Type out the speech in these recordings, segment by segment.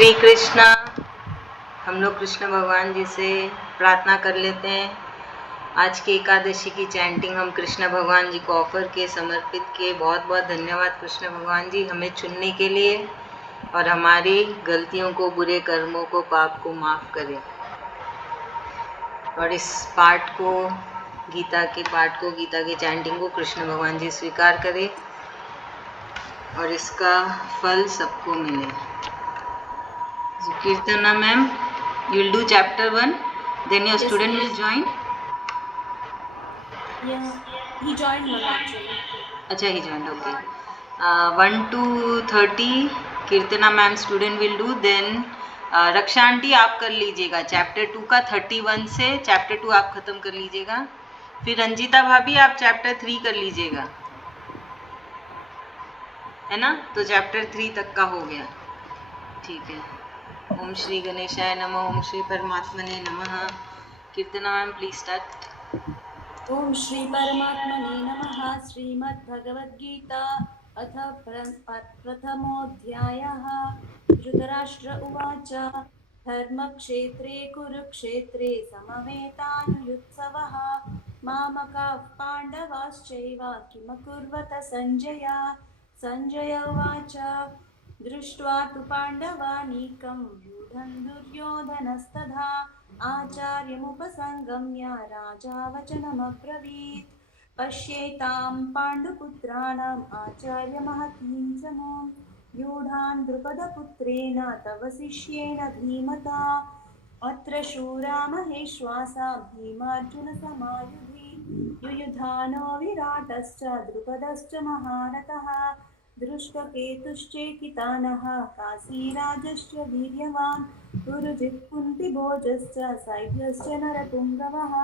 श्री कृष्णा। हम लोग कृष्ण भगवान जी से प्रार्थना कर लेते हैं। आज की एकादशी की चैंटिंग हम कृष्ण भगवान जी को ऑफर किए, समर्पित किए। बहुत बहुत धन्यवाद कृष्ण भगवान जी हमें चुनने के लिए और हमारी गलतियों को, बुरे कर्मों को, पाप को माफ करें। और इस पाठ को, गीता के पाठ को, गीता की चैंटिंग को कृष्ण भगवान जी स्वीकार करें और इसका फल सबको मिले। So, Kirtana ma'am, you will do chapter 1, then your student will join. Yeah, he joined ma'am actually. Acha, he joined, okay. 1 to 30 Keerthana ma'am student will do, then Raksha aunty आप कर लीजिएगा चैप्टर 2 का 31 से चैप्टर 2 आप खत्म कर लीजिएगा। फिर रंजीता भाभी आप चैप्टर 3 कर लीजिएगा, है ना? तो चैप्टर 3 तक का हो गया, ठीक है। ओम श्री गणेशाय नमः, ओम श्री परमात्मने नमः। कीर्तना मैम प्लीज स्टार्ट। ओम श्री परमात्मने नमः। श्रीमद्भगवद्गीता अथ प्रथमोऽध्यायः। धृतराष्ट्र उवाच धर्मक्षेत्रे कुरुक्षेत्रे समवेतायुत्सवः मामकाः पाण्डवाश्चैव किमकुर्वत सञ्जय। सञ्जय उवाच दृष्ट्वा तु पाण्डवानीकं व्यूढं दुर्योधनस्तथा आचार्यमुपसंगम्य राजा वचनमब्रवीत्। पश्येतां पाण्डुपुत्राणाम् आचार्यमहतीं च मां व्यूढान् द्रुपदपुत्रेण तव शिष्येण धीमता। अत्र शूरा महेश्वासा भीमार्जुनसमायुधि युयुधानो विराटश्च द्रुपदश्च महारथः दृष्टकेतुश्चेकितानः काशीराजश्च वीर्यवान् पुरुजित् कुन्तिभोजश्च सैभ्यश्च नरपुङ्गवः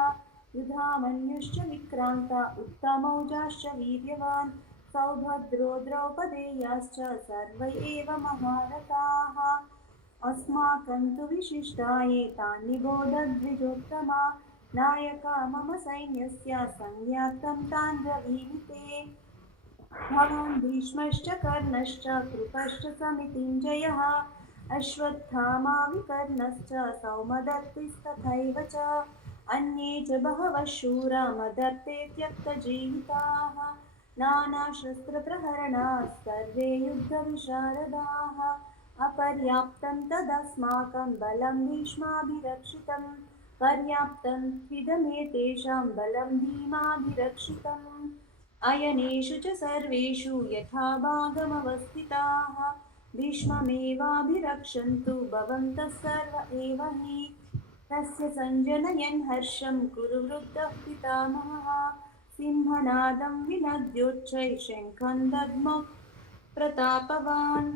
युधामन्युश्च विक्रान्ता उत्तमौजाश्च वीर्यवान् सौभद्रो द्रौपदेयाश्च सर्व एव महारथाः। अस्माकं तु विशिष्टाये तान् निबोधद्विजोत्तमा नायका मम सैन्यस्य संज्ञातं तान् ब्रवीमि ते। भवान् भीष्मश्च कर्णश्च कृपश्च समितिञ्जयः अश्वत्थामा विकर्णश्च सौमदत्तिस्तथैव च अन्ये च बहवः शूरा मदर्ते त्यक्तजीविताः नानाशस्त्रप्रहरणाः सर्वे युद्धविशारदाः अपर्याप्तं तदस्माकं बलं भीष्माभिरक्षितं पर्याप्तं त्विदमेतेषां बलं भीमाभिरक्षितम् अयनेषु च सर्वेषु यथा भागमवस्थिताः भीष्ममेवाभिरक्षन्तु भवन्तः सर्व एव हि। तस्य सञ्जनयन् हर्षं कुरु वृद्धः पितामहः सिंहनादं विनद्योच्चैः शङ्खं दद्मः प्रतापवान्।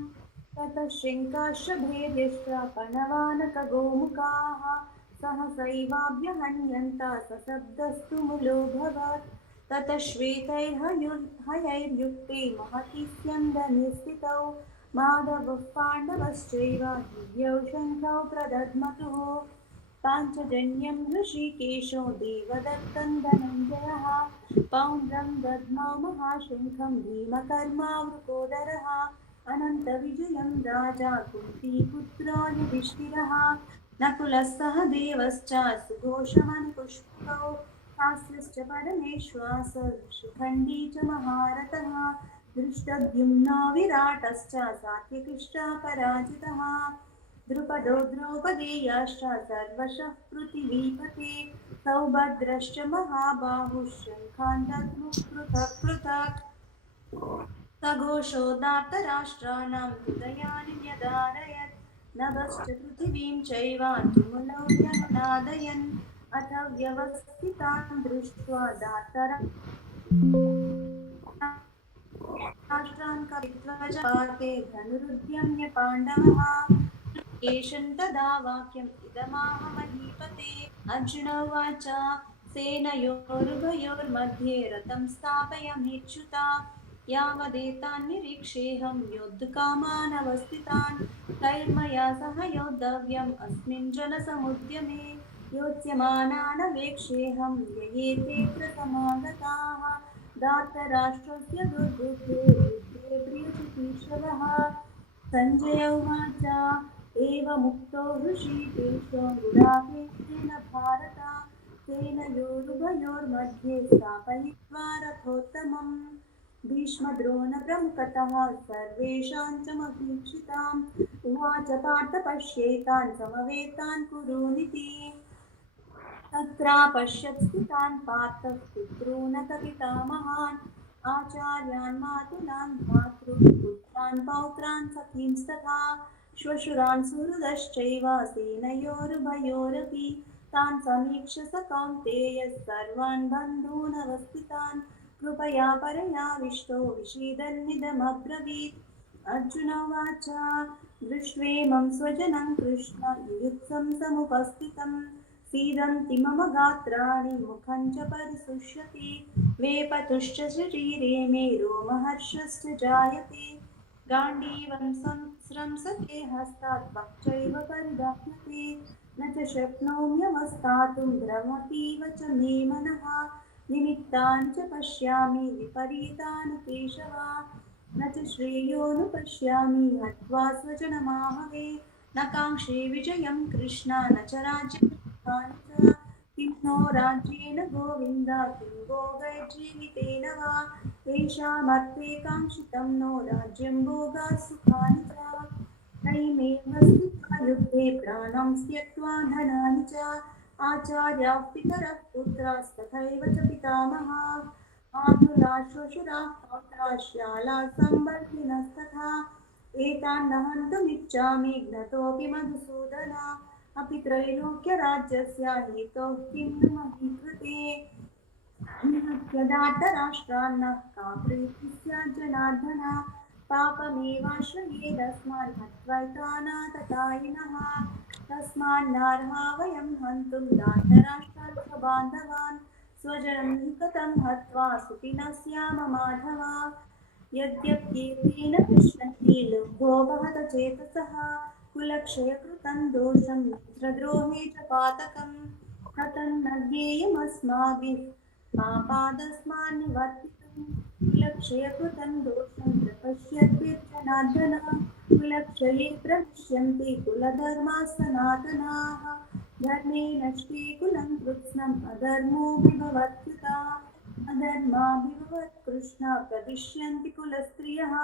ततः शङ्खाश्च भैर्यश्च पणवानकगोमुखाः सहसैवाभ्यहन्यन्ता सशब्दस्तु मुलोऽभवत्। ततः श्वेतैर्हयैर्युक्ते महति स्यन्दने स्थितौ माधवः पाण्डवश्चैव दिव्यौ शङ्खौ प्रदध्मतुः पाञ्चजन्यं ऋषिकेशो देवदत्तं धनञ्जयः पौण्ड्रं दद्मौ महाशङ्खं भीमकर्मा वृकोदरः अनन्तविजयं राजा कुन्तीपुत्रो युधिष्ठिरः नकुलः सह देवश्च सुघोषमणिपुष्पकौ हास्यश्च परमेश्वासः शिखण्डी च महारथः धृष्टद्युम्नो विराटश्च सात्यकिश्च पराजितः द्रुपदो द्रौपदेयाश्च सर्वशः पृथिवीपते सौभद्रश्च महाबाहुः शङ्खान् दद्मुः पृथक् पृथक् सघोषो धार्तराष्ट्राणां हृदयानि व्यधारयत् नभश्च पृथिवीं चैव तुमुलो व्यनुनादयन् अथ व्यवस्थितान् दृष्ट्वा धार्तराष्ट्रान् कपिध्वजाते धनुरुद्यम्य पाण्डवः केशं तदा वाक्यम् इदमाह महीपते। अर्जुन उवाच सेनयोरुभयोर्मध्ये रथं स्थापयामीच्युता यावदेतान् निरीक्षेऽहं योद्धुकामान् अवस्थितान् कैर्मया सह योद्धव्यम् अस्मिन् जनसमुद्यमे योत्स्यमानान् वेक्षेऽहं ययेतेऽत्र समागताः धार्तराष्ट्रस्य दुर्बुद्धे युद्धे प्रियचिकीर्षवः। सञ्जय उवाच एवमुक्तो ऋषिकेशो गुडाकेशेन भारत सेनयोरुभयोर्मध्ये स्थापयित्वा रथोत्तमम् भीष्मद्रोणप्रमुखतः सर्वेषां च महीक्षिताम् उवाच पार्थ पश्येतान् समवेतान् कुरूनिति तत्रापश्यत् स्थितान् पार्थः पितॄनथ पितामहान् आचार्यान् मातुलान् भ्रातॄन् पुत्रान् पौत्रान् सखींस्तथा श्वशुरान् सुहृदश्चैव सेनयोरुभयोरपि तान् समीक्ष्य स कौन्तेयः सर्वान् बन्धूनवस्थितान् कृपया परयाविष्टो विषीदन्निदमब्रवीत् अर्जुन उवाच दृष्ट्वेमं स्वजनं कृष्ण युयुत्सं समुपस्थितम् सीदन्ति मम गात्राणि मुखं च परिशुष्यति वेपतुश्च शरीरे मे रोमहर्षश्च जायते गाण्डीवं संस्रंसते हस्तात् वक्त्रैव परिदह्यते न च शक्नोम्यवस्थातुं भ्रमतीव च मे मनः निमित्तानि च पश्यामि विपरीतानि केशव न च श्रेयोनुपश्यामि हत्वा स्वजनमाहवे न काङ्क्षे विजयं कृष्ण न च राज्यं किं नो राज्येन गोविन्द किं भोगैर्जीवितेन वा तेषामर्थे काङ्क्षितं नो राज्यं भोगाः सुखानि च नैमेव स्थिता युद्धे प्राणं त्यक्त्वा धनानि च आचार्याः पितरः पुत्रास्तथैव च पितामहाः मातुलाः श्वशुराः पौत्राः श्यालाः सम्बन्धिनस्तथा एतान् न हन्तुमिच्छामि घ्नतोऽपि मधुसूदन अपि त्रैलोक्यराज्यस्य हेतोः किं न मही कृते निहत्यदातराष्ट्रान्नः का प्रीतिः स्यात् जनार्दन पापमेवाश्रयेदस्मान् हत्वैतानाततायिनः तस्मान्नार्हा वयं हन्तुं दातराष्ट्रान् स्वबान्धवान् स्वजनं हि कथं हत्वा सुखिनः स्याम माधव यद्यप्येतेन कृष्णैः लुब्धो वहत चेतसः कुलक्षयकृतं दोषं मित्रद्रोहे च पातकम् हतन्न ज्ञेयमस्माभिः पापादस्मान्निवर्तितुं कुलक्षयकृतं दोषं प्रपश्यद्भिर्जनार्दन कुलक्षये प्रविश्यन्ति कुलधर्माः सनातनाः धर्मे नष्टे कुलं कृत्स्नम् अधर्मोऽभिभवत्युता अधर्माभिभवत् कृष्ण प्रविश्यन्ति कुलस्त्रियः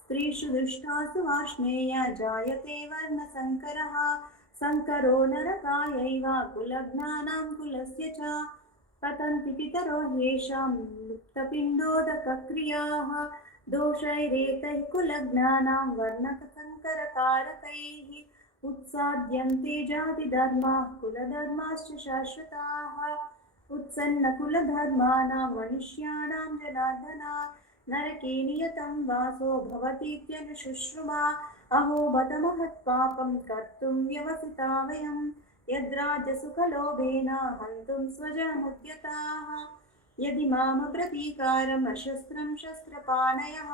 स्त्रीषु दुष्टासु वार्ष्णेय जायते वर्णसङ्करः सङ्करो नरकायैव कुलघ्नानां कुलस्य च पतन्ति पितरो ह्येषां लुप्तपिण्डोदकक्रियाः दोषैरेतैः कुलज्ञानां वर्णकसङ्करकारकैः उत्साद्यन्ते जातिधर्माः कुलधर्माश्च शाश्वताः उत्सन्नकुलधर्माणां मनुष्याणां जनार्दन नरके नियतं वासो भवतीत्यनुशुश्रुमा अहो बत महत्पापं कर्तुं व्यवसिता वयं यद्राज्यसुखलोभेन हन्तुं स्वजनमुद्यताः यदि माम प्रतीकारम् अशस्त्रं शस्त्रपाणयः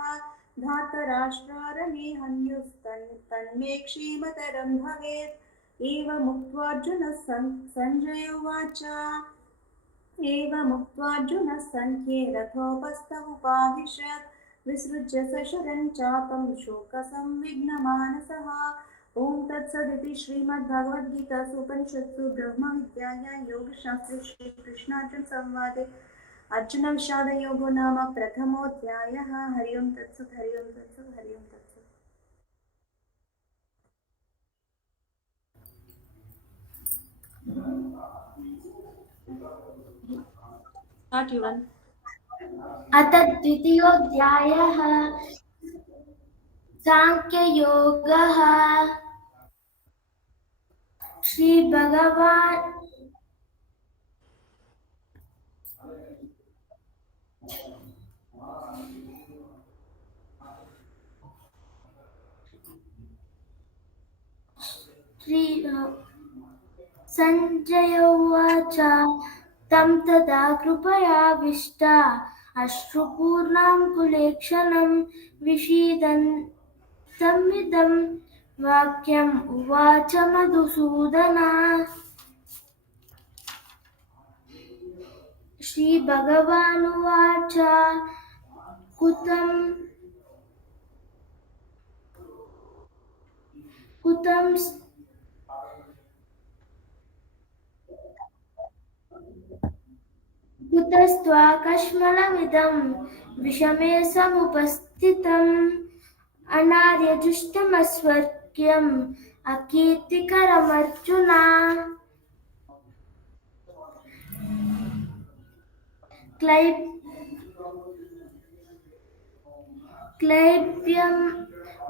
धातराष्ट्रारणे हन्युस्तन्मे क्षीमतरं भवेत् एवमुक्त्वार्जुनः सञ्जय उवाच एवमुक्त्वार्जुनः सङ्ख्ये रथोपस्थ उपाविशत् विसृज्य सशरं चापं शोकसंविघ्नमानसः ॐ तत्सदिति श्रीमद्भगवद्गीतासु उपनिषत्सु ब्रह्मविद्यायां योगशास्त्रे श्रीकृष्णार्जुनसंवादे अर्जुनविषादयोगो नाम प्रथमोऽध्यायः हरि ओं तत्सत् हरि ओं तत्सत् हरि ओं तत्सत् Start you run. अथ द्वितीयोऽध्यायः साङ्ख्ययोगः सञ्जय उवाच तं तदा कृपयाविष्टा अश्रुपूर्णां कुलेक्षणं विषीदन्तमिदं वाक्यम् उवाच मधुसूदना श्रीभगवानुवाच कुतं कुतं कुतस्त्वाकश्मलमिदं विषमे समुपस्थितम् अनार्यजुष्टमस्वर्ग्यम् अकीर्तिकरमर्जुन क्लैब्यं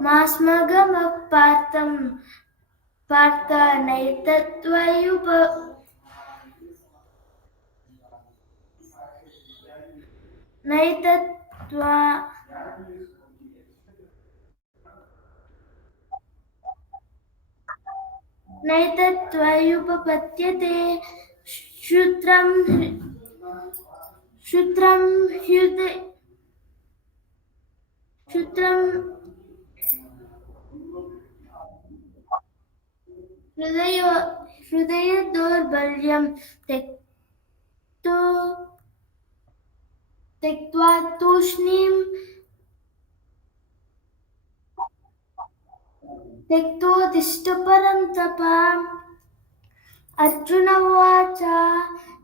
मास्मगमः पार्थ नैतत्त्वयुपपद्यते श्रुत्रं हृदयदौर्बल्यं त्यक्त्वा त्यक्तोदिष्ट परन्तप अर्जुन उवाच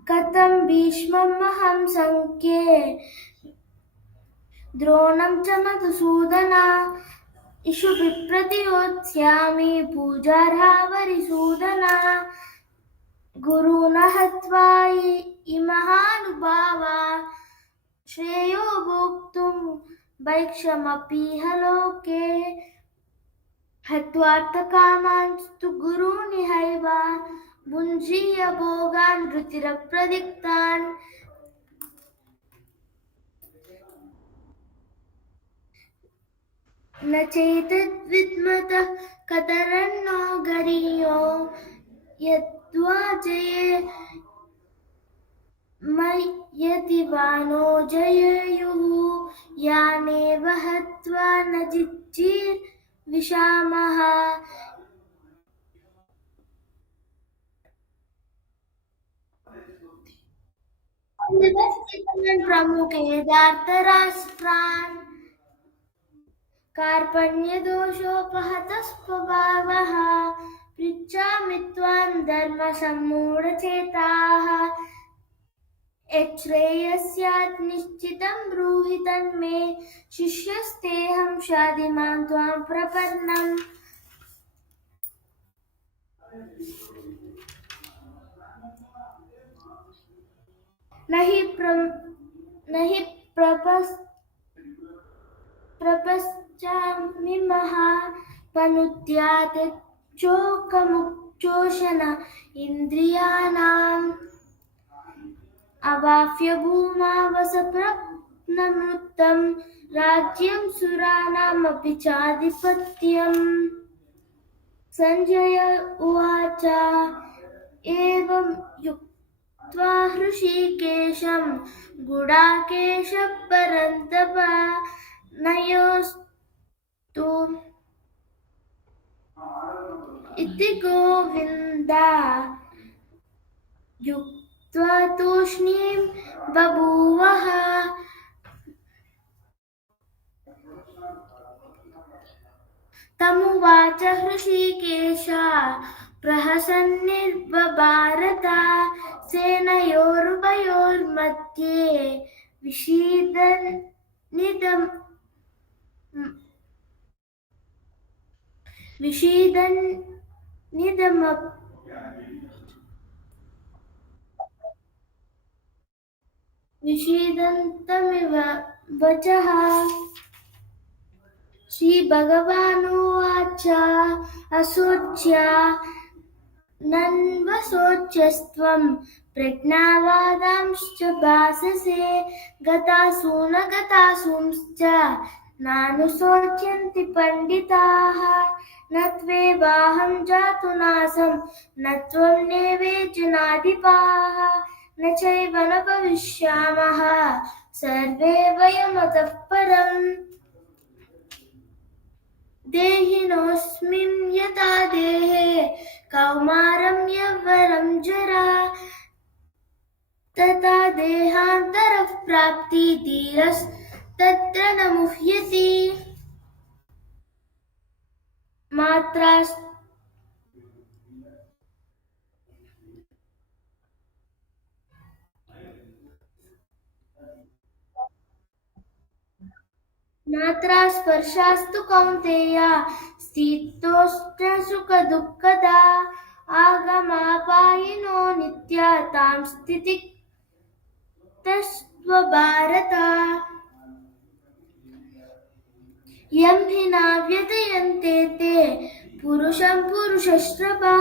कथं भीष्ममहं सङ्ख्ये द्रोणं च मधुसूदन इषु विप्रतियोत्स्यामि पूजार्हावरिसूदन गुरून् हत्वा इमहानुभावा श्रेयो भोक्तुं भैक्षमपीह लोके हत्वार्थकामांस्तु गुरूनिहैव भुञ्जीय भोगान् रुचिरप्रदिक्तान् न चैतद्विद्मतः कतरन्नो गरीयो यद्वा जये यदि वानो जयेयुः यानेव हत्वा न जिज्जीर्विषामः प्रमुखे धार्तराष्ट्रान् कार्पण्यदोषोपहतः स्वभावः पृच्छामि त्वां धर्मसम्मूढचेताः यच्छ्रेयस्यात् निश्चितं ब्रूहि तन्मे शिष्यस्तेऽहं शाधिमां त्वां प्रपन्नम् न हि प्रपश्चामि महापनुद्यात् चोकमुच्चोषण इन्द्रियाणाम् अवाप्य भूमा वसप्रप्नमृतं राज्यं सुराणामपि चाधिपत्यम् संजय उवाच एवं युक्त्वा हृषीकेशं गुडाकेशः परन्तप नयोस्तु इति गोविन्दा युक्त्वा तूष्णीं बभूवः तमुवाच हृषीकेशः प्रहसन्निर्बभारत सेनयोरुभयोर्मध्ये विषीदन्तमिव वचः श्रीभगवानुवाच असोच्या नन्वसोच्यस्त्वं प्रज्ञावादांश्च भाससे गतासु न गतासूंश्च नानुशोच्यन्ति पण्डिताः न त्वेवाहं जातु नासं न त्वं नेवेजनाधिपाः न चैव न भविष्यामः सर्वे वयमतः परम् देहिनोऽस्मिन् यथा देहे कौमारं यौवनं जरा तथा देहान्तरः प्राप्ति धीरस्तत्र न मुह्यति मात्रा स्पर्शास्तु कौन्तेय शीतोष्णसुखदुःखदा आगमापायिनो नित्या तां स्थितिस्तस्व भारत यं हि न व्यथयन्ते ते पुरुषं पुरुषश्रवा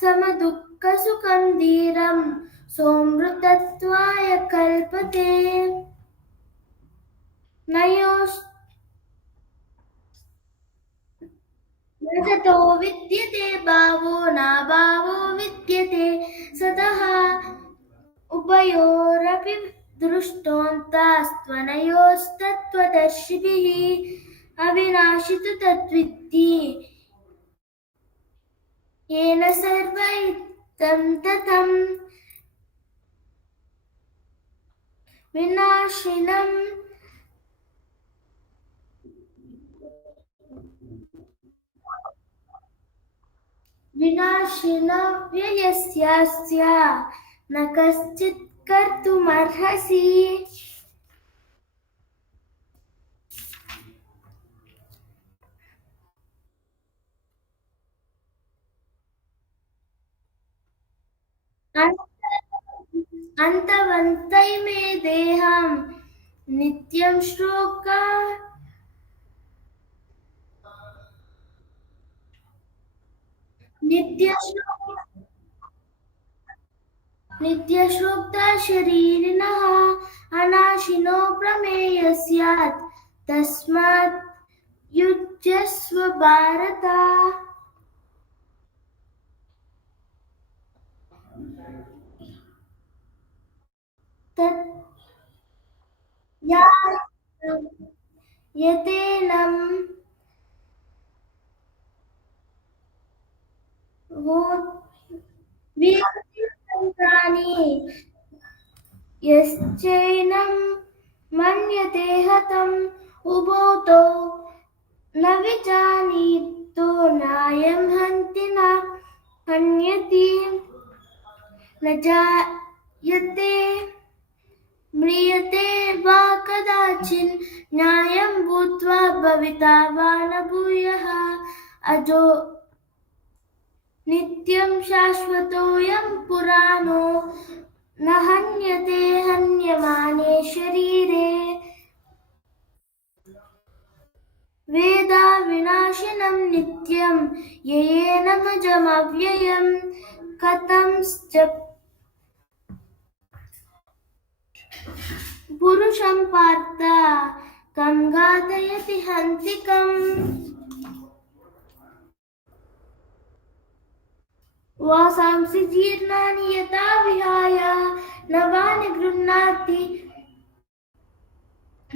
समदुःखसुखं धीरं सोऽमृतत्वाय कल्पते न ततो विद्यते भावो न भावो विद्यते सतः उभयोरपि दृष्टोऽन्तस्त्वनयोस्तत्त्वदर्शिभिः अविनाशि तु तद्विद्धि येन सर्वैतं ततं विनाशिनं व्ययस्यास्य न कश्चित् कर्तुमर्हसि अन्तवन्तैमे देहं नित्यं श्लोका नित्यशोक्ता शरीरिणः अनाशिनो प्रमेय स्यात् तस्मात् युज्यस्व भारत तत् यतेनं वीर्यसंक्रानि यश्चैनं मन्यते हतम् उभौतो न विजानीतो नायं हन्ति न हन्यति न जायते म्रियते वा कदाचिन् न्यायं भूत्वा भविता वा न भूयः अजो नित्यं शाश्वतोऽयं पुराणो न हन्यते हन्यमाने शरीरे वेदा विनाशिनं नित्यं येनमजमव्ययं कथंश्च पुरुषं पार्थ कं घातयति हन्तिकम् वासांसि जीर्णानि यथा विहाय नवानि गृह्णाति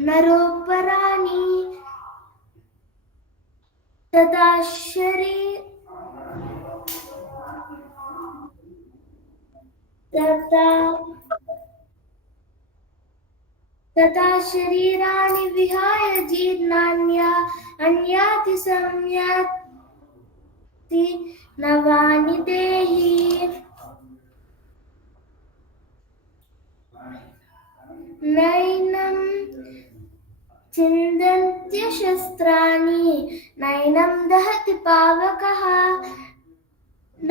नरोपराणि तथा शरीराणि विहाय जीर्णान्या अन्याति संयाति नवानि देहि नैनं छिन्दन्त्यशस्त्राणि नैनं दहति पावकः न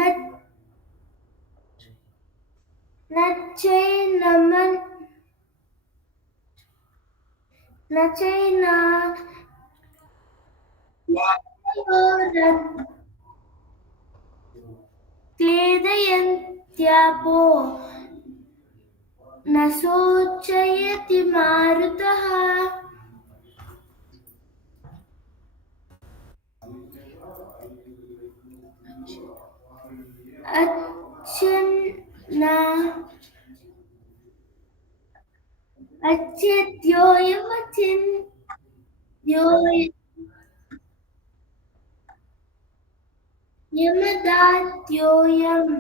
क्लेदयन्त्यापो न शोचयति मारुतः यमदात्योऽयम्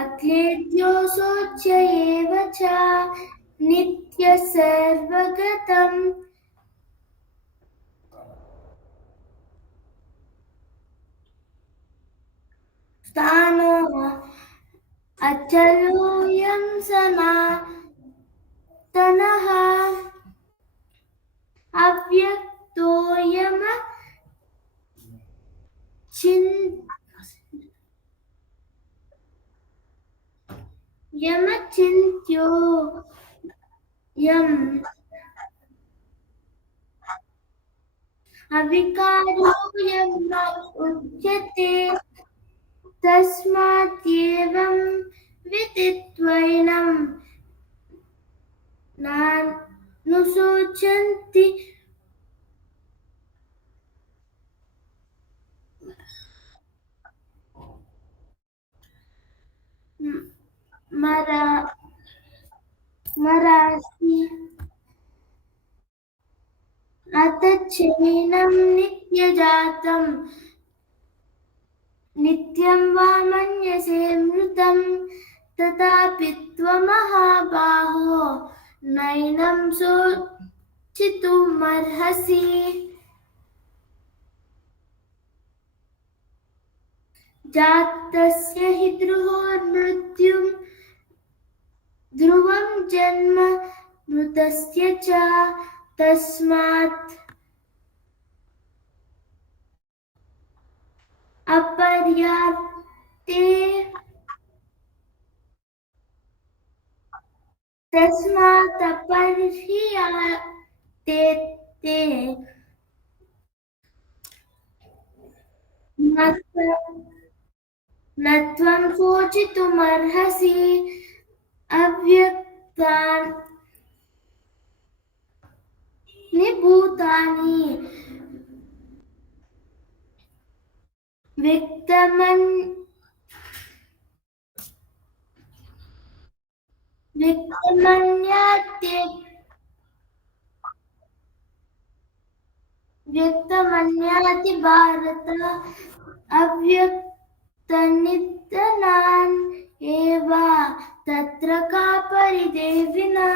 अक्लेद्यो शोच्य एव च नित्यसर्वगतम् स्थानो अचलोऽयं सनातनः अव्यक्तो यमचिन्त्यो यम् अविकारो यम् न उच्यते तस्माद्येवं विदित्वैनं नानुशोचन्ति मरासि अथ चैनं नित्यजातं नित्यं वा मन्यसे मृतं तथापि त्वमहाबाहो नैनं शोचितुमर्हसि जातस्य हि ध्रुवं जन्म मृतस्य च तस्मात् अपरिह्याते न त्वं शोचितुमर्हसि अव्यक्तानि भूतानि व्यक्तमन्याति भारत अव्यक्तनिधनान् एव तत्र का परिदेविना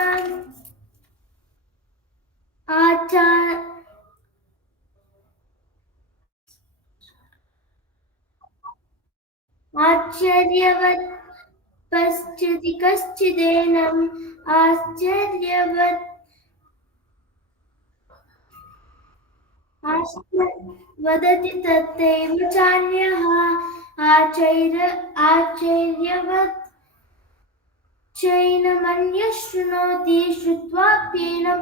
आश्चर्यवत् पश्यति कश्चिदेनम् वदति तथैव चान्यः आश्चर्यवत् चैनमन्यः शृणोति श्रुत्वाप्येनं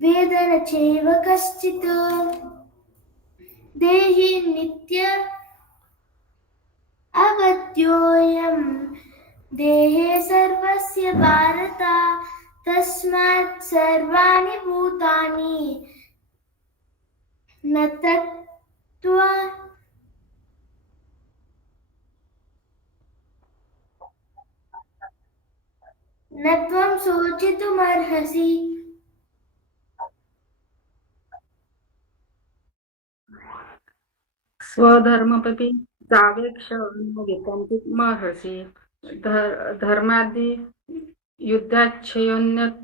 वेद न चैव कश्चित् देहि नित्य अवद्योऽयं देहे सर्वस्य भारत तस्मात् सर्वाणि भूतानि न त्वं शोचितुमर्हसि स्वधर्मपि चावेक्ष विकम्पितमर्हसि धर्मादि युद्धाच्छयोन्यत्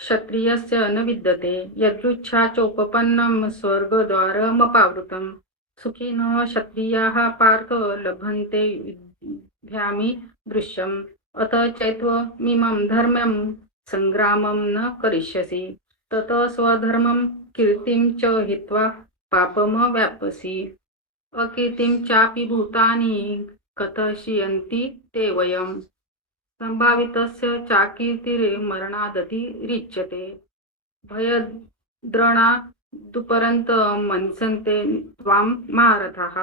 क्षत्रियस्य न विद्यते यदृच्छा चोपपन्नं स्वर्गद्वारमपावृतं सुखिनः क्षत्रियाः पार्थ लभन्ते युध्यामि दृश्यम् अथ चैत्वमिमं धर्म्यं संग्रामं न करिष्यसि ततः स्वधर्मं कीर्तिं च हित्वा पापमवाप्स्यसि अकीर्तिं चापि भूतानि कथयन्ति ते वयम् संभावितस्य चाकीर्तिर्मरणादतिरिच्यते भयद्रणादुपरन्त मन्यन्ते त्वां महारथाः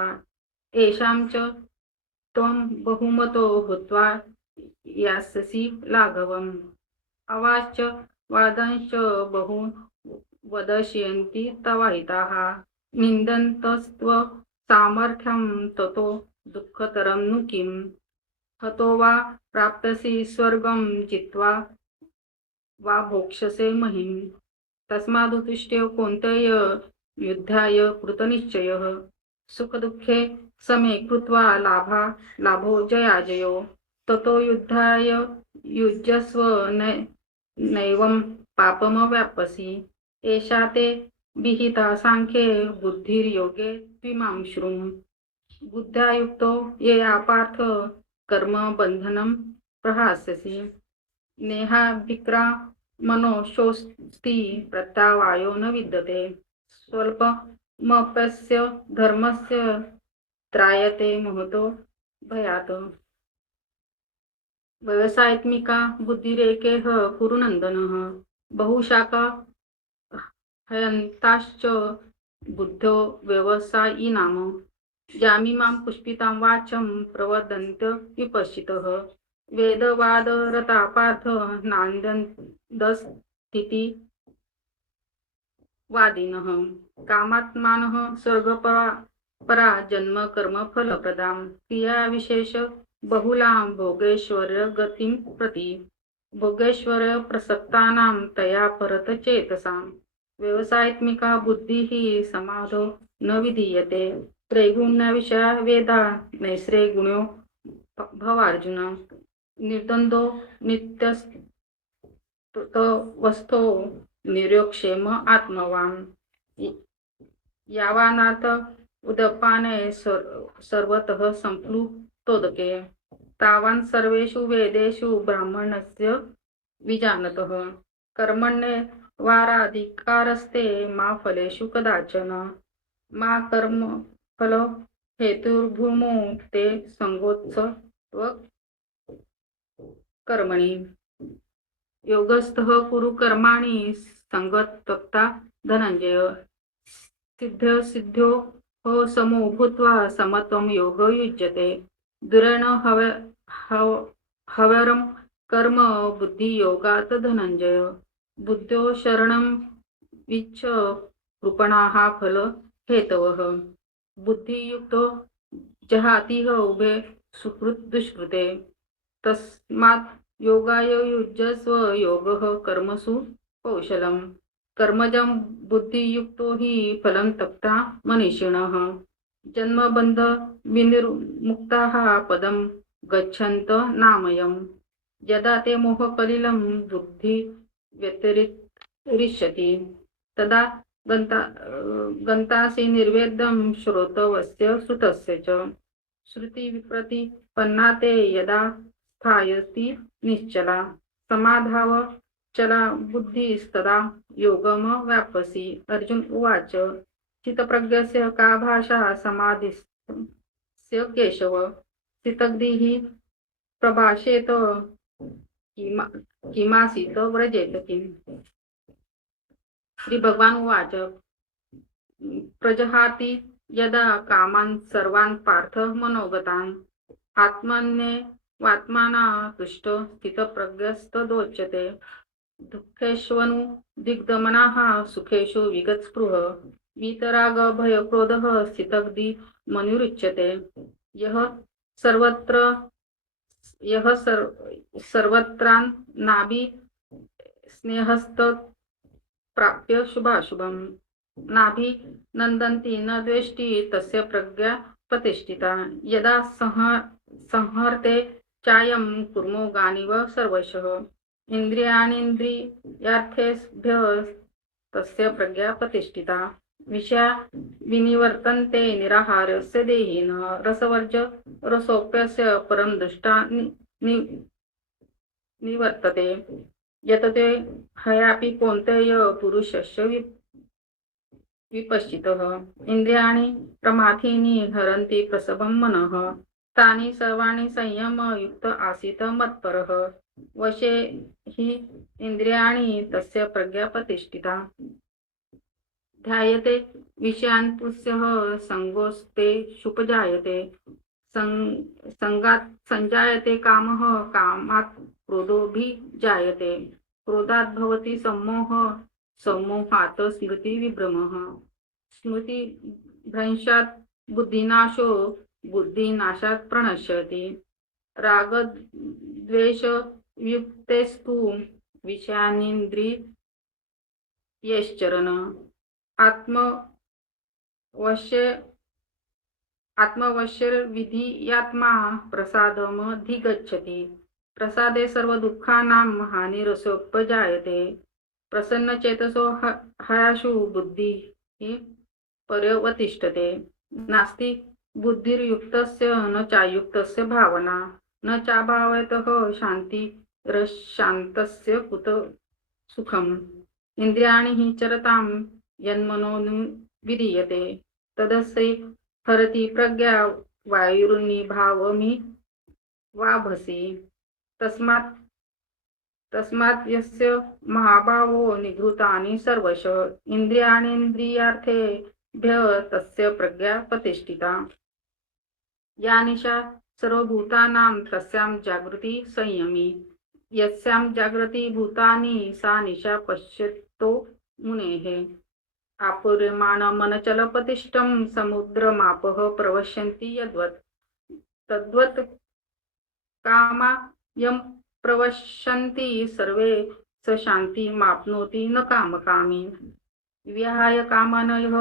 येषां च त्वं बहुमतो भूत्वा यास्यसि लाघवम् अवाच वादांश्च बहून् वदष्यन्ति तवाहिताः निन्दन्तस्त्व सामर्थ्यं ततो दुःखतरं नु किम् हतो वा प्राप्स्यसि स्वर्गं जित्वा वा भोक्ष्यसे महीम् तस्मादुत्तिष्ठ कौन्तेय युद्धाय कृतनिश्चयः सुखदुःखे समे कृत्वा लाभो जयाजयो ततो युद्धाय युज्यस्व नैवं पापमवाप्स्यसि एषा ते विहिता सांख्ये बुद्धिर्योगे त्विमां शृणु बुद्ध्या युक्तो येया पार्थ कर्म बंधनं प्रहास्यसि नेहाभिक्रा मनोशोस्ति प्रत्यावायो न विद्यते स्वल्पमप्यस्य धर्मस्य त्रायते महतो भयात्। व्यवसायत्मिका बुद्धिरेकेह कुरुनन्दनः बहुशाखा हयन्ताश्च बुद्धो व्यवसायिनाम जामिमां पुष्पितां वाचं प्रवदन्त्य विपश्चितः वेदवादरता पार्थ नान्द्यन्दस्थिति वादिनः कामात्मानः स्वर्गपरा जन्म कर्म फलप्रदां क्रियाविशेष बहुलां भोगेश्वर्य गतिं प्रति भोगेश्वर्य प्रसक्तानां तया परतचेतसां व्यवसायत्मिका बुद्धिः समाधो न विधीयते त्रैगुण्यविषया वेदा नैस्रैगुण्यो भवार्जुन निर्द्वन्द्वो नित्यस्तवस्थो निरोक्षेम आत्मवान् यावानार्थ उदपाने सर्वतः संप्लुतोदके तावान् सर्वेषु वेदेषु ब्राह्मणस्य विजानतः कर्मण्ये वाराधिकारस्ते मा फलेषु कदाचन मा कर्म फल हेतुर्भूमो ते संगोत्सव कर्मणि योगस्थः कुरु कर्माणि संगत्वक्ता धनंजय सिद्ध्यो हो समो भूत्वा समत्वं योगो युज्यते दुरेण हवरं कर्म बुद्धि योगात् धनंजय बुद्धो शरणं विच्छ कृपणाः फल हेतवः बुद्धियुक्तो जहातिह उभे सुकृत दुष्कृते तस्मात् योगाय युज्यस्व योगः कर्मसु कौशलम् कर्मजं बुद्धियुक्तो हि फलं तप्ता मनीषिणः जन्मबन्ध विनिर्मुक्ताः पदं गच्छन्त नामयम् यदा ते मोहकलिलं बुद्धि व्यतिरिष्यति तदा गन्तासि निर्वेदं श्रोतवस्य श्रुतस्य च श्रुति प्रतिपन्ना ते यदा स्थायति निश्चला समाधाव चला बुद्धिस्तदा योगम व्यापसी अर्जुन उवाच चित्तप्रज्ञस्य का भाषा समाधिस्य केशव चित्तग्धिः प्रभाषेत किमासीत व्रजेत किम् श्री भगवान उवाच प्रजहाति यदा कामान् सर्वान् पार्थ मनोगतान् आत्मन्येवात्मना तुष्टो स्थितप्रज्ञस्तदोच्यते दुःखेष्वनु दिग्दमनाः सुखेषु विगतस्पृह वीतराग भय क्रोधः स्थितग्धि मनुरुच्यते यः सर्वत्रान्नाभि स्नेहस्त प्राप्य शुभाशुभं नाभि नन्दन्ति न द्वेष्टि तस्य प्रज्ञा प्रतिष्ठिता यदा संहर्ते चायं कुर्मो गानिव सर्वशः इंद्रियाणीन्द्रियार्थेभ्य तस्य प्रज्ञा प्रतिष्ठिता विषया विनिवर्तन्ते निराहारस्य देहिनः रसवर्ज रसोप्यस्य परं दृष्टा निवर्तते यतते हयापि कौन्तेय पुरुषस्य विपश्चितः इंद्रियाणि प्रमाथीनि हरन्ति प्रसभं मनः तानि सर्वाणि संयमयुक्त आसीत् मत्परः वशे हि इंद्रियाणि तस्य प्रज्ञा प्रतिष्ठिता ध्यायते विषयान् पुंसः संगोस्ते शुपजायते संगात् संजायते कामः कामात् क्रोधोऽभिजायते क्रोधात् भवति सम्मोहः सम्मोहात् स्मृतिविभ्रमः स्मृतिभ्रंशात् बुद्धिनाशो बुद्धिनाशात् प्रणश्यति रागद्वेषयुक्तेस्तु विषयानिन्द्रियैश्चरन् आत्मवश्यर्विधियात्मा प्रसादमधिगच्छति प्रसादे सर्वदुःखानां हानिरसोपजायते प्रसन्नचेतसो हयाशु बुद्धिः पर्यवतिष्ठते नास्ति बुद्धिर्युक्तस्य न चायुक्तस्य भावना न चाभावयतः शान्तिरशान्तस्य कुत सुखम् इंद्रियाणि हि चरतां यन्मनो विधीयते हरति प्रज्ञा वायुर्निभावमि वाभसि तस्मात् यस्य महाभावो निभृतानि सर्वश इंद्रियाणींद्रियार्थेभ्य तस्य प्रज्ञा प्रतिष्ठिता या निशा सर्वभूतानां तस्यां जागृती संयमी यस्यां जागृती भूतानि सा निशा पश्यतो मुनेः आपूर्यमाणमनचलपतिष्ठं समुद्रमापः प्रवश्यन्ति यद्वत् तद्वत् कामा यं प्रवशन्ति सर्वे स शान्तिमाप्नोति न कामकामी विहाय कामानयः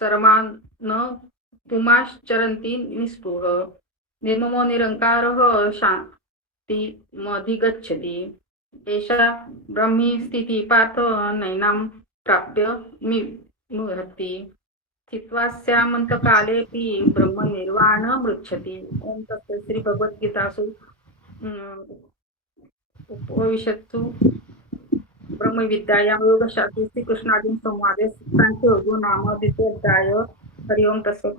सर्वान् पुमाश्चरन्ति निस्पृहः निर्ममो निरङ्कारः शान्तिमधिगच्छति एषा ब्रह्मी स्थितिः पार्थ नैनां प्राप्य मुह्यति स्थित्वा स्यामन्तकालेऽपि ब्रह्मनिर्वाणमृच्छति। ओम तत्सत् श्री भगवद्गीतासु उपनिषत्सु ब्रह्मविद्यायां योगशास्त्रे श्रीकृष्णार्जुन संवादे सांख्ययोगो नाम द्वितीयोऽध्याय। हरि ओम तत्सत्।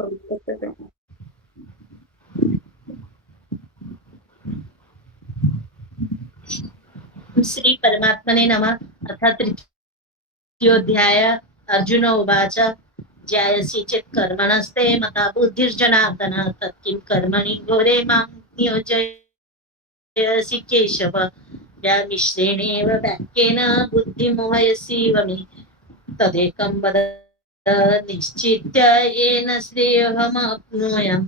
श्री परमात्मने नमः। अथ तृतीयोऽध्याय। अर्जुन उवाच ज्यायसि चेत् कर्मणस्ते मता बुद्धिर्जनार्दन तत्किं कर्मणि घोरे मां नियोजयसि केशव व्यामिश्रेणेव वाक्येन बुद्धिमोहयसीव मे तदेकं वद निश्चित्य येन श्रेयोऽहमाप्नुयाम्।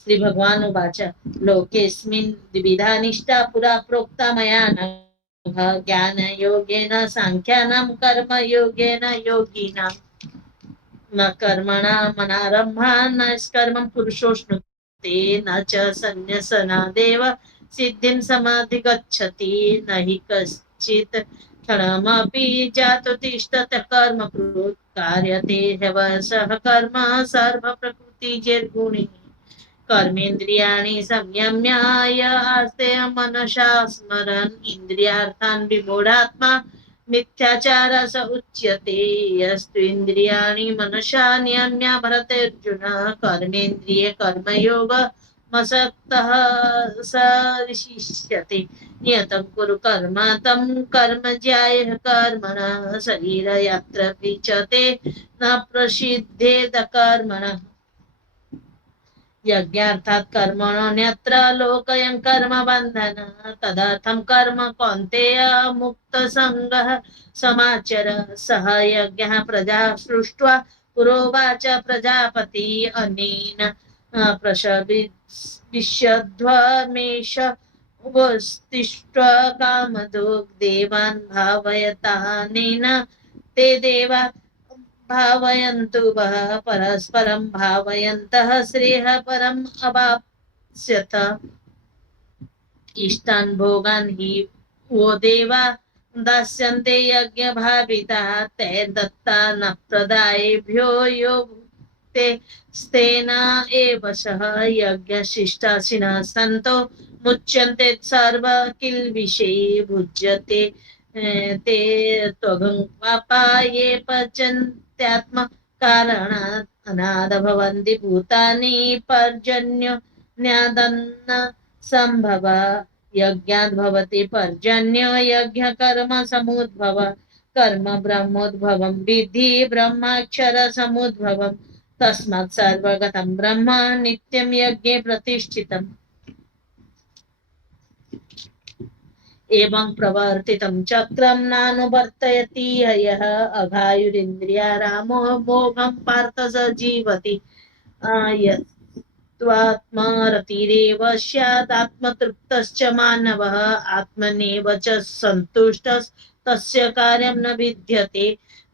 श्री भगवान् उवाच लोकेऽस्मिन् द्विविधा निष्ठा पुरा प्रोक्ता मया नघ ज्ञानयोगेन साङ्ख्यानां कर्मयोगेन योगिनां न कर्मणा मनारम्भा न कर्मं पुरुषोऽश्नुते न च सन्न्यसनादेव सिद्धिं समाधिगच्छति न हि कश्चित् क्षणमपि जातो तिष्ठतः कर्मकृत् कार्यते ह्यवशः कर्म सर्वप्रकृतिजैर्गुणैः कर्मेन्द्रियाणि संयम्य आस्ते मनसा स्मरन् इन्द्रियार्थान् विमूढात्मा मिथ्याचारः उच्यते यस्तु इन्द्रियाणि मनसा नियम्य भरतेऽर्जुन कर्मेन्द्रिये कर्मयोग मसक्तः स विशिष्यते नियतं कुरु कर्म तं कर्म ज्यायः कर्मणः शरीर यत्र विचते न प्रसिद्धेद कर्मणः यज्ञार्थात् कर्मण्यत्र लोकयं कर्म बन्धन तदर्थं कर्म कौन्तेय मुक्तसङ्गः समाचर सह यज्ञः प्रजा सृष्ट्वा पुरोवाच प्रजापति अनेन प्रशविष्यध्वमेष उपस्तिष्ठ्वा कामधुग् देवान् भावयतानेन ते देवा भावयन्तु वः परस्परं भावयन्तः श्रेयः परम् अवाप्स्यथ इष्टान् भोगान् हि वो देवा दास्यन्ते यज्ञभाविताः तैर्दत्ता न प्रदायेभ्यो यो भुक्ते स्तेन एव सः यज्ञशिष्टाशिनः सन्तो मुच्यन्ते सर्व किल्बिषे भुज्यते ते त्वगं पापा ये पचन्त्यात्म कारणात् अनाद भवन्ति भूतानि पर्जन्यो न्यादन्न सम्भव यज्ञात् भवति पर्जन्यो यज्ञ कर्म समुद्भव कर्म ब्रह्मोद्भवं विद्धि ब्रह्माक्षर समुद्भवं तस्मात् सर्वगतं ब्रह्म नित्यं यज्ञे प्रतिष्ठितम् एवं प्रवर्तितं चक्रं नानुवर्तयति यः अघायुरिन्द्रियारामो भोगं पार्थ स जीवति यत्त्वात्मरतिरेव स्यादात्मतृप्तश्च मानवः आत्मनेव च सन्तुष्टस्तस्य कार्यं न विद्यते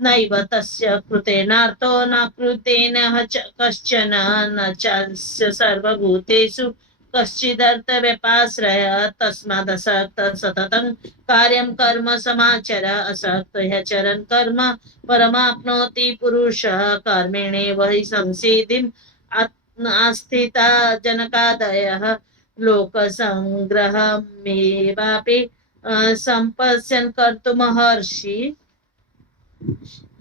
नैव तस्य कृतेनार्थो न कृतेन कश्चन न चास्य सर्वभूतेषु कश्चिदर्थव्यपाश्रय तस्मादसक्त सततं कार्यं कर्म समाचर असक्त ह्यचरन् कर्म परमाप्नोति पुरुषः कर्मेणैव हि संसिद्धिम् आस्थिता जनकादयः लोकसङ्ग्रहमेवापि सम्पश्यन् कर्तुमहर्षि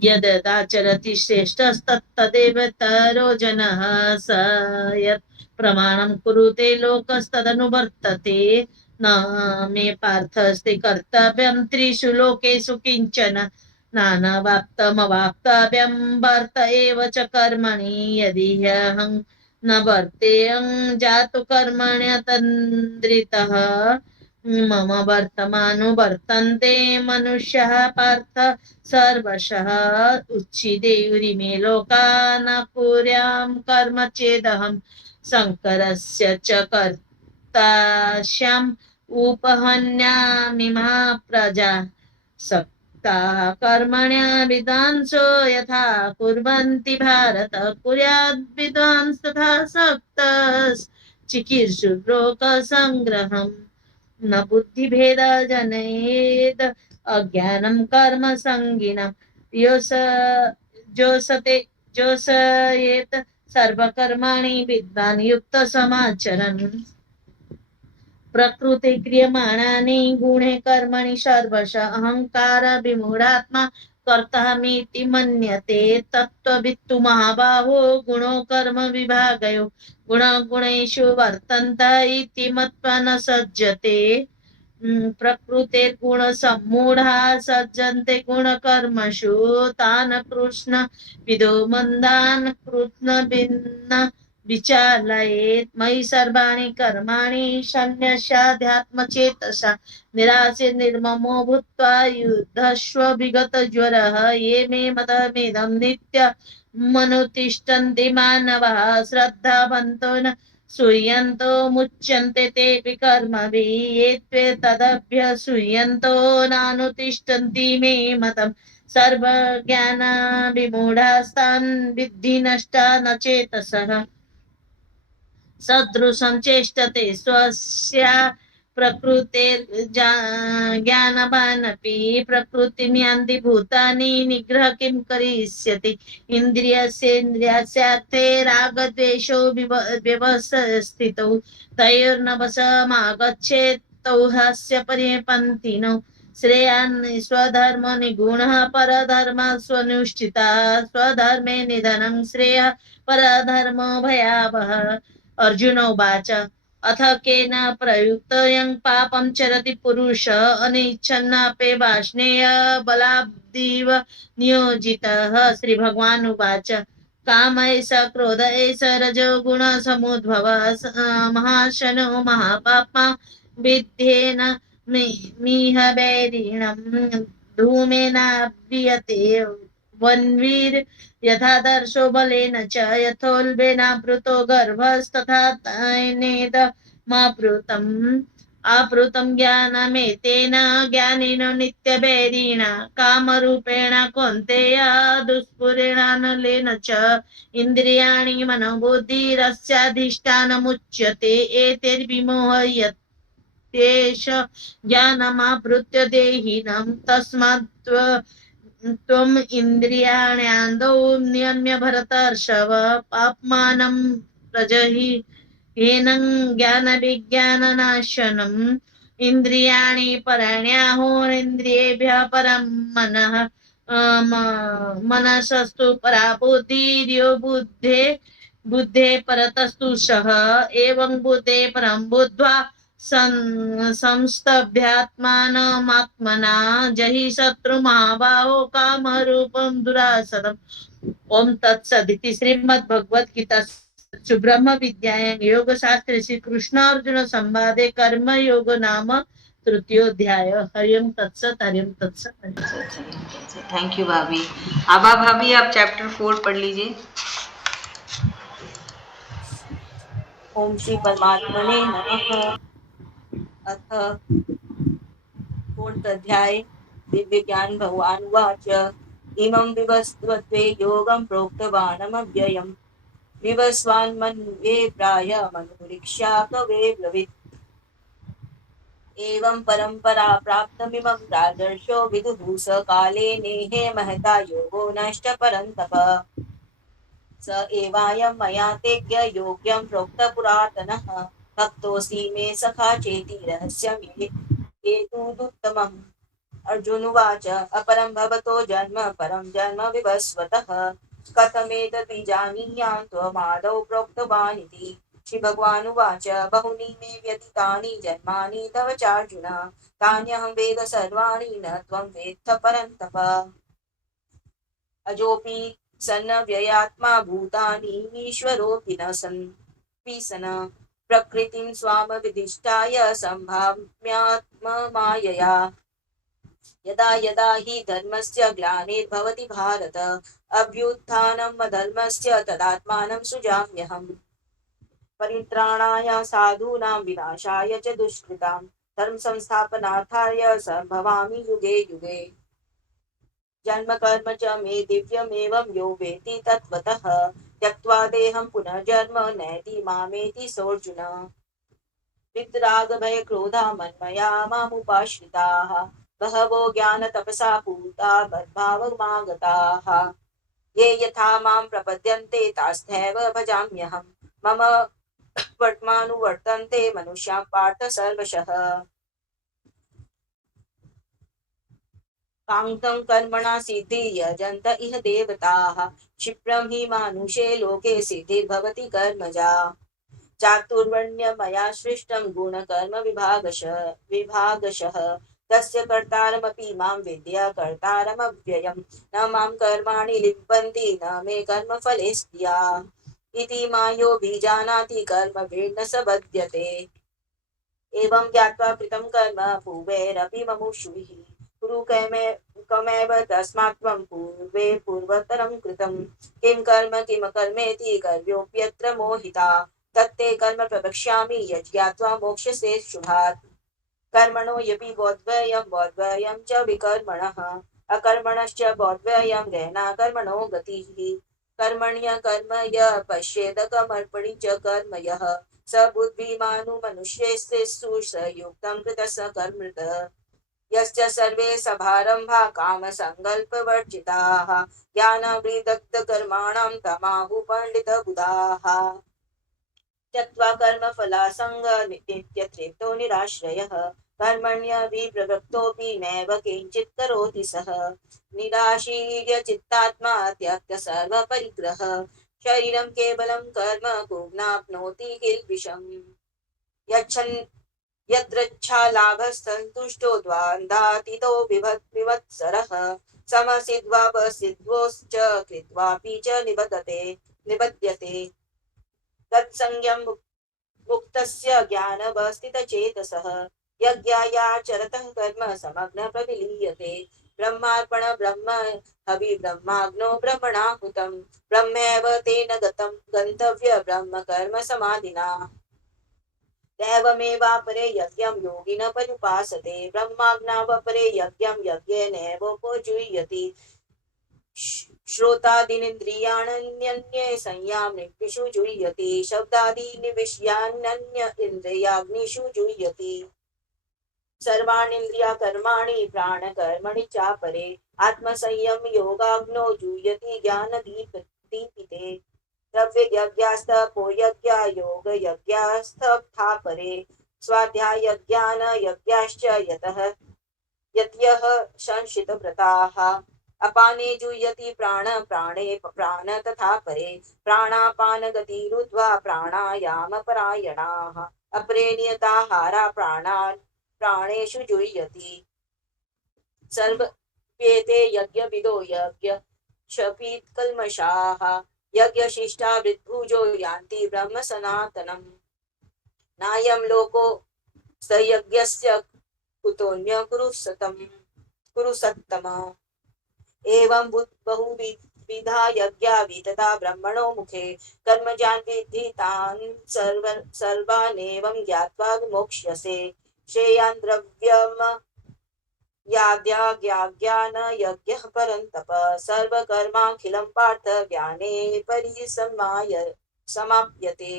यदाचरति श्रेष्ठस्तत्तदेव तरो जनः स यत् प्रमाणं कुरुते लोकस्तदनुवर्तते न मे पार्थस्ति कर्तव्यं त्रिषु लोकेषु किञ्चन नानवाप्तमवाप्तव्यं वर्त एव च कर्मणि यदि ह्यहं न वर्तेयं जातु कर्मण्यतन्द्रितः मम वर्तमानुवर्तन्ते मनुष्यः पार्थ सर्वशः उच्छिदेयुरिमे लोका न कुर्यां कर्म चेदहं शङ्करस्य च कर्तास्याम् उपहन्यामि मा प्रजा सक्ताः कर्मण्या विद्वांसो यथा कुर्वन्ति भारत कुर्याद् विद्वांस तथा सक्तश्चिकीर्षुर्लोकसङ्ग्रहम् न बुद्धिभेद जनयेद अज्ञानं कर्म संगिनं जोसयेत सर्वकर्माणि विद्वान् युक्त समाचरन् प्रकृते क्रियमाणानि गुणे कर्मणि सर्वश अहंकार विमूढात्मा कर्तामीति मन्यते तत्त्ववित्तु महाबाहो गुणो कर्म विभागयो गुणगुणेषु वर्तन्त इति मत्वा न सज्जते प्रकृतेर्गुणसम्मूढा सज्जन्ते गुणकर्मषु तान् कृष्ण विदो मन्दान् कृष्ण भिन्न विचालयेत् मयि सर्वाणि कर्माणि सन्न्यस्याध्यात्मचेतसा निराशे निर्ममो भूत्वा युद्धस्व विगतज्वरः ये मे मतमिदं नित्यमनुतिष्ठन्ति मानवाः श्रद्धावन्तो न सूयन्तो मुच्यन्ते तेऽपि कर्मभिः ये त्वे तदभ्यसूयन्तो नानुतिष्ठन्ति मे मतम् सर्वज्ञानविमूढास्तान् विद्धि नष्टा न चेतसः सदृशं चेष्टते स्वस्या प्रकृतेर्ज्ञानवानपि प्रकृतिं यान्ति भूतानि निग्रह किं करिष्यति इन्द्रियस्येन्द्रियस्यार्थे रागद्वेषौ व्यवस्थितौ तयोर्न वशमागच्छेत् तौ ह्यस्य परिपन्थिनौ श्रेयान् स्वधर्म निगुणः परधर्म स्वनुष्ठिता स्वधर्मे निधनं श्रेयः परधर्मो भयावहः अर्जुन उवाच अथ केन प्रयुक्तयं पापं चरति पुरुषः अनिच्छन्नपि वाष्णेय बलाब्धिव नियोजितः श्रीभगवान् उवाच काम एष क्रोध एष रजोगुणसमुद्भवः महाशनो महापाप्मा विद्धेन मिह वैरिणं धूमेनाव्रियते वन्वीर यथादर्शो बलेन च यथोल्बेनावृतो गर्भस्तथा आपृतं ज्ञानमेतेन ज्ञानिनो नित्यवैरिणा कामरूपेण कौन्तेय दुष्पूरेणानलेन च इन्द्रियाणि मनोबुद्धिरस्याधिष्ठानमुच्यते एतैर्विमोहयत्येष ज्ञानमावृत्य देहिनं तस्मात् त्वम् इन्द्रियाण्यान्दौ नियम्य भरतर्षभ पाप्मानं प्रजहि येनं ज्ञानविज्ञाननाशनम् इन्द्रियाणि परण्याहुरिन्द्रियेभ्यः परं मनः मनसस्तु परा बुद्धिर्यो बुद्धे परतस्तु सः एवं बुद्धे परं बुद्ध्वा संस्तभ्यात्मानमात्मना जहि शत्रु महाबाहो कामरूपं दुरासदम् ओम तत्सदिति श्रीमद्भगवद्गीता ब्रह्म विद्यायां योगशास्त्रे श्री कृष्ण अर्जुन संवादे कर्म योग नाम तृतीयोध्याय हरिओम तत्सत हरिओम तत्सत। थैंक यू भाभी। आभा भाभी आप चैप्टर 4 पढ़ लीजिए। ओम श्री परमात्मने नमः। अथ 4th अध्याय दिव्य ज्ञान भगवान उवाच इमं विवस्वत्वे योगं प्रोक्तवानमव्ययम् विवस्वान् मन्वे प्राय मनुरीक्षा कवे ब्रवीत् एवं परंपरा प्राप्तमिमं राजर्षो विदुः स काले नेहे महता योगो नष्ट परन्तप स एवायं मया तेज्ञ योग्यं प्रोक्त पुरातनः भक्तोऽसि मे सखा चेति रहस्यं हेतुदुत्तमम् अर्जुनुवाच अपरं भवतो जन्म परं जन्म विवस्वतः कथमेतद्विजानीयां त्वमादौ प्रोक्तवान् इति। श्रीभगवानुवाच बहूनि मे व्यतीतानि जन्मानि तव चार्जुन तान्यहं वेद सर्वाणि न त्वं वेत्थ परन्तप। अजोऽपि सन्नव्ययात्मा भूतानि ईश्वरोऽपि न सन् प्रकृतिं स्वामविधिष्ठाय सम्भाव्यात्ममायया। यदा यदा हि धर्मस्य ग्लानिर्भवति भारत अभ्युत्थानम् अधर्मस्य तदात्मानं सृजाम्यहम्। परित्राणाय साधूनां विनाशाय च दुष्कृतां धर्म संस्थापनार्थाय सम्भवामि युगे युगे। जन्म कर्म च मे दिव्यमेवं यो वेत्ति तत्त्वतः त्यक्त्वा देहं पुनर्जन्म नैति मामेति सोऽर्जुन। वितरागभयक्रोधा मन्मया मामुपाश्रिताः बहवो ज्ञानतपसा पूता मद्भावमागताः। ये यथा मां प्रपद्यन्ते तास्थैव भजाम्यहम्। मम वर्त्मानुवर्तन्ते मनुष्याः पार्थ सर्वशः। काङ्तं कर्मणा सिद्धि यजन्त इह देवताः क्षिप्रं हि मानुषे लोके सिद्धिर्भवति कर्मजा। चातुर्वर्ण्यमया सृष्टं गुणकर्म विभागशः तस्य कर्तारमपि मां विद्य कर्तारमव्ययम्। न मां कर्माणि लिम्पन्ति न मे कर्मफले स्त्रियाः इति मायोऽभिजानाति कर्मभिर्न स बध्यते। एवं ज्ञात्वा कृतं कर्म पूर्वैरपि मुमुक्षुभिः कुरु कमेव तस्मात् त्वं पूर्वे पूर्वतरं कृतं किं कर्म किमकर्मेति कर्म्योऽप्यत्र मोहिता तत्ते कर्म प्रवक्ष्यामि यज्ञात्वा मोक्ष्यसे शुभात्। कर्मणो यपि बोधव्यं च विकर्मणः अकर्मणश्च बोधव्यं गहना कर्मणो गतिः। कर्मण्य कर्म य पश्येद कर्मणि च कर्म यः स बुद्धिमानुमनुष्येषु स युक्तं कृतः स कर्मृत। यश्च सर्वे सभारम्भा कामसङ्कल्पवर्जिताः ज्ञानावृदग्धकर्माणां तमाहु पण्डितबुधाः। त्यक्त्वा कर्मफलासङ्गनित्यतृप्तो निराश्रयः कर्मण्यभिप्रवृत्तोऽपि नैव किञ्चित् करोति सः। निराशीर्य चित्तात्मा त्यक्त्य सर्वपरिग्रह शरीरं केवलं कर्म कुर्वन्नाप्नोति किल्बिषम्। यद्रच्छालाभसन्तुष्टो द्वन्द्वातीतो विवत्सरः समसिद्ध्वापसिद्ध्वोश्च कृत्वापि च निबध्यते। तत्संज्ञं मुक्तस्य ज्ञानवस्थितचेतसः यज्ञायाचरतः कर्म समग्न प्रविलीयते। ब्रह्मार्पण ब्रह्म हवि ब्रह्माग्नो ब्रह्मणाहुतं ब्रह्मैव तेन गन्तव्य ब्रह्म कर्म समाधिना। दैवमेवापरे यज्ञं योगिनः पर्युपासते ब्रह्माज्ञावपरे यज्ञं यज्ञेनैवोपजुह्यति। श्रोतादीनिन्द्रियाण्यन्ये संयामनिषु जुह्यति शब्दादीनि विषयान्यन्य इन्द्रियाग्निषु जुह्यति। सर्वाणीन्द्रियकर्माणि प्राणकर्मणि चापरे आत्मसंयम योगाग्नो जुह्यति ज्ञानदीपिते। द्रव्ययज्ञास्तपो यज्ञा योगयज्ञास्तथा परे स्वाध्यायज्ञानयज्ञाश्च यतयः संशितव्रताः। अपाने जुह्यति प्राण प्राणे प्राण तथा परे प्राणापानगतिरुद्ध्वा प्राणायामपरायणाः अपरे नियताहारा प्राणेषु जुह्यति। सर्वेते यज्ञविदो यज्ञक्षपित्कल्मषाः यज्ञशिष्टा वृद्भुजो यान्ति ब्रह्म सनातनम्। नायं लोको सयज्ञस्य कुतोऽन्य कुरु सत्तम। एवं बहुविधा यज्ञा वितता ब्रह्मणो मुखे कर्मजान् विद्धि तान् सर्वानेवं ज्ञात्वा मोक्ष्यसे। श्रेयान् द्रव्यम् याद्याज्ञान यज्ञः परन्तप सर्वकर्माखिलं पार्थ ज्ञाने समाप्यते।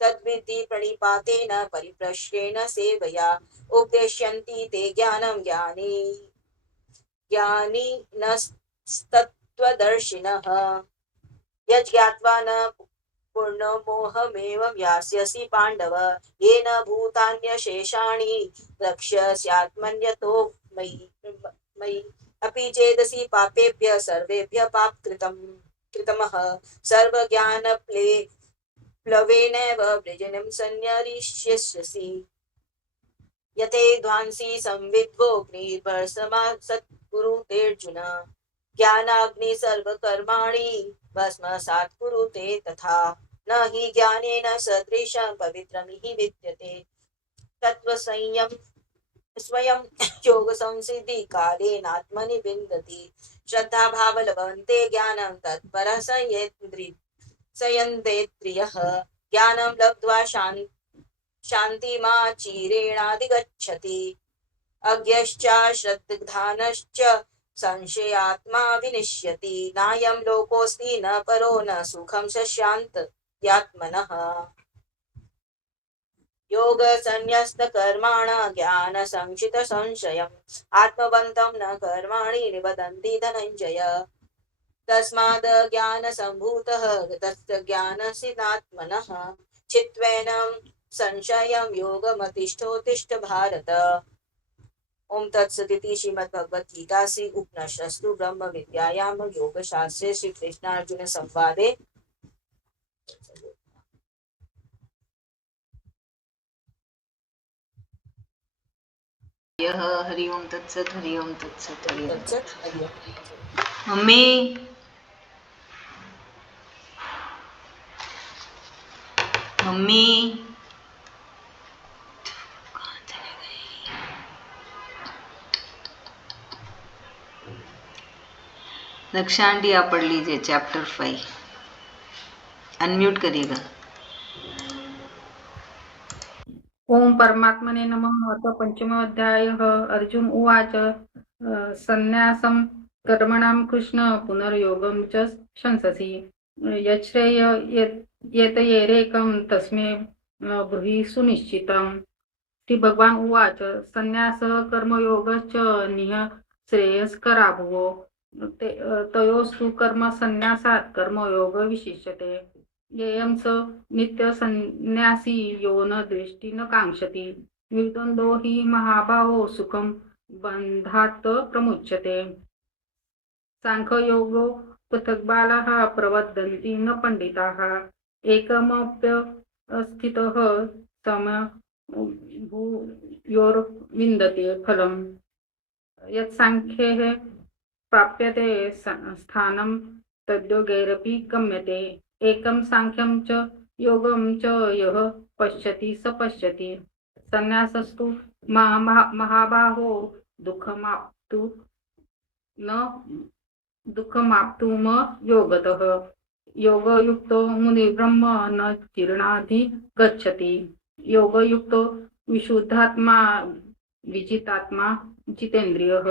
तद्विद्धि प्रणिपातेन परिप्रश्नेन सेवया उपदेश्यन्ति ते ज्ञानं ज्ञानिनस्तत्त्वदर्शिनः। यज्ञात्वा न पूर्णमोहमेवं यास्यसि पाण्डव येन भूतान्यशेषाणि द्रक्ष्यस्यात्मन्यतो मयि अपि चेदसि पापेभ्यः सर्वेभ्यः कृतमः प्लवेनैव वृजनं संन्यरिष्यसि यते ध्वांसि संविद्वोऽग्निर्भस्मा सत्कुरुतेऽर्जुन ज्ञानाग्नि सर्वकर्माणि भस्मसात् कुरुते तथा न हि ज्ञानेन सदृशं पवित्रमिहि विद्यते तत्त्वसंयम स्वयं योग संसिद्धि कालेनात्मनि विन्दति श्रद्धा भावलवन्ते ज्ञानं तत्परः संयन्तेन्द्रियः ज्ञानं लब्ध्वा शान्तिमाचिरेणाधिगच्छति अज्ञश्च श्रद्धानश्च संशयात्मा विनिश्यति नायं लोकोऽस्ति न परो न सुखं शान्त्यात्मनः योग संन्यस्त कर्माण ज्ञान संशित संशयम् आत्मवन्तं न कर्माणि निबधन्ति धनञ्जय तस्माद् ज्ञान सम्भूतः तस्य ज्ञानसिनात्मनः चित्त्वेनं संशयं योगमतिष्ठोत्तिष्ठ भारत ओम तत्सदिति श्रीमद्भगवद्गीतासु उपनिषत्सु ब्रह्म विद्यायां योगशास्त्रे श्री कृष्णार्जुन संवादे यह हरि ओम तत्सत हरि ओम तत्सत हरि ओम तत्सत् हरि ओम। मम्मी मम्मी कहाँ चले गई? दक्षांडी आप पढ़ लीजिए चैप्टर 5 अनम्यूट करिएगा। ओम परमात्मने नमः। अथ पंचमोऽध्यायः। अर्जुन उवाच संन्यासं कर्मणां कृष्ण पुनर्योगं च शंससि यच्छ्रेय एतयैरेकं तस्मै ब्रूहि सुनिश्चितम्। श्री भगवान उवाच संन्यासः कर्मयोगश्च श्रेयस्करा भुवो तयोस्तु कर्म संन्यासात् कर्मयोग विशिष्यते येयं स नित्यसंन्यासी यो न दृष्टि न काङ्क्षति निर्द्वन्द्वो हि महाभावो सुखं बन्धात् प्रमुच्यते साङ्ख्ययोगो पृथग्बालाः प्रवदन्ति न पण्डिताः एकमप्यस्थितः भूयोर्विन्दते फलम् यत्साङ्ख्यैः प्राप्यते स्थानं तद्योगैरपि गम्यते एकं साङ्ख्यं च योगं च यः पश्यति स पश्यति संन्यासस्तु महाबाहो दुःखमाप्तुम योगतः योगयुक्तो मुनिब्रह्म न जीर्णाधि गच्छति योगयुक्तो विशुद्धात्मा विजितात्मा जितेन्द्रियः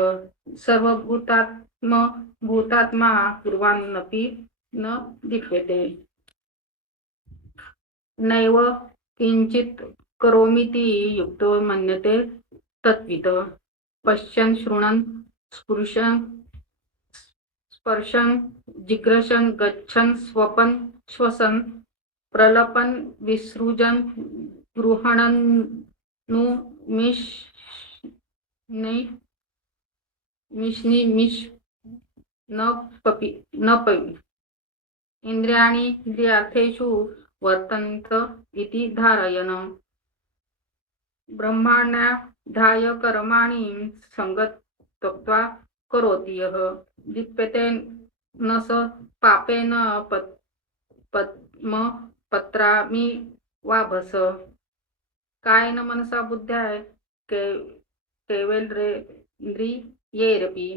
सर्वभूतात्मा कुर्वान्नपि न लिप्यते नैव किंचित् करोमीति युक्तो मन्यते तत्वित् पश्यन् शृण्वन् स्पर्शन् जिघ्रशन् गच्छन् स्वपन् श्वसन् प्रलपन् विसृजन् गृह्णन् न पपि इंद्रियाणि इंद्रियार्थेषु वर्तन्त इति धारयन् ब्रह्मण्याधाय कर्माणि संगत्वा करोति यः लिप्यते न स पापेन पत्रामि वाभस कायेन मनसा बुद्ध्या कैवल्येन्द्रियैरपि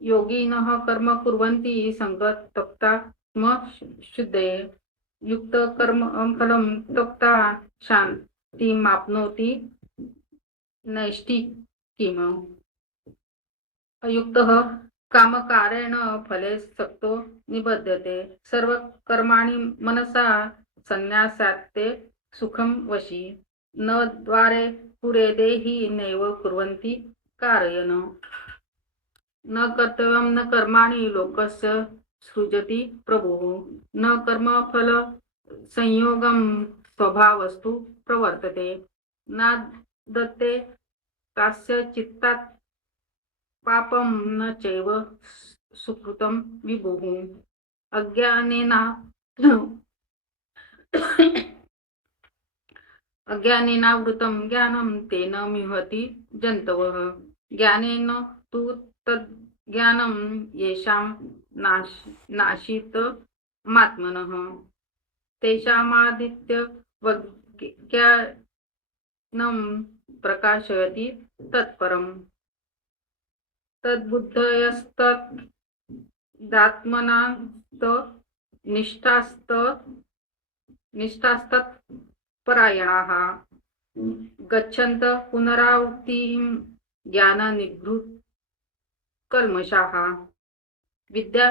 योगिनः कर्म कुर्वन्ति संगतक्तात्मशुद्धये युक्तकर्म फलं त्यक्त्वा शान्तिमाप्नोति नैष्ठिकीम् अयुक्तः कामकारेण फले सक्तो निबध्यते सर्वकर्माणि मनसा संन्यासात्ते सुखं वशी न द्वारे पुरे देहि नैव कुर्वन्ति कारयन् न कर्तव्यं न कर्माणि लोकस्य सृजति प्रभुः न कर्मफल संयोगं स्वभावस्तु प्रवर्तते न दत्ते कास्य चित्तात् पापं न चैव सुकृतं विभुः अज्ञानेना अज्ञानेनावृतं ज्ञानं तेन मिहति जन्तवः ज्ञानेन तु तज्ज्ञानं येषां नाशितमात्मनः तेषामादित्यवज्ञानं प्रकाशयति तत्परम् तद्बुद्धयस्तदात्मनास्त निष्ठास्तत्परायणाः गच्छन्त पुनरावृत्तिं ज्ञाननिभृतकल्मषाः विद्या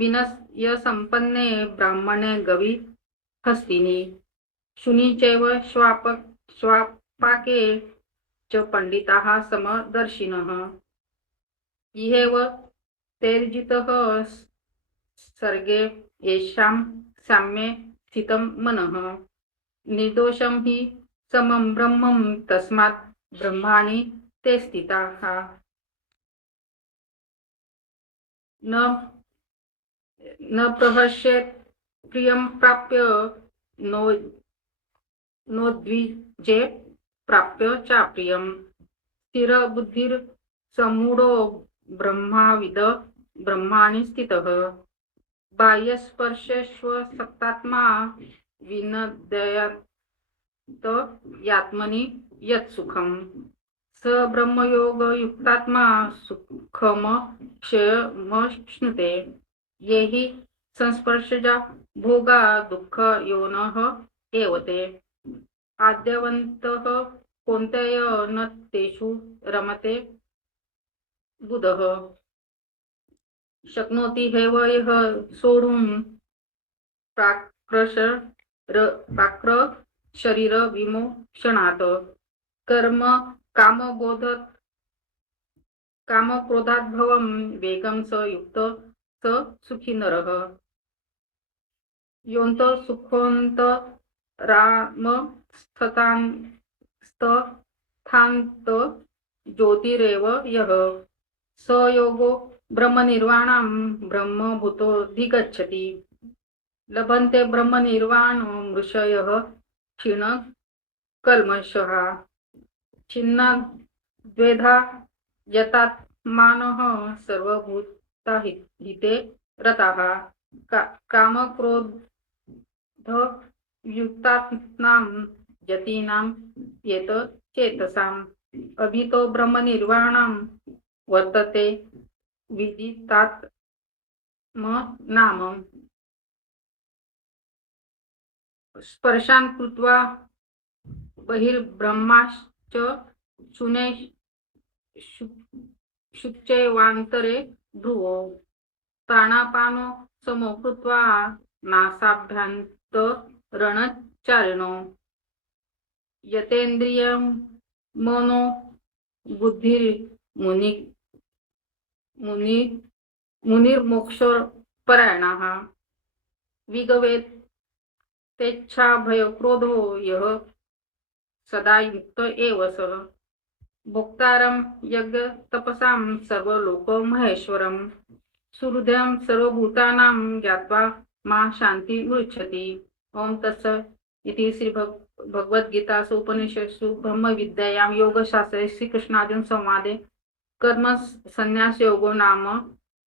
विनयसम्पन्ने ब्राह्मणे गवि हस्तिनि शुनि चैव श्वापाके च पंडिताः समदर्शिनः इहेव तेर्जितः सर्गे येषां साम्ये स्थितं मनः निर्दोषं हि समं ब्रह्मं तस्मात् ब्रह्माणि ते स्थिताः न प्रहस्येत् प्रियं प्राप्य नोद्विजे प्राप्य चाप्रियं स्थिरबुद्धिर्समूढो ब्रह्माविद ब्रह्माणि स्थितः बाह्यस्पर्शेष्वसक्तात्मा विनद्यत यात्मनि यत्सुखम् स ब्रह्मयोगयुक्तात्मा सुखमक्षयमश्नुते ये हि संस्पर्शजा भोगा दुःखयोनः एव ते आद्यवन्तः कोन्तेय न तेषु रमते बुधः शक्नोति हैव यः सोढुं प्राक्शरीर विमोक्षणात् कर्म कामक्रोधाद्भवं वेगं स युक्त स सुखी नरः योऽन्त सुखोऽन्तरामस्थान्त ज्योतिरेव यः स योगो ब्रह्मनिर्वाणं ब्रह्मभूतोऽधिगच्छति लभन्ते ब्रह्मनिर्वाणं मृषयः क्षीणकल्मषः छिन्नाद्वेधा यतात्मानः सर्वभूतहिते रताः कामक्रोधयुक्तानां यतीनां येत चेतसाम् अभितो ब्रह्मनिर्वाणं वर्तते विदितात्मनाम स्पर्शान् कृत्वा बहिर्ब्रह्माश्च शुच्चैवान्तरे ध्रुवो प्राणापानो समो कृत्वा नासाभ्यन्तरणचारिणो यतेन्द्रियं मनो मुनिर्मोक्षपरायणाः विगवेत् तेच्छाभयक्रोधो यः सदा युक्त एव सः भोक्तारं यज्ञतपसां सर्वलोकमहेश्वरं सुहृदं सर्वभूतानां ज्ञात्वा मा शान्तिमुच्यति ओम तत्सत् इति श्री भगवद्गीतासु उपनिषत्सु ब्रह्मविद्यायां योगशास्त्रे श्रीकृष्णार्जुन संवादे कर्म संन्यास योगो नाम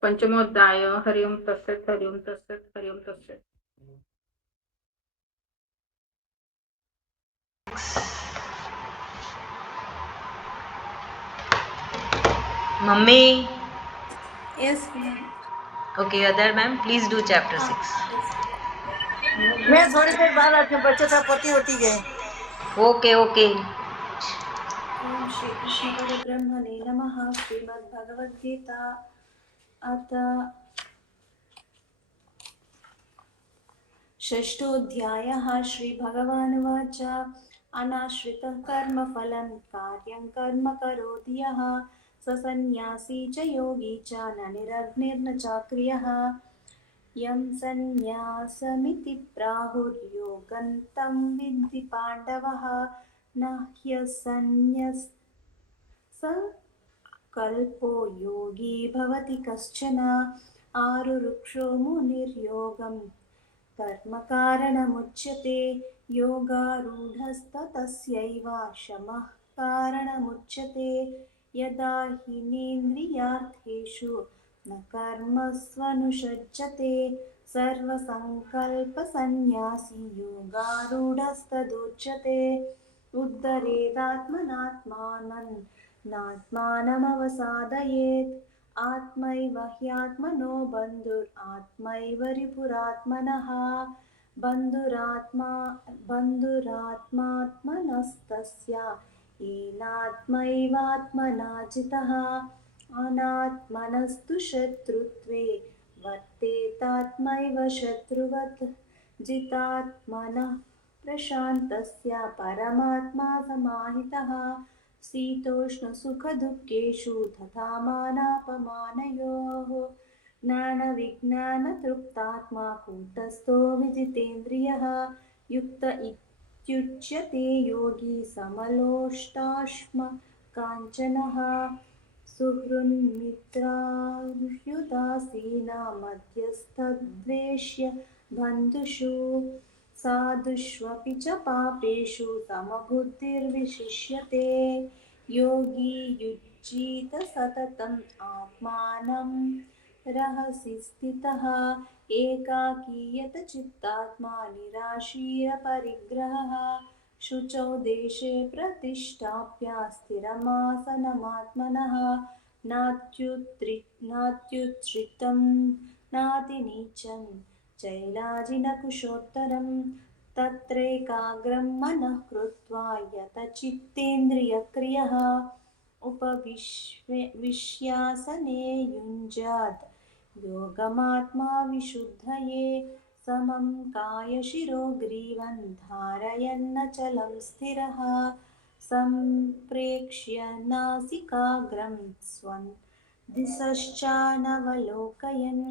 पंचमोऽध्याय हरि ओम तत्सत् हरि ओम तत्सत् हरि ओम तत्सत् Mummy. Yes, ma'am. Okay, other ma'am, please do chapter 6. मैं थोड़ी देर बाद आती हूँ, बच्चे का पति होती गए। Okay, okay. ओम श्री कृष्ण परब्रह्मणे नमः। श्रीमद्भगवद्गीता अथ षष्ठोऽध्यायः। श्रीभगवानुवाच अनाश्रितः कर्मफलं कार्यं कर्म करोति यः स सन्न्यासी च योगी च न निरग्निर्न चाक्रियः यं सन्न्यासमिति प्राहुर्योगं तं विद्धि पाण्डवः न ह्यसन्न्यस्त कल्पो योगी भवति कश्चन आरुरुक्षो मुनिर्योगं कर्मकारणमुच्यते योगारूढस्ततस्यैव शमः कारणमुच्यते यदा हीनेन्द्रियार्थेषु न कर्मस्वनुषज्जते सर्वसङ्कल्पसन्न्यासी योगारूढस्तदुच्यते नात्मानमवसादयेत् आत्मैव ह्यात्मनो बन्धुरात्मैव रिपुरात्मनः बन्धुरात्मात्मनस्तस्य येनात्मैवात्मना जितः अनात्मनस्तु शत्रुत्वे वर्तेतात्मैव शत्रुवत् जितात्मनः प्रशान्तस्य परमात्मा समाहितः शीतोष्णसुखदुःखेषु तथा मानापमानयोः ज्ञानविज्ञानतृप्तात्मा कूटस्थो विजितेन्द्रियः युक्त इत्युच्यते योगी समलोष्टाश्म काञ्चनः सुहृन्मित्रार्युदासीना मध्यस्थद्वेष्य बन्धुषु साधुष्वपि च पापेषु समबुद्धिर्विशिष्यते योगी युज्येत सततम् आत्मानं रहसि स्थितः एकाकीयत चित्तात्मा निराशीरपरिग्रहः शुचौ देशे प्रतिष्ठाप्य स्थिरमासनमात्मनः नात्युच्छ्रितं नातिनीचं चैलाजिनकुशोत्तरं तत्रैकाग्रं मनः कृत्वा यतचित्तेन्द्रियक्रियः उपविश्यासने युञ्जात् योगमात्मा विशुद्धये समं कायशिरोग्रीवं धारयन्नचलं स्थिरः सम्प्रेक्ष्य नासिकाग्रं स्वं दिशश्चानवलोकयन्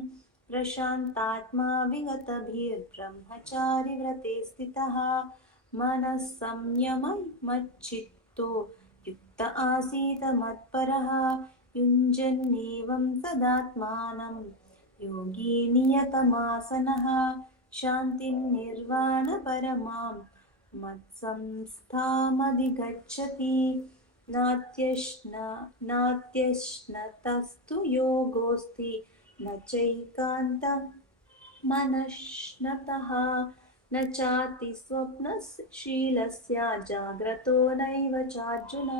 प्रशान्तात्मा विगतभिर्ब्रह्मचारिव्रते स्थितः मनः संयममच्चित्तो युक्त आसीत् मत्परः युञ्जन्नेवं सदात्मानं योगी नियतमासनः शान्तिं निर्वाणपरमां मत्संस्थामधिगच्छति नात्यश्नतस्तु योगोऽस्ति न चैकान्तमनश्नतः न चाति स्वप्नशीलस्य जाग्रतो नैव चार्जुन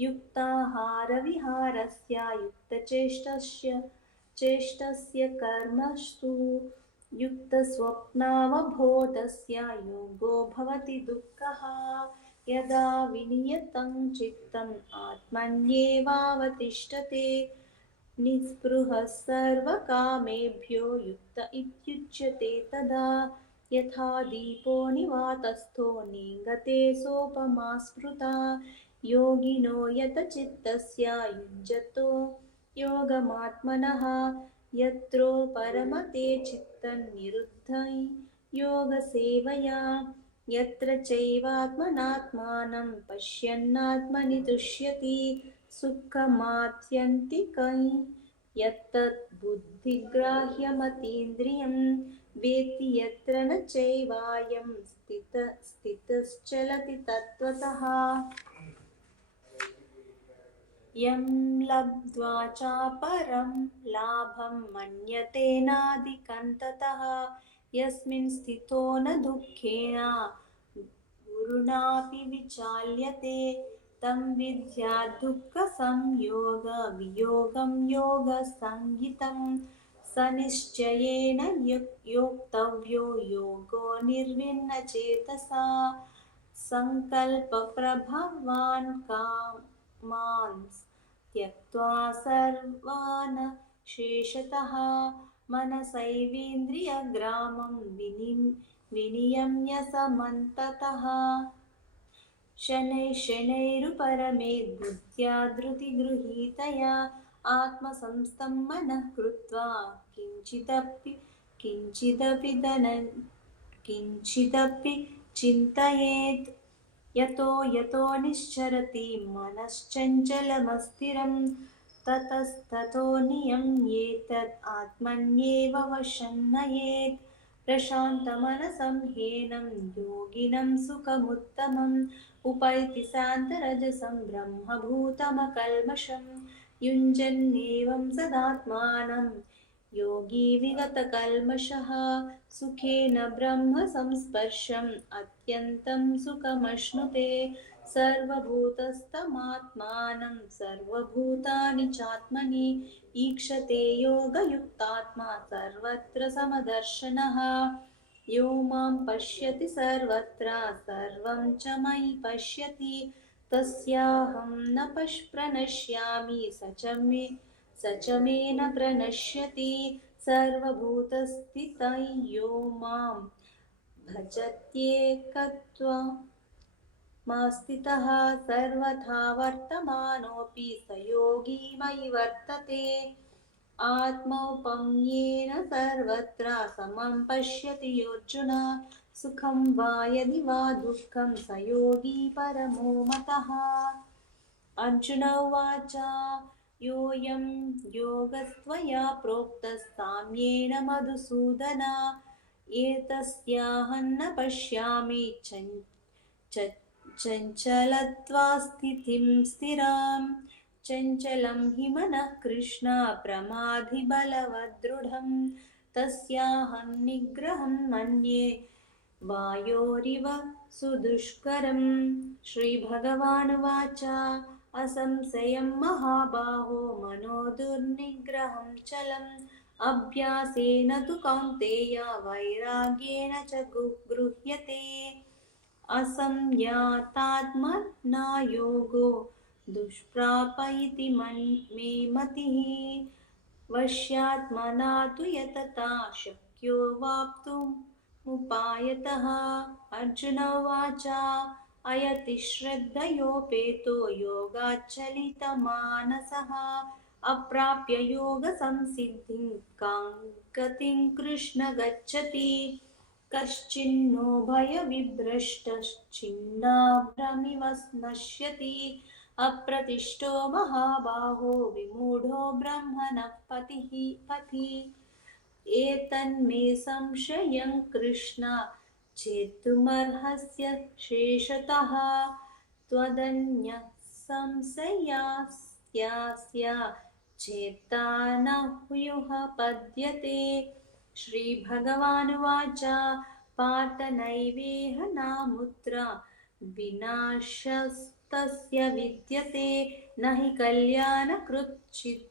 युक्ताहारविहारस्य युक्तचेष्टस्य कर्मसु युक्तस्वप्नावबोधस्य योगो भवति दुःखः यदा विनियतं चित्तम् आत्मन्येवावतिष्ठते निःस्पृहः सर्वकामेभ्यो युक्त इत्युच्यते तदा यथा दीपो निवातस्थो नेङ्गते सोपमा स्मृता योगिनो यतचित्तस्य युञ्जतो योगमात्मनः यत्रो परमते चित्तं निरुद्धं योगसेवया यत्र चैवात्मनात्मानं पश्यन्नात्मनि तुष्यति सुखमात्यन्तिकं यत्तत् बुद्धिग्राह्यमतीन्द्रियं वेत्ति यत्र न चैवायं स्थितश्चलति तत्त्वतः यं लब्ध्वा चापरं लाभं मन्यते नाधिकं ततः यस्मिन् स्थितो न दुःखेन गुरुणापि विचाल्यते तं विद्या दुःखसंयोगवियोगं योगसंज्ञितं स निश्चयेन योक्तव्यो योगो निर्विण्णचेतसा सङ्कल्पप्रभवान् कामान् त्यक्त्वा सर्वान् शेषतः मनसैवेन्द्रियग्रामं विनियम्य समन्ततः शनैरुपरमेद् बुद्ध्या धृतिगृहीतया आत्मसंस्थं मनः कृत्वा किञ्चिदपि चिन्तयेत् यतो निश्चरति मनश्चञ्चलमस्थिरं ततस्ततो नियम्येतत् आत्मन्येव वशं नयेत् प्रशान्तमनसं ह्येनं योगिनं सुखमुत्तमम् उपैति शान्तरजसं ब्रह्मभूतमकल्मषं युञ्जन्नेवं सदात्मानं योगी विगतकल्मषः सुखेन ब्रह्म संस्पर्शम् अत्यन्तं सुखमश्नुते सर्वभूतस्थमात्मानं सर्वभूतानि चात्मनि ईक्षते योगयुक्तात्मा सर्वत्र समदर्शनः यो मां पश्यति सर्वत्र सर्वं च मयि पश्यति तस्याहं न प्रणश्यामि स च मे न प्रणश्यति सर्वभूतस्थितं यो मां भजत्येकत्वमास्थितः सर्वथा वर्तमानोऽपि स योगी मयि वर्तते आत्मौपम्येन सर्वत्र समं पश्यति योऽर्जुन सुखं वा यदि वा दुःखं स योगी परमो मतः अर्जुन उवाच योऽयं योगस्त्वया प्रोक्तस्साम्येन मधुसूदन एतस्याहं न पश्यामि चञ्चलत्वा स्थितिं स्थिरां चञ्चलं हि मनः कृष्ण प्रमाधि बलवदृढं तस्याहं निग्रहं मन्ये वायोरिव सुदुष्करं श्रीभगवानुवाच असंशयं महाबाहो मनो दुर्निग्रहं चलम् अभ्यासेन तु कौन्तेय वैराग्येण च गृह्यते असंयतात्मना योगो दुष्प्राप इति मे मतिः वश्यात्मना तु यतता शक्यो वाप्तुमुपायतः अर्जुन उवाच अयति श्रद्धयोपेतो योगाच्चलितमानसः अप्राप्य योगसंसिद्धिं कां गतिं कृष्ण गच्छति कश्चिन्नो भयविभ्रष्टश्चिन्नाभ्रमिव नश्यति अप्रतिष्ठो महाबाहो विमूढो ब्रह्मणः पथि एतन्मे संशयं कृष्ण चेतुमर्हस्य शेषतः त्वदन्यः संशयास्यास्य चेता न ह्युः पद्यते श्रीभगवानुवाच पार्थ नैवेह नामुत्र विनाशस्तस्य विद्यते न हि कल्याणकृच्छित्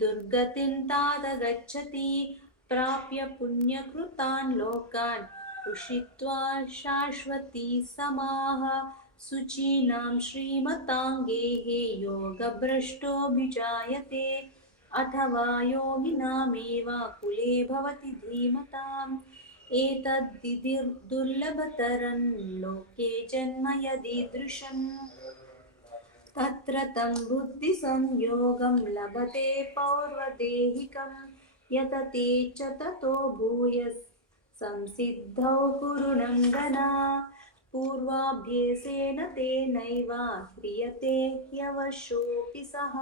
दुर्गतिं तात गच्छति प्राप्य पुण्यकृतान् लोकान् उषित्वा शाश्वती समाः शुचीनां श्रीमताङ्गेः योगभ्रष्टोऽभिजायते अथवा योगिनामेव कुले भवति धीमताम् एतद्विधि दुर्लभतरं लोके जन्म यदीदृशम् तत्र तं बुद्धिसंयोगं लभते पौर्वदेहिकं यतते च ततो भूयः संसिद्धौ कुरु नन्दन पूर्वाभ्यासेन तेनैव क्रियते ह्यवशोऽपि सः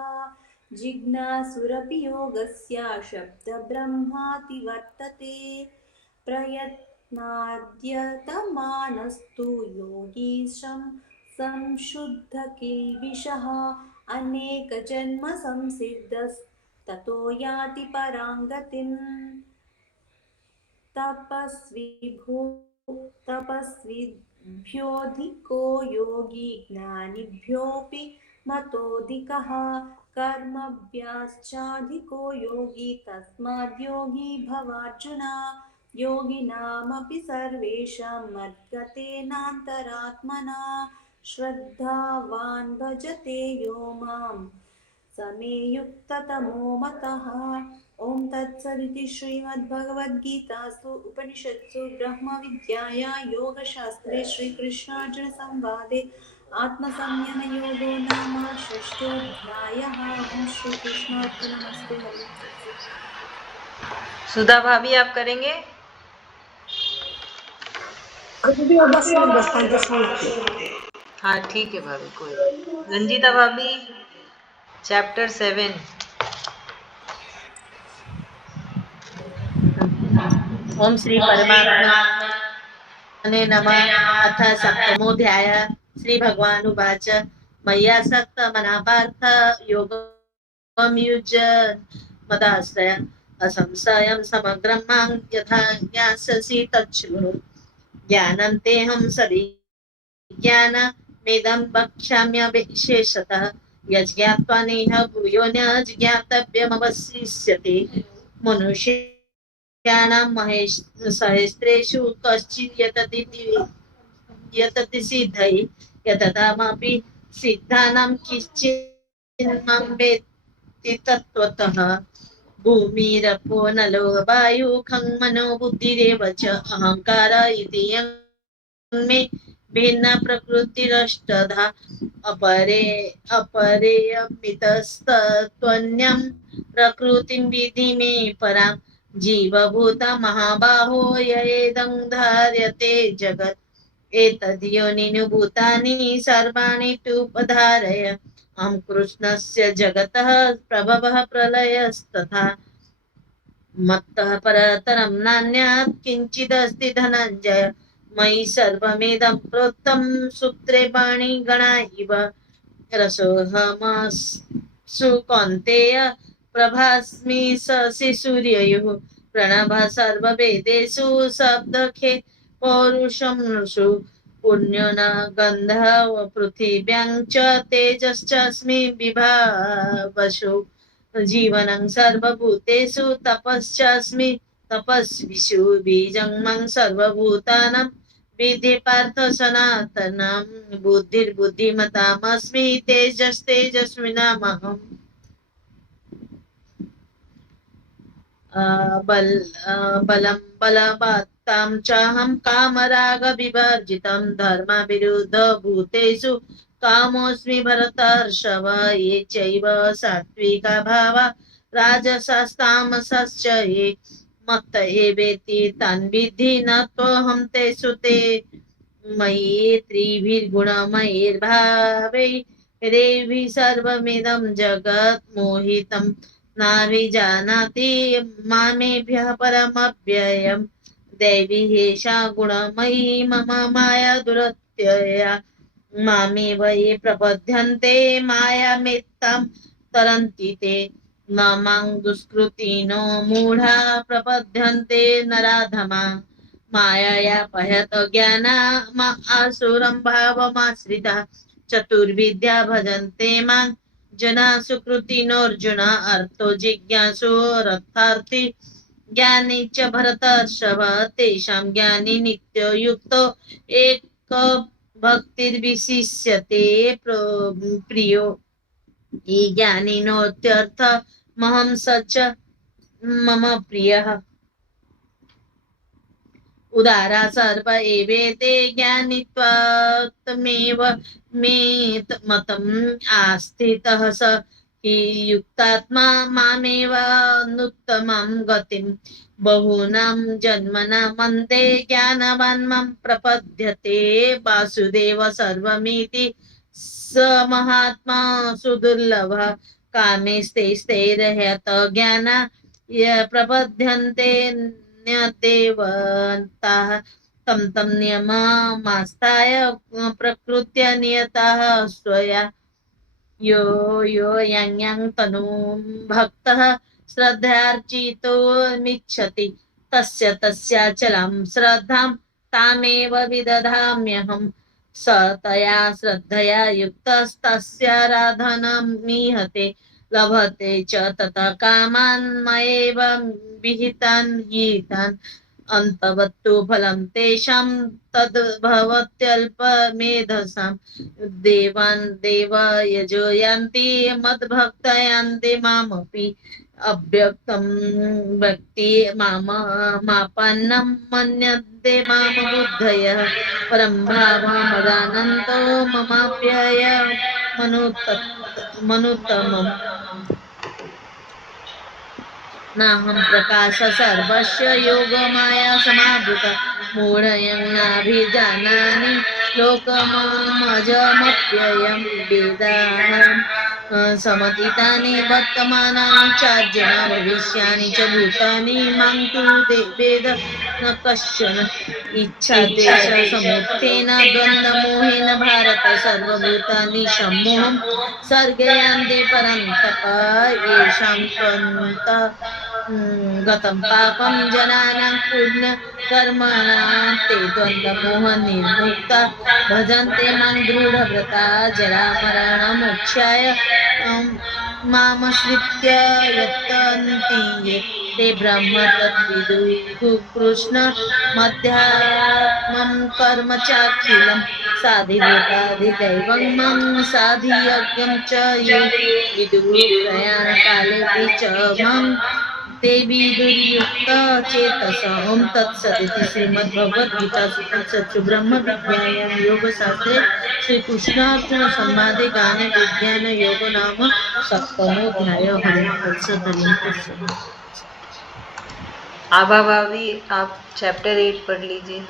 जिज्ञासुरपि योगस्य शब्दब्रह्माति वर्तते प्रयत्नाद्यतमानस्तु योगी संशुद्धकिल्बिषः अनेकजन्म संसिद्धस्ततो याति परां गतिम् तपस्विभ्योऽधिको योगी ज्ञानिभ्योऽपि मतोऽधिकः कर्मभ्याश्चाधिको योगी तस्माद् योगी भवार्जुन योगिनामपि सर्वेषां मद्गतेनान्तरात्मना श्रद्धावान् भजते यो मां समे युक्ततमो मतः ॐ तत्सदिति श्रीमद्भगवद्गीतासु उपनिषत्सु ब्रह्मविद्यायां योगशास्त्रे श्रीकृष्णार्जुनसंवादे आत्मसंयमयोगो नाम षष्ठोऽध्यायः। ॐ श्रीकृष्णार्पणमस्तु। सुधा भाभी आप करेंगे? हाँ ठीक है भाभी, कोई रंजीता भाभी। Chapter 7. ओम श्री परमात्मने नमः। अथ सप्तमोऽध्याय। श्री भगवान उवाच मय्यासक्त मना पार्थ योगं युज्यन् मदाश्रय असंशयं समग्रं मां यथा ज्ञास्यसि तच्छृणु। ज्ञानं तेऽहं सविज्ञानमिदं वक्ष्याम्यविशेषतः यज्ञात्वा नेह भूयो न ज्ञातव्यमवशिष्यते। मनुष्याणां सहस्रेषु कश्चित् यतति सिद्धये यततामपि सिद्धानां किञ्चिन्मां वेत्ति तत्त्वतः। भूमिरपो नलो वायु खं मनो बुद्धिरेव च अहङ्कार इति यं मे भिन्न प्रकृतिरष्टधा अपरेयमितस्तत्त्वन्यं प्रकृतिं विधि मे परां जीवभूता महाबाहो ययेदं धार्यते जगत् एतद्योनिनु भूतानि सर्वाणि तूपधारय अहं कृष्णस्य जगतः प्रभवः प्रलयस्तथा मत्तः परतरं नान्यत् किञ्चिदस्ति धनञ्जय मयि सर्वमिदं प्रोक्तं सूत्रे वाणिगणा इव रसोऽहमसु कौन्तेय प्रभास्मि शशि सूर्ययोः प्रणवः सर्ववेदेषु शब्दखे पौरुषं नृषु पुण्यो न गन्धः पृथिव्यां च तेजश्चास्मि विभावसु जीवनं सर्वभूतेषु तपश्चास्मि तपस्विषु बीजं मां सर्वभूतानां विधि पार्थ सनातनं बुद्धिर्बुद्धिमतामस्मि तेजस्तेजस्विनामहम् बलं बलवत्तां चाहं कामरागविवर्जितं धर्मविरुद्धभूतेषु कामोऽस्मि भरतर्षभ ये चैव सात्विका भावा राजसास्तामसश्च ये मत्त एवेति तान् विद्धि न त्वहं तेषु ते मयि त्रिभिर्गुणमयैर्भावैरेभिः सर्वमिदं जगत् मोहितं नाभिजानाति मामेभ्यः परमव्ययम् दैवी एषा गुणमयी मम माया दुरत्यया मामेव ये प्रपद्यन्ते मायामेत्तां तरन्ति ते न मां दुष्कृतिनो मूढा प्रपद्यन्ते नराधमा मायया पहत ज्ञाना आसुरं भावमाश्रितः चतुर्विद्या भजन्ते मां जना सुकृतिनोऽर्जुन अर्थो जिज्ञासुरर्थार्थी ज्ञानी च भरतर्षभ तेषां ज्ञानी नित्ययुक्तो एक भक्तिर्विशिष्यते प्रियो ये ज्ञानिनोत्यर्थ महं सच मम प्रियः उदारा सर्व एवेते ज्ञानित्वात्मेव मे मतम् आस्थितः स हि युक्तात्मा मामेव अनुत्तमं गतिं बहूनां जन्मनामन्ते ज्ञानवान् मां प्रपद्यते वासुदेव सर्वमिति स महात्मा सुदुर्लभः कामेस्तैस्तैर्हयत ज्ञाना प्रपद्यन्ते देवताः तं तं नियममास्ताय प्रकृत्या नियताः स्वया यो यो yang तनुं भक्तः श्रद्धार्चितो मिच्छति तस्य तस्याचलं श्रद्धां तामेव विदधाम्यहम् स तया श्रद्धया युक्तस्तस्याराधनमीहते लभते च ततः कामान् मयैव विहितान् गीतान् अन्तवत्तु फलं तेषां तद्भवत्यल्पमेधसां देवान् देव यजो यान्ति मद्भक्ता यान्ति मामपि अव्यक्तं भक्ति मापन्नं मन्यन्ते मां बुद्धयः परं भावमदानन्तो ममाप्यय मनुत्तमम् नाहं प्रकाश सर्वस्य योगमाया समावृत मूढयं नाभिजानानि लोकमजमप्ययं वेदाहं समतीतानि वर्तमानानि चार्जुन भविष्यानि च भूतानि मां तु वेद न कश्चन इच्छाद्वेष समुत्थेन द्वन्द्वमोहेन भारत सर्वभूतानि सम्मोहं सर्गयान्ति परन्तप येषां त्वन्तः गतं पापं जनानां पुण्यकर्मणां ते द्वन्द्वमोहनिर्मुक्ता भजन्ते मां दृढव्रता जरामरणमोक्षाय मामश्रित्य यतन्ति ये ते ब्रह्म तद्विदुः कृष्ण मध्यात्मं कर्म चाखिलं साधिभूताधिदैवं मं साधियज्ञं च ये विदुः प्रयाणकालेऽपि च मं ते विदुर्युक्तचेतसः ॐ तत्सदिति श्रीमद्भगवद्गीतासु उपनिषत्सु ब्रह्मविद्यायां योगशास्त्रे श्रीकृष्णार्जुनसंवादे ज्ञानविज्ञानयोगो नाम सप्तमोऽध्यायः। हरिः तत्सत् हरिः तत्सत्। आभा भाभी आप चैप्टर 8 पढ़ लीजिए।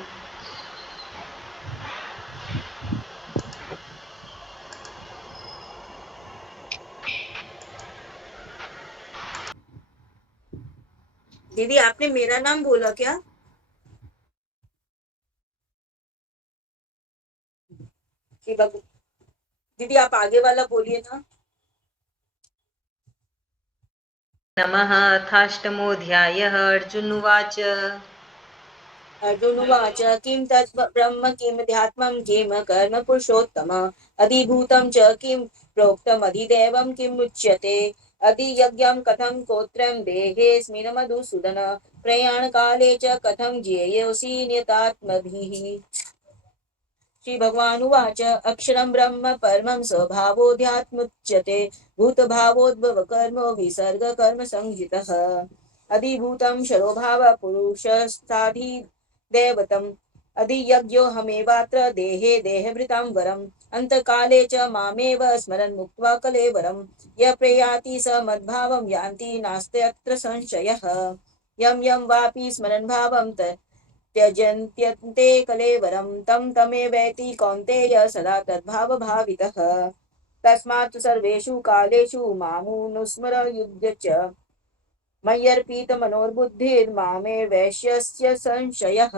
दीदी आपने मेरा नाम बोला क्या? दीदी आप आगे वाला बोलिए ना। नमः अथाष्टमोऽध्यायः। अर्जुन उवाच अर्जुन उवाच किं तत् ब्रह्म किमध्यात्मं किम कर्म पुरुषोत्तम अधिभूतं च किं प्रोक्तमधिदैवं किमुच्यते अधियज्ञं कथं कोत्रं देहेऽस्मिन् मधुसूदन प्रयाणकाले च कथं ज्ञेयोऽसि नियतात्मभिः। श्री भगवान उवाच अक्षरं ब्रह्म परमं स्वभावोऽध्यात्मुच्यते भूतभावोद्भव कर्मो विसर्ग कर्म संहितः अधिभूतं शरोभाव पुरुषस्थाधिदैवतम् अधियज्ञो हमेवात्र देहे देहभृतां वरम् अन्तकाले च मामेव स्मरन् मुक्त्वा कलेवरं य प्रयाति स मद्भावं यान्ति नास्त्यत्र संशयः यं यं वापि स्मरन् भावं त्यजन्त्यन्ते कलेवरं तं तमेवैति कौन्तेय सदा तद्भावभावितः तस्मात् सर्वेषु कालेषु मामुनुस्मर युध्य च मय्यर्पितमनोर्बुद्धिर्मामे वैश्यस्य संशयः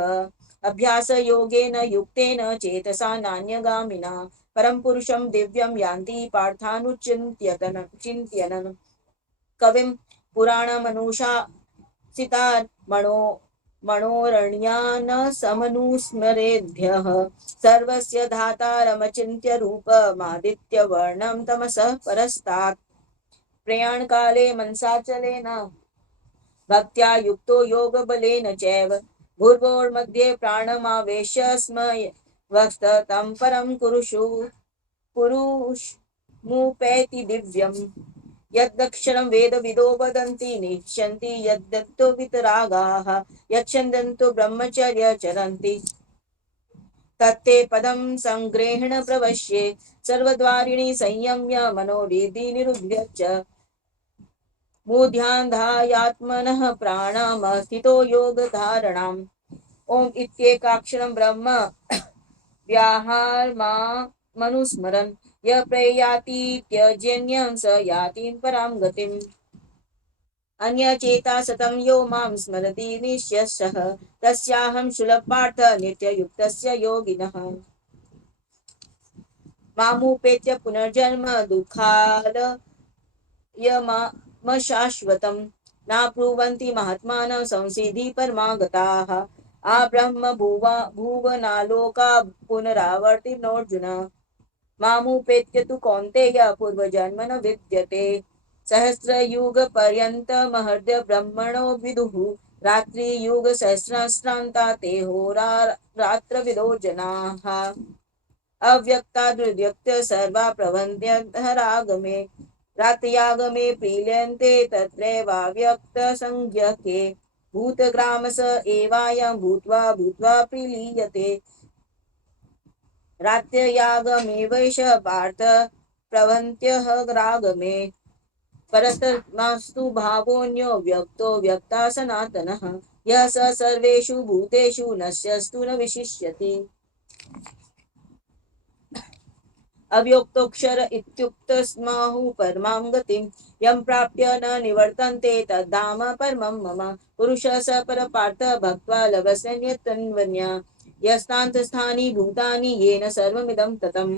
अभ्यासयोगेन युक्तेन चेतसा नान्यगामिना परं पुरुषं दिव्यं यान्ति पार्थानुचिन्त्यनन् कविं पुराणमनुशासितान् मनोरण्यान् समनुस्मरेभ्यः सर्वस्य धातारमचिन्त्य रूपमादित्यवर्णं तमसः परस्तात् प्रयाणकाले मनसाचलेन भक्त्या युक्तो योगबलेन चैव भूर्भुवोर्मध्ये प्राणमावेश्य स्मयवस्ततं परं पुरुषमुपैति दिव्यम् यद्दक्षरं वेदविदो वदन्ति निष्यन्ति यद्दत्तो वितरागाः यच्छन्दन्तो ब्रह्मचर्यचरन्ति तत्ते पदं संग्रहेण प्रवश्ये सर्वद्वारिणि संयम्य मनोरिधि निरुध्य च मूढ्यान्धायात्मनः प्राणमस्थितो योगधारणाम् ॐ इत्येकाक्षरं ब्रह्म व्याहारमामनुस्मरन् य प्रयाति त्यजन्यं स याति परां गतिम् अन्यचेता सतं यो मां स्मरति निश्यशः तस्याहं सुलभपार्थ नित्ययुक्तस्य योगिनः मामुपेत्य पुनर्जन्म दुःखालयमशाश्वतं नाप्नुवन्ति महात्मानः संसिद्धि परमागताः आब्रह्म भुवनालोका पुनरावर्तिनोऽर्जुन मामुपेत्य तु कौन्तेय पूर्वजन्म न विद्यते सहस्रयुगपर्यन्तमहर्द्य ब्रह्मणो विदुः रात्रियुगसहस्रान्ता ते होरात्रविदो जनाः अव्यक्ताद्व्यक्त सर्वा प्रबन्ध्यधरागमे रात्र्यागमे प्रील्यन्ते तत्रैवाव्यक्तसंज्ञके भूतग्रामस एवायं भूत्वा भूत्वा प्रीलीयते रात्र्यागमेवैष पार्थ प्रवन्त्यः रागमे परतस्मास्तु भावोऽन्यो व्यक्तो व्यक्ता सनातनः यः स सर्वेषु भूतेषु नश्यस्तु न विशिष्यति अव्योक्तोऽक्षर इत्युक्तस्माहु परमां गतिं यं प्राप्य न निवर्तन्ते तद्धाम परमं मम पुरुषः स परपार्थ भक्त्वा लभस्यन्यतन्वन्या यस्तान्तस्थानि भूतानि येन सर्वमिदं ततम्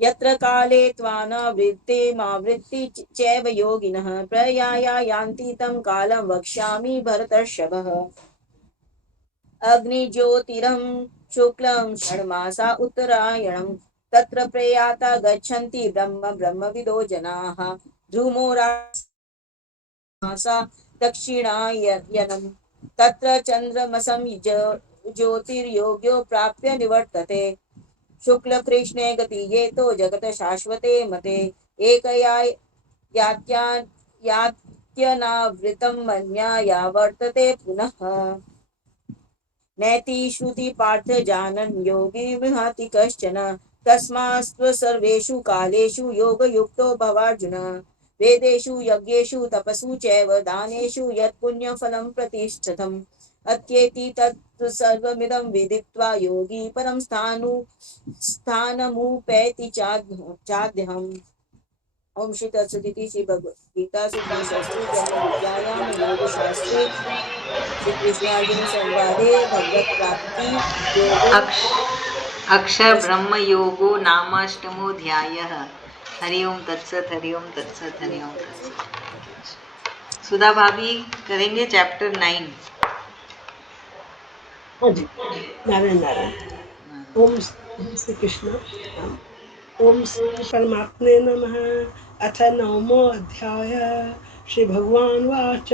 यत्र काले त्वानावृत्तिमावृत्ति चैव योगिनः प्रयाया यान्ति तं कालं वक्ष्यामि भरतर्षभः अग्निज्योतिरं शुक्लं षण्मासा उत्तरायणं तत्र प्रयाता गच्छन्ति ब्रह्मविदो जनाः धूमो मासा दक्षिणायनं तत्र चन्द्रमसं ज्योतिर्योग्यो प्राप्य निवर्तते शुक्लकृष्णे गति ये तो जगत शाश्वते मते एकया यात्यनावृतं मन्याया वर्तते पुनः नैति श्रुति पार्थ जानन् योगी विहाति कश्चन तस्मास्त्व सर्वेषु कालेषु योगयुक्तो भवार्जुन वेदेषु यज्ञेषु तपसु चैव दानेषु यत् पुण्यफलं प्रतिष्ठितम् अत्येति तत् सर्वमिदं विदित्वा योगी परं स्थानमुपैति चाद्यहम् ओम श्री तत्सदिति श्री भगवद्गीता उपनिषत्सु ब्रह्मविद्यायां योगशास्त्रे श्री कृष्णार्जुन संवादे भगवत प्राप्ति योगो अक्षर ब्रह्म योगो नामाष्टमोऽध्यायः। हरि ओम तत्सत, हरि ओम तत्सत, हरि ओम तत्सत। सुधा भाभी करेंगे चैप्टर 9। हाँ जी, नारायण नारायण। ओम श्री कृष्ण। ओम श्री परमात्मे नमः। अथ नवमो अध्याय। श्री भगवान वाच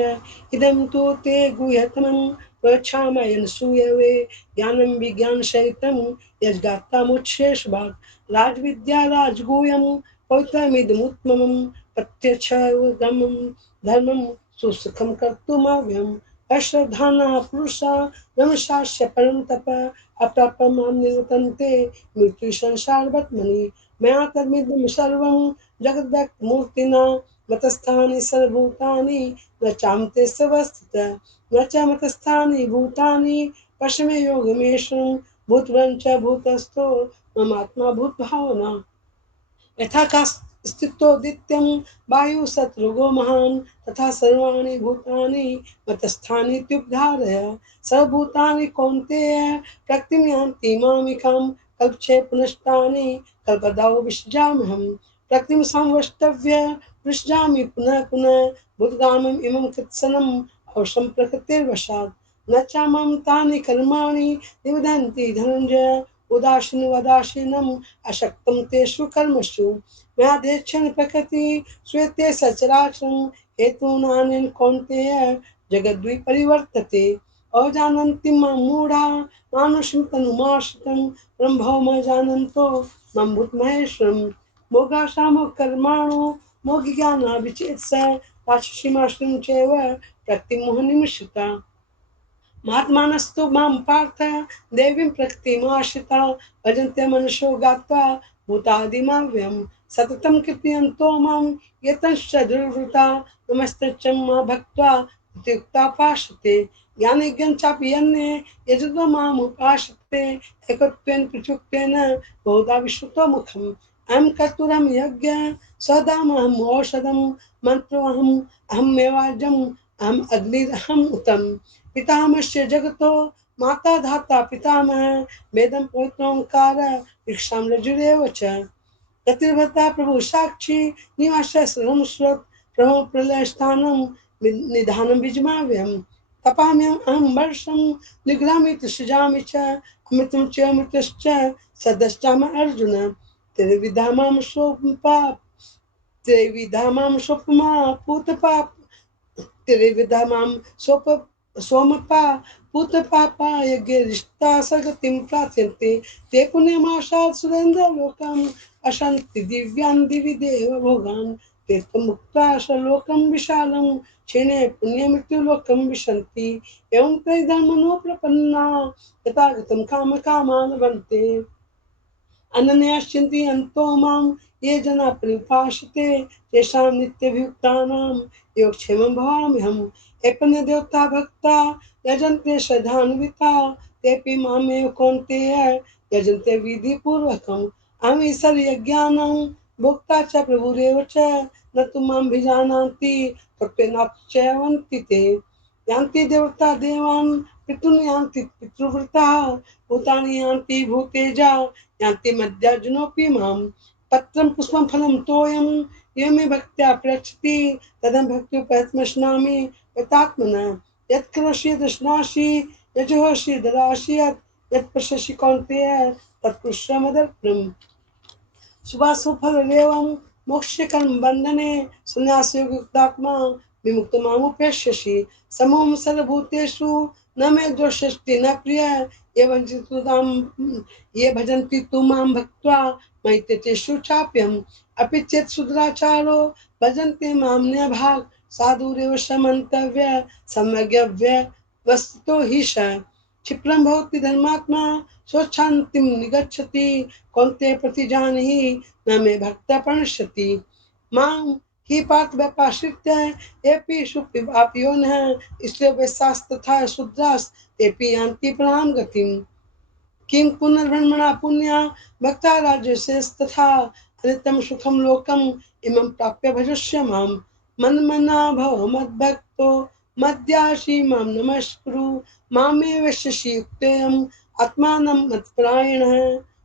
इदं तु ते गुह्यतमं प्रच्छामयन् सूयवे ज्ञानं विज्ञानसहितं यज्ञात्तामुच्छेषभाक् राजविद्या राजगुह्यं पवित्रमिदमुत्तमं प्रत्यक्षगमं धर्मं सुसुखं कर्तुमव्यम् अश्रद्धानः पुरुषा नमशास्य परं तप अप्राप्यमां निवर्तन्ते मृत्यु संसारवत्मनि मया तद्मिदं सर्वं जगद्व्यक्तमूर्तिना मतस्थानि सर्वभूतानि न चान्ते स्वस्थितः न च मतस्थानि भूतानि पश्चिमे योगमेशं भूतवन् च भूतस्थो ममात्मा भूतभावना यथा स्थितोदित्यं वायु सत्रुगो महान् तथा सर्वाणि भूतानि मतस्थानीत्युपधारय सर्वभूतानि कौन्तेय प्रकृतिं यान्ति मामिकां कल्पे पुनस्तानि कल्पदाव विसृजाम्यहं प्रकृतिं संवष्टव्य विसृजामि पुनः पुनः भूतगामम् इमं कृत्स्नम् अवश्यं प्रकृतिर्वशात् न च मां तानि कर्माणि निबध्नन्ति धनञ्जय उदासीनवदासीनम् अशक्तं तेषु कर्मसु मयाध्यक्षेण प्रकृति श्वेते सचराचरं हेतूनानेन कौन्तेय जगद्विपरिवर्तते अजानन्ति मां मूढा मानुषं तनुमाश्रितं ब्रह्मभौम जानन्तो मां भूतमहेश्वरं मोगाशामोकर्माणो मोगिज्ञानाभिचेतस राक्षसीमाश्रितं चैव प्रकृतिमोहनिमिषिता महात्मानस्तु मां पार्थ देवीं प्रकृतिमाश्रिता भजन्ते मनुष्यो गात्वा भूतादिमाव्यं सततं कृपयन्तो मां यतश्च दुर्वृता नमस्तच्च मा भक्त्वा इत्युक्ता पाश्यते ज्ञानिज्ञं चापि यन्ने यजतो मामुपाश्रिते एकत्वेन पृथुत्वेन बहुधा विश्रुतो मुखम् अहं कर्तुरहं यज्ञः सदामहम् औषधं मन्त्रोऽहम् अहमेवाजम् अहम् अग्निरहम् उतम् पितामहस्य जगतो माता धाता पितामह वेदं पवित्रोंकार ऋक्षां रजुरेव च गतिर्भर्ता प्रभु साक्षी निवासः सर्वं स्रोत प्रभो प्रलयस्थानं निधानं बीजमाव्यं तपाम्यहम् अहं वर्षं निगृहामि सृजामि च अमृतं च अमृतश्च सदश्चामि अर्जुन त्रिविधा मां सोपमा पूतपाप त्रिविधा मां सोमपा पूतपापा यज्ञरिष्टा सगतिं प्रार्थयन्ते ते पुण्यमाशात् सुरेन्द्रलोकम् अशन्ति दिव्यान् दिवि देव भोगान् ते मुक्त्वा लोकं विशालं क्षीणे पुण्यमृत्युलोकं विशन्ति एवं त्रैधर्मणो प्रपन्ना यथागतं कामकामान् लभन्ते अनन्याश्चिन्तयन्तो मां ये जना परिभाषते तेषां नित्यभियुक्तानां योगक्षेमं भवाम्यहम् एपन्य देवता भक्ता यजन्ते श्रद्धान्विता तेऽपि मामेव कौन्तेय यजन्ते विधिपूर्वकम् अमीसर्यज्ञानं भोक्ता च प्रभुरेव च न तु मां भिजानान्ति तत्त्वेनाप्यवन्ति ते यान्ति देवता देवान् पितॄन् यान्ति पितृव्रताः भूतानि यान्ति भूतेजा यान्ति मद्यार्जुनोऽपि मां पत्रं पुष्पं फलं तोयं यो मे भक्त्या प्रयच्छति तदं भक्त्युपैतमश्नामि यतात्मना यत् करोषि दशनासि यजोषि ददासि यत् पश्यसि कौन्तेय तत्पुरुषं मदर्पणम् शुभाशुफलमेवं मोक्षकरं बन्धने संन्यासयोगयुक्तात्मा विमुक्तो मामुपेष्यसि समोम सर्वभूतेषु न मे दोषस्ति न प्रिय एवं चित्तुदां ये भजन्ति तु मां भक्त्वा मयि तेषु चाप्यम् अपि चेत् शूद्राचारो भजन्ते मां न्यभाक् साधुरेव समन्तव्य सम्यग्यव्य वस्तुतो हि स क्षिप्रं भवति धर्मात्मा स्वच्छान्तिं निगच्छति कौन्ते प्रतिजानीहि न मे भक्ता प्रणश्यति मां हि पार्थ व्यपाश्रित्य एपि सुप्पिवाप्योनः इसलिए वैसास्तथा शूद्रास् तेपि यान्ति परां गतिम् किं पुनर्ब्रह्मणा पुण्या भक्ता राजसेस्तथा अनित्यं सुखं लोकम् इमं प्राप्य भजस्य मां मन्मना भव मद्भक्तो मद्यासि मां नमस्कुरु मामे वश्यसि युक्तेयम् आत्मानं मत्परायणः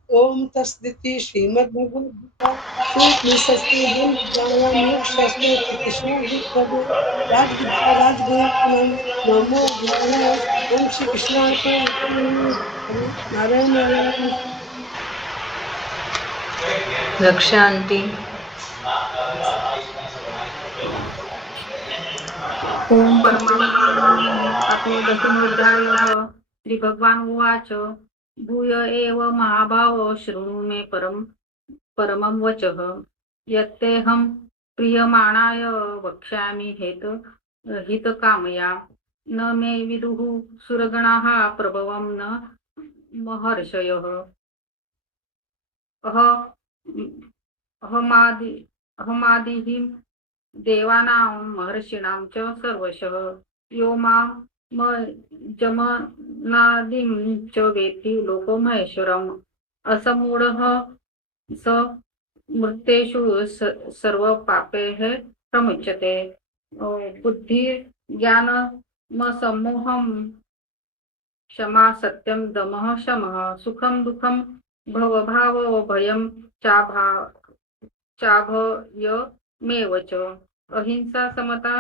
ओम तस्दिति श्रीमद्भगवद्गीता श्रीकृष्ण ब्रह्मज्ञानां मोक्षशास्त्रे श्रीकृष्णार्जुनपदे राजविद्या राजगुरुकुलं नमो बुद्धाय ओम श्री कृष्णार्पणमस्तु नारायण नारायण रक्षा आंटी। ॐ परमात्मने अतो दशमोऽध्यायः श्रीभगवान् उवाच भूय एव महाभाव शृणु मे परमं वचः यत्तेऽहं प्रीयमाणाय वक्ष्यामि हितकामया न मे विदुः सुरगणाः प्रभवं न महर्षयः अहमादिः देवानां महर्षीणां च सर्वशः यो मां जमनादिं च वेत्ति लोको महेश्वरम् असमूढः स मृत्तेषु सर्वपापैः प्रमुच्यते बुद्धिर्ज्ञानमसम्मोहं क्षमा सत्यं दमः शमः सुखं दुःखं भवभावो भयं चाभयमेव च अहिंसा समता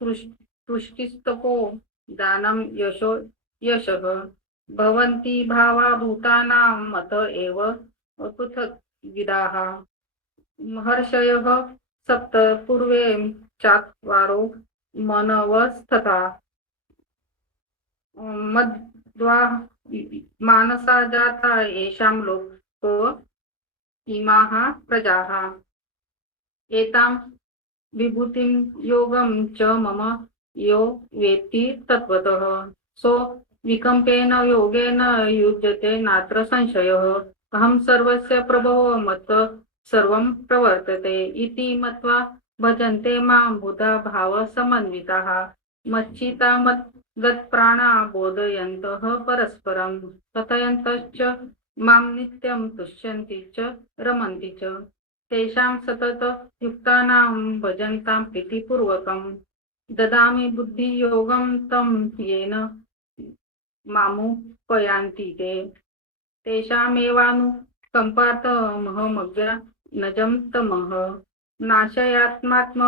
तुष्टिस्तपो दानं यशः भवन्ति भावा भूतानां मत एव पृथक् विदाः महर्षयः सप्त पूर्वे चत्वारो मनवस्तथा मद्वा मानसा जाता येषां लोको इमाः प्रजाः एतां विभूतिं योगं च मम यो वेत्ति तत्त्वतः सो विकम्पेन योगेन युज्यते नात्र संशयः अहं सर्वस्य प्रभवो मत् सर्वं प्रवर्तते इति मत्वा भजन्ते मां बुधा भावसमन्विताः मच्चिता मद्गतप्राणा बोधयन्तः परस्परं कथयन्तश्च मां नित्यं तुष्यन्ति च रमन्ति च तेषां सतत युक्तानां भजन्तां प्रीतिपूर्वकं ददामि बुद्धियोगं तं येन मामुपयान्ति ते तेषामेवानुकम्पार्थमहमज्ञानजं तमः नाशयात्मात्म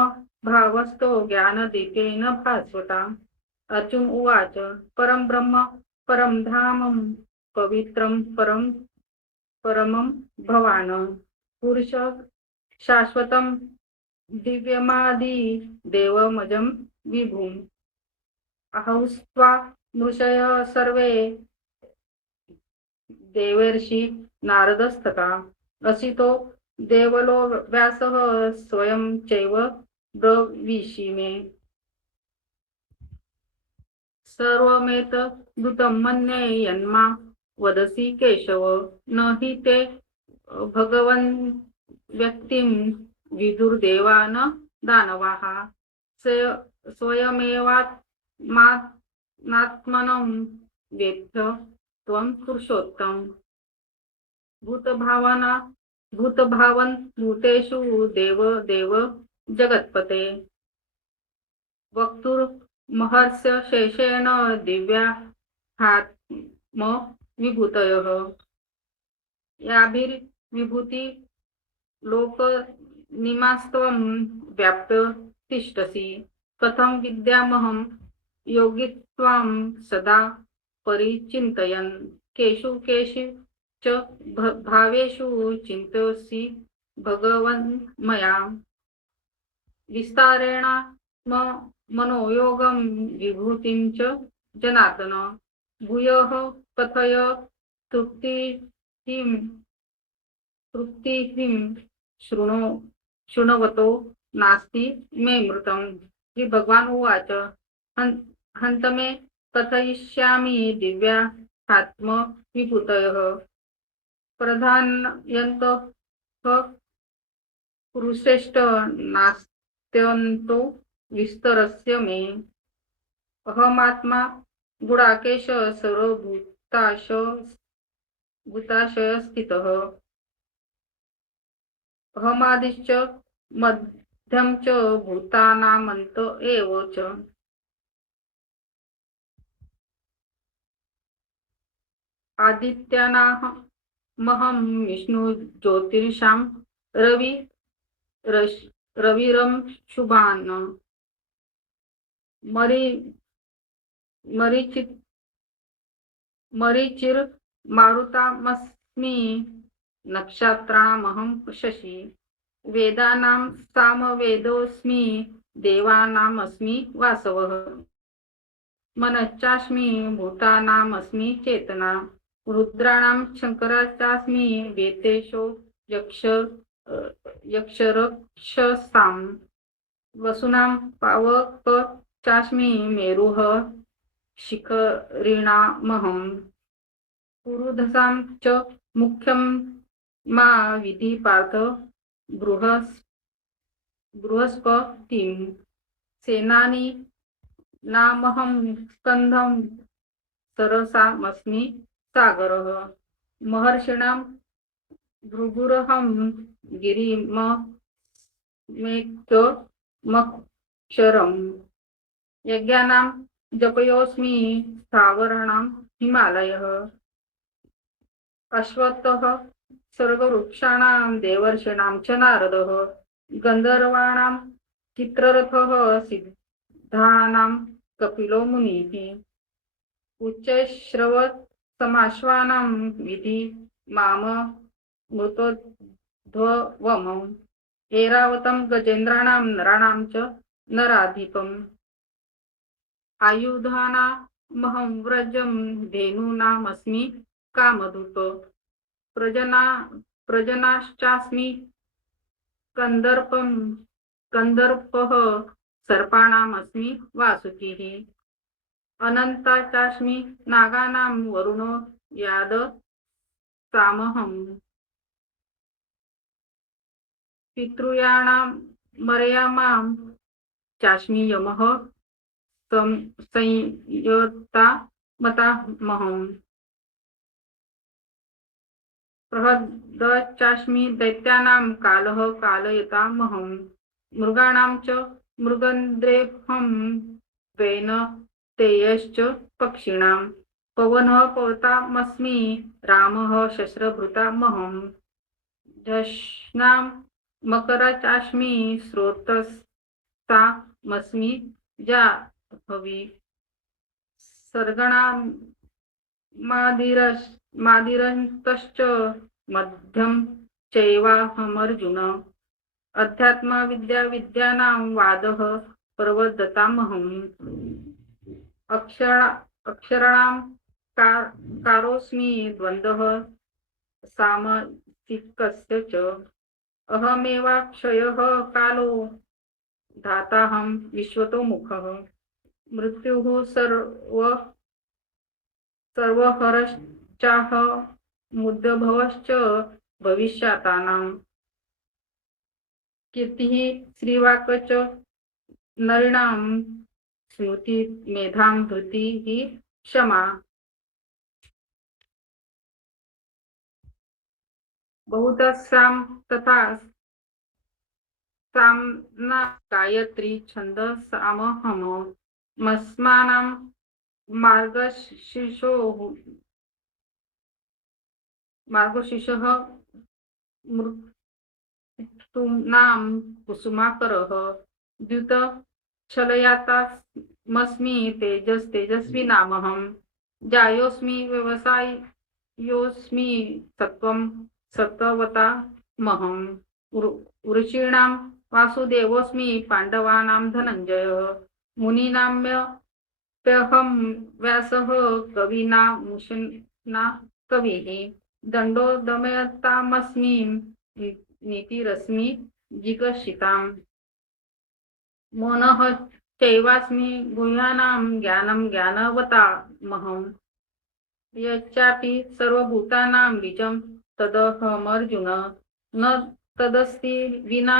भावस्तो ज्ञानदीपेन भास्वता अर्जुन उवाच परं ब्रह्म परं धामं पवित्रं परमं भवान् पुरुष शाश्वतं दिव्यमादि देवमजं विभुम् अहौस्त्वा मृषयः सर्वे देवर्षि नारदस्तथा असितो देवलो व्यासः स्वयं चैव ब्रवीषि मे सर्वमेतदुतं मन्ये यन्मा वदसि केशव न हि ते भगवन् व्यक्तिं विदुर्देवा न दानवाः स्वयमेवात्मात्मनं वेत्थ त्वं पुरुषोत्तम भूतभावना भूतभावन भूतेषु देव देव जगत्पते वक्तुर महर्ष शेषेण दिव्या हात्म विभूतयः याभिर्विभूति लोक निमास्त्वं व्याप्य तिष्ठसि कथं विद्यामहं योगित्वां सदा परिचिन्तयन् केषु केषु च भावेषु चिन्तयसि भगवन् मया विस्तारेण मनोयोगं विभूतिं च जनार्दन भूयः कथय तृप्तिं तृप्तिं शृण्वतो नास्ति मे मृतं श्री भगवान उवाच हन्त मे कथयिष्यामि दिव्यात्म विभूतयः प्रधानयन्तः कुरुश्रेष्ठ नास्त्यन्तो विस्तरस्य मे अहमात्मा गुडाकेश सर्वभूताशय स्थितः अहमादिश्च मध्यं च भूतानामन्त एव च आदित्यानामहं विष्णु ज्योतिषां रविरं शुभान् मरीचिर्मारुतामस्मि नक्षत्रामहं शशि वेदानां सामवेदोऽस्मि देवानामस्मि वासवः मनश्चास्मि भूतानामस्मि चेतना रुद्राणां शङ्कराचास्मि वेतेशो यक्षरक्षसां वसूनां पावकश्चास्मि मेरुः शिखरिणामहं पुरुधसां च मुख्यं मा विधि पार्थ बृहस्पतिं सेनानी नामहं स्कन्धं सरसामस्मि सागरः महर्षिणां भृगुरहं गिरिमक्षरम् यज्ञानां जपयोऽस्मि स्थावराणां हिमालयः अश्वत्थः सर्ववृक्षाणां देवर्षीणां च नारदः गन्धर्वाणां चित्ररथः सिद्धानां कपिलो मुनिः उच्चैश्रवसमाश्वानां विधि माम मृतोध्वमम् ऐरावतं गजेन्द्राणां नराणां च नराधिपम् आयुधानामहं व्रजं धेनूनामस्मि कामधुक प्रजनाश्चास्मि कन्दर्पः सर्पाणामस्मि वासुकिः अनन्ताचास्मि नागानां वरुणो याद सामहम् पितृयाणां मर्यामां चास्मि यमः संयता मतामहम् प्रहदश्चास्मि दैत्यानां कालः कालयतामहम् मृगाणां च मृगन्द्रेऽहं वैनतेयश्च पक्षिणां पवनः पवतामस्मि रामः शस्त्रभृतामहम् झष्णां मकराचास्मि स्रोतस्तामस्मि जाह्नवी सर्गणां मादिरन्तश्च मध्यं चैवाहमर्जुन अध्यात्मविद्यानां वादः प्रवदतामहम् अक्षराणां कारोऽस्मि द्वन्द्वः सामसिकस्य च अहमेवाक्षयः कालो धाताहं विश्वतोमुखः मृत्युः सर्वहरश्चाहमुद्भवश्च भविष्यतानां कीर्तिः श्रीवाक् च नृणां स्मृति मेधां धृतिः क्षमा बहुतस्साम तथा सामना गायत्री छंद सामहम मस्मानां मार्गशीर्षो मार्गशीर्षः मृत्युनां कुसुमाकरः द्युत छलयातास्मि तेजस्वी नामहं जायोस्मि व्यवसायोस्मि सत्वं सत्ववतामहं ऋषीणां वासुदेवोऽस्मि पाण्डवानां धनञ्जय मुनीनाम्यप्यहं व्यासः कवीनामुषना कविः दण्डो दमयतामस्मि नीतिरस्मि जिगर्षिताम् मनः चैवास्मि गुह्यानां ज्ञानं ज्ञानवतामहं यच्चापि सर्वभूतानां बीजं तदहमर्जुन न तदस्ति विना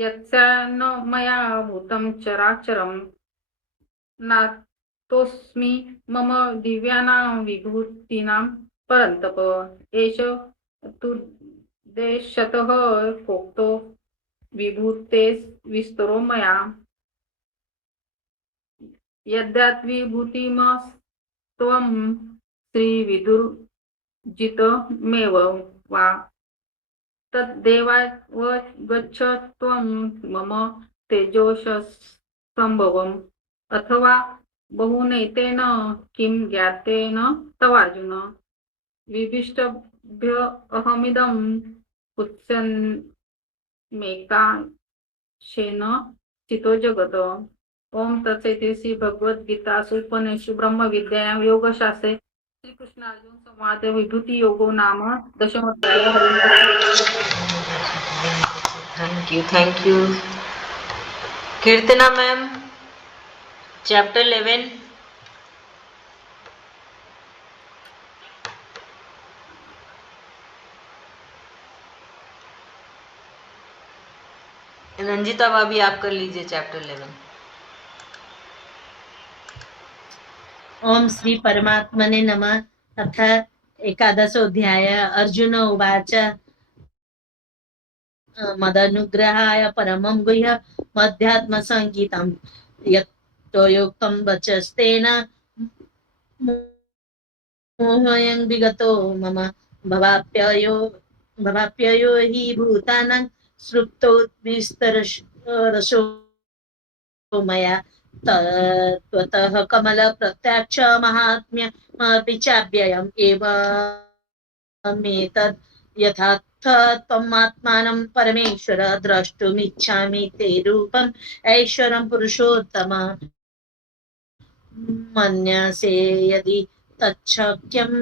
यत्सा न मया भूतं चराचरं नातोऽस्मि मम दिव्यानां विभूतीनां परन्तप एष तु देशतः प्रोक्तो विभूते विस्तरो मया यद्यात्विभूतिमस्त्वं श्रीविदुर्जितमेव वा तद्देवावगच्छ त्वं मम तेजोशसम्भवम् अथवा बहुनैतेन किं ज्ञातेन तवार्जुन विभिष्टभ्य अहमिदं पुच्छन्मेकाशेन चितो जगत ओम तत्सैते श्री भगवद्गीतासु उपनिषु ब्रह्म विद्यायां योगशास्त्रे श्री कृष्ण अर्जुन संवाद विभूति योगो नाम दशमोध्यायः। Thank you Keerthana ma'am chapter 11 Ranjita भाभी आप कर लीजिए चैप्टर 11। ओम श्री परमात्मने नमः। अथ एकादशोऽध्याय। अर्जुन उवाच मदनुग्रहाय परमं गुह्य मध्यात्मसंगीतं यत्तोयोक्तं वचस्तेन मोहयं विगतो मम भवाप्ययो हि भूतानां सृप्तोद्विस्तरशो मया त्वतः कमल प्रत्यक्ष महात्म्यमपि चाव्ययम् एवमेतद् यथार्थ त्वमात्मानं परमेश्वर द्रष्टुमिच्छामि ते रूपम् ऐश्वरं पुरुषोत्तम मन्यसे यदि तच्छक्यं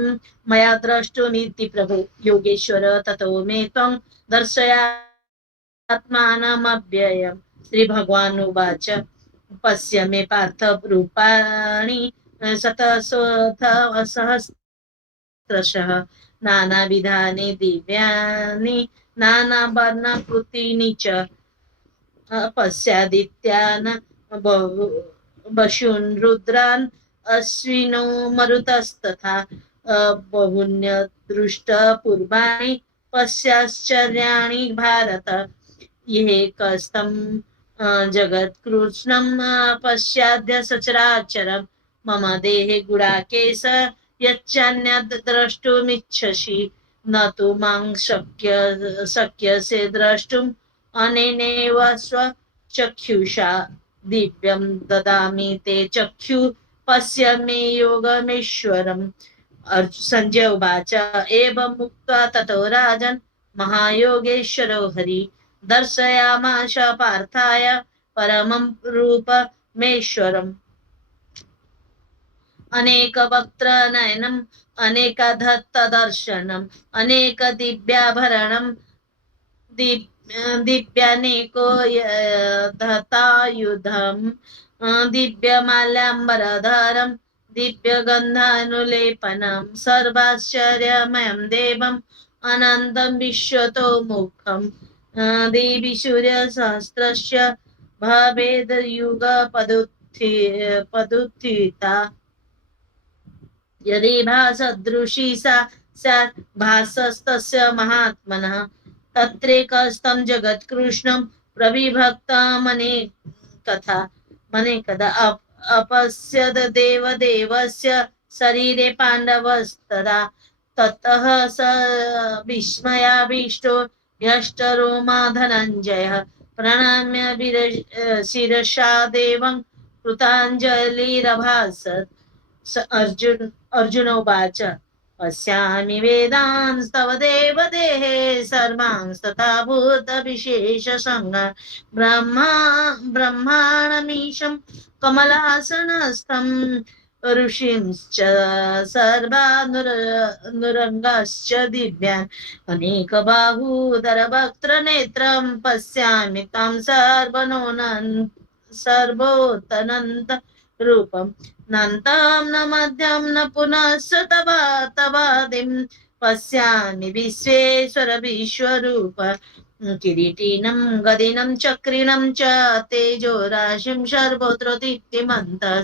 मया द्रष्टुमिति प्रभु योगेश्वर ततो मे त्वं दर्शयात्मानमव्ययम्। श्रीभगवान् उवाच पश्य मे पार्थ रूपाणि शतसहस्रशः नानाविधानि दिव्यानि नानावर्णकृतीनि च पश्यादित्यान् बशून् रुद्रान् अश्विनो मरुतस्तथा बहुन्यदृष्टपूर्वाणि पश्याश्चर्याणि भारत येकस्तं जगत्कृष्णं पश्याद्य सचराचरं मम देहे गुडाकेश यच्चान्यद् द्रष्टुमिच्छसि न तु मां शक्यसे द्रष्टुम् अनेनैव स्वचक्षुषा दिव्यं ददामि ते चक्षु पश्य मे योगमेश्वरम्। संजय उवाच एवम् उक्त्वा ततो राजन् महायोगेश्वरो हरि दर्शयामास पार्थाय परमं रूपमेश्वरम् अनेकवक्त्रनयनम् अनेकदत्तदर्शनम् अनेकदिव्याभरणम् दिव्यानेको दत्तायुधम् दिव्यमाल्याम्बरधरम् दिव्यगन्धानुलेपनम् सर्वाश्चर्यमयं देवम् अनन्तं विश्वतोमुखम् देवी सूर्यसहस्रस्य भवेद्युगपदुत्थिता यदि भासदृशी सा स्यात् भासस्तस्य महात्मनः तत्रैकस्तं जगत्कृष्णं प्रविभक्तमनेकदा अपश्यद देवदेवस्य शरीरे पाण्डवस्तदा ततः स विस्मयाविष्टो यष्टरोमा धनञ्जयः प्रणम्य शिरसा देवं कृताञ्जलिरभाषत् अर्जुन उवाच पश्यामि वेदांस्तव देवदेहे सर्वांस्तथा भूतविशेषसङ्गा ब्रह्माणमीशं कमलासनस्थं ऋषिंश्च सर्वानुरङ्गाश्च दिव्यान् अनेकबाहूदरवक्त्रनेत्रं पश्यामि तं सर्वोत्तनन्त रूपम् नान्तं न मध्यं न पुनश्च तवादिं पश्यामि विश्वेश्वर विश्वरूप किरीटिनं गदिनं चक्रिणं च तेजो राशिं सर्वत्र दीप्तिमन्तः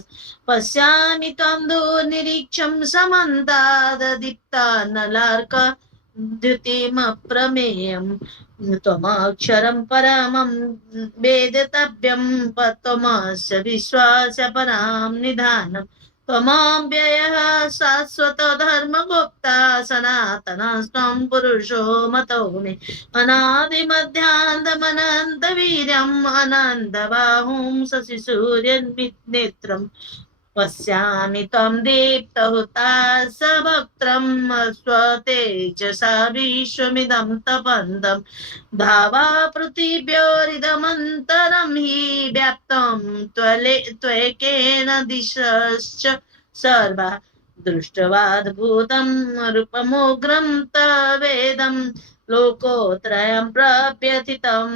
पश्यामि त्वं दुर्निरीक्षं समन्ताददीप्तानलार्क द्युतिमप्रमेयम् त्वमक्षरं परमं वेदितव्यं त्वमस्य विश्वास्य परां निधानम् त्वमव्ययः शाश्वत धर्मगुप्ता सनातनस्त्वं पुरुषो मतो मे अनादिमध्यान्तमनन्तवीर्यम् अनन्तबाहुं शशिसूर्यनेत्रम् पश्यामि त्वं दीप्तहुताशवक्त्रं स्वतेजसा विश्वमिदं तपन्तम् धावा पृथिव्योरिदमन्तरं हि व्याप्तं त्वयैकेन दिशश्च सर्वा दृष्ट्वाद्भुतं रूपमुग्रं तवेदं लोकोत्रयं प्रव्यथितं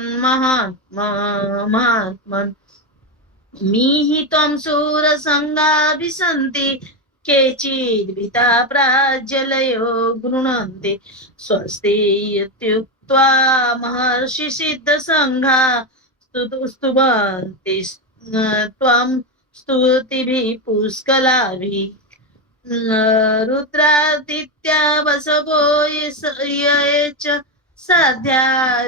महात्मन् मीहि त्वं शूरसङ्गा विसन्ति केचिद्भीता प्राज्वलयो गृह्णन्ति स्वस्ति इत्युक्त्वा महर्षि सिद्धसङ्घा स्तुवन्ति त्वं स्तुतिभिः पुष्कलाभिः रुद्रादित्या वसवो ये च साध्या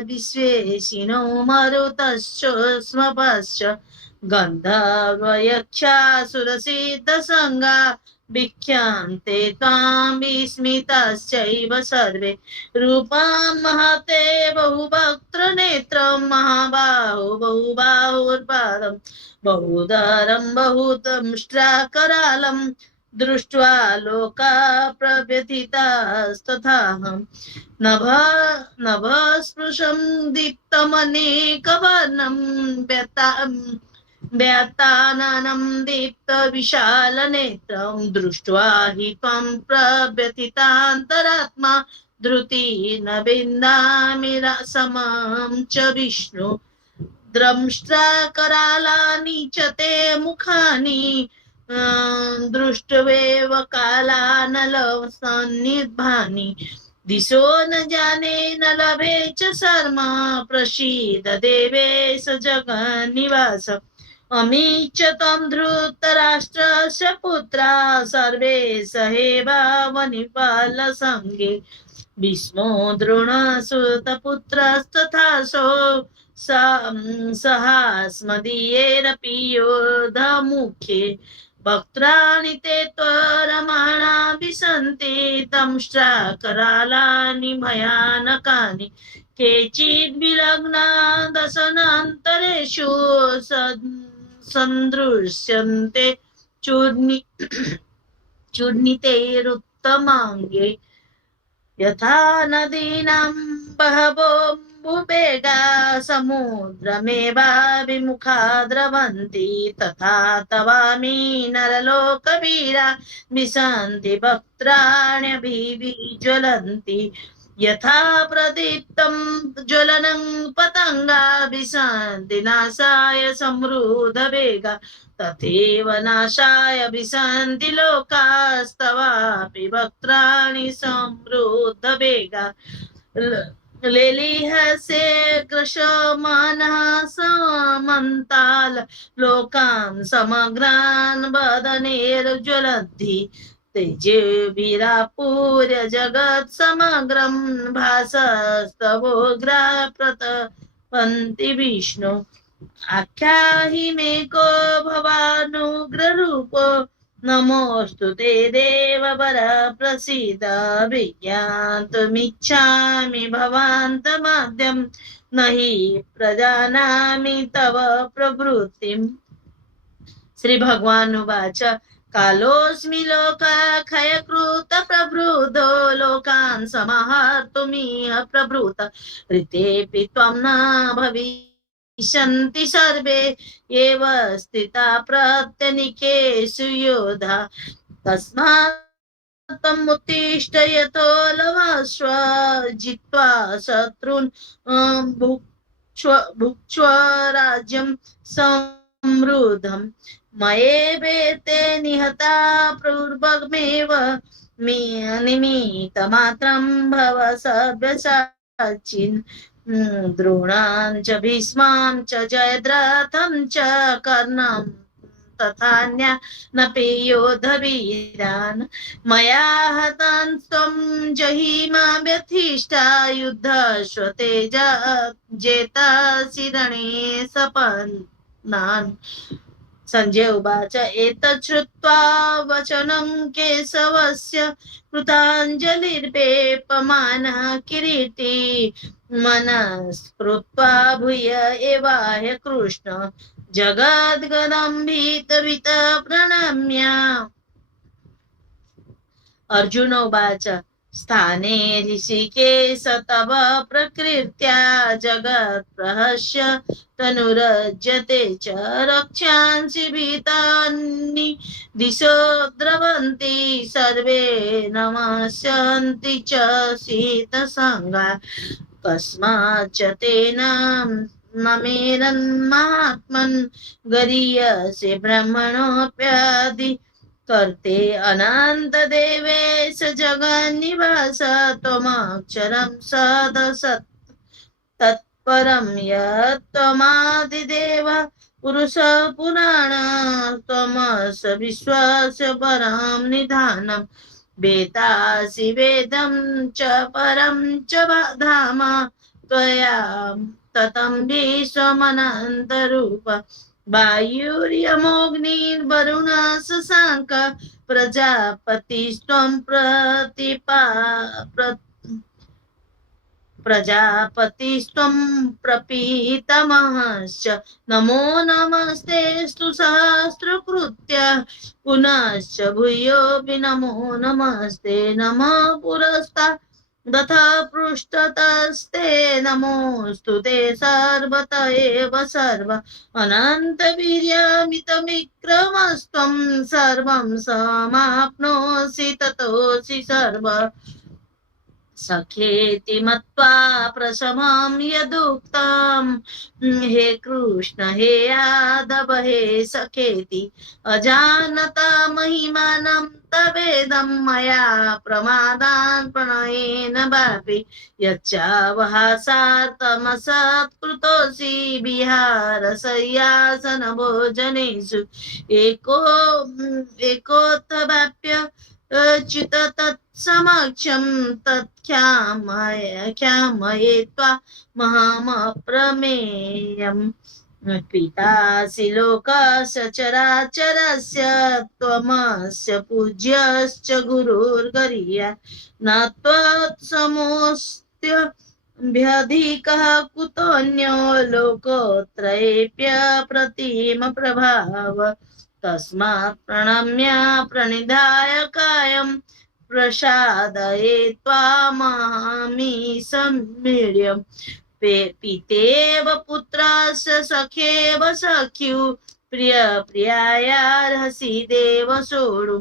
विश्वेशिनो मरुतश्च स्मपश्च गन्धर्वयक्षासुरसिद्धसङ्गा विख्यान्ते त्वां विस्मिताश्चैव सर्वे रूपं महते बहुवक्त्रनेत्रं महाबाहो बहुबाहुर्पादं बहुधरं बहुदंष्ट्राकरालं दृष्ट्वा लोका प्रव्यथितास्तथाहं नभस्पृशं दीप्तमनेकवर्णं व्याताननं दीप्तविशालनेत्रं दृष्ट्वा हि त्वं प्रव्यथितान्तरात्मा धृति न विन्दामि समं च विष्णु द्रंष्ट्राकरालानि च ते मुखानि दृष्ट्वेव कालानलसन्निभानि दिशो न जाने न लभे च शर्मा प्रसीद देवेश जगन्निवास अमी च त्वं धृतराष्ट्रस्य पुत्रा सर्वे सहेवावनिपालसङ्गे भीष्मो द्रोणसुतपुत्रस्तथासो सहास्मदीयैरपि योधमुखे वक्त्राणि ते त्वरमाणा विसन्ति दंष्ट्राकरालानि भयानकानि केचिद्विलग्ना दशनान्तरेषु सन्दृश्यन्ते चूर्णितैरुत्तमाङ्गे यथा नदीनां बहवोऽम्बुवेगा समुद्रमेवाभिमुखा द्रवन्ति तथा तवामि नरलोकवीरा विशन्ति वक्त्राण्यभिज्वलन्ति यथा प्रदीप्तं ज्वलनं पतङ्गा विशन्ति नाशाय समृद्धवेगा तथैव नाशाय विशन्ति लोकास्तवापि वक्त्राणि समृद्धवेगा लेलिहसे ग्रशमानः समन्ताल लोकान् समग्रान् वदनेर्ज्वलन्ति तेजेभिरापूर्य जगत् समग्रं भासस्तवोग्रा प्रतपन्ति विष्णु आख्याहि मे को भवानुग्ररूपो नमोऽस्तु ते देववर प्रसीद विज्ञातुमिच्छामि भवान्तमाद्यं न हि प्रजानामि तव प्रवृत्तिम्। श्री भगवान उवाच कालोऽस्मि लोकाखयकृत प्रवृद्धो लोकान् समाहर्तुमिह प्रभृत ऋतेऽपि त्वं न भविष्यन्ति सर्वे एव स्थिता प्रत्यनीकेषु योधा तस्मात् त्वमुत्तिष्ठ यतो लभस्व जित्वा शत्रून् भुक्ष्व राज्यं समृद्धम् मयेवेते निहता पूर्वमेव निमित्तमात्रं भव सव्यसाचिन् द्रोणां च भीष्मां च जयद्रथं च कर्णं तथान्यानपि योधवीरान् मया हतान् त्वं जहिमा व्यथिष्ठा युद्धस्व जेतासि रणे सपन्नान्। संजय उवाच एतत् श्रुत्वा वचनं केशवस्य कृताञ्जलिर्वेपमानः किरीटी मनस्कृत्वा भूय एवाह्य कृष्ण जगद्गदं भीतभीत प्रणम्य। अर्जुन उवाच स्थाने ऋषिकेश तव प्रकृत्या जगत्प्रहस्य तनुरज्यते च रक्ष्यांसि भीतानि दिशो द्रवन्ति सर्वे नमस्यन्ति च शीतसङ्गा कस्माच्च तेन न मेरन्मात्मन् गरीयसे ब्रह्मणोऽप्यादि कर्ते अनंत देवेश जगन्निवास त्वमक्षरं सदसत् तत्परं यत्त्वमादिदेव पुरुष पुराण त्वमस्य विश्वस्य परं निधानं वेदासि वेदं च परं च धाम त्वया ततं विश्वमनन्तरूप वायुर्यमोऽग्निर्वरुणः शशाङ्क प्रजापतिस्त्वं प्रजापतिस्त्वं प्रपीतामहश्च नमो नमस्तेऽस्तु सहस्रकृत्य पुनश्च भूयोऽपि नमो नमस्ते नमः पुरस्तात् तथा पृष्ठतस्ते नमोऽस्तु ते सर्वत एव सर्व अनन्तवीर्यमितविक्रमस्त्वं सर्वं समाप्नोषि ततोऽसि सर्व सखेति मत्वा प्रशमं यदुक्तं हे कृष्ण हे यादव हे सखेति अजानता महिमानं तवेदं मया प्रमादान् प्रणयेन वापि यच्चावहासार्थमसत्कृतोऽसि विहारशय्यासन भोजनेषु एकोत्थवाप्य चित तत्समक्षं तत्ख्यामये त्वा महामप्रमेयम् पितासि लोकस्य चराचरस्य त्वमस्य पूज्यश्च गुरुर्गरीया न त्वत्समोऽस्त्यभ्यधिकः कुतोऽन्यो लोकोत्रयेऽप्यप्रतिम प्रभाव तस्मात् प्रणम्य प्रणिधाय कायं प्रसादये त्वामहमि सम्मीड्यम् पितेव पुत्रस्य सखेव सख्यु प्रियायार्हसि देव सोढु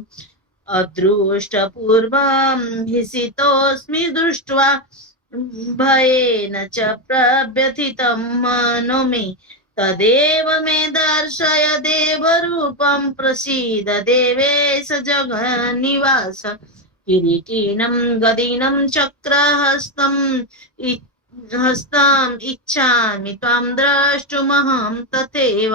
अदृष्टपूर्वं हिसितोऽस्मि दृष्ट्वा भयेन च प्रव्यथितं मनो मे तदेव मे दर्शय देवरूपं प्रसीद देवेश जगन्निवास किरीटिनं गदिनं चक्रहस्तं हस्तम् इच्छामि त्वां द्रष्टुमहं तथैव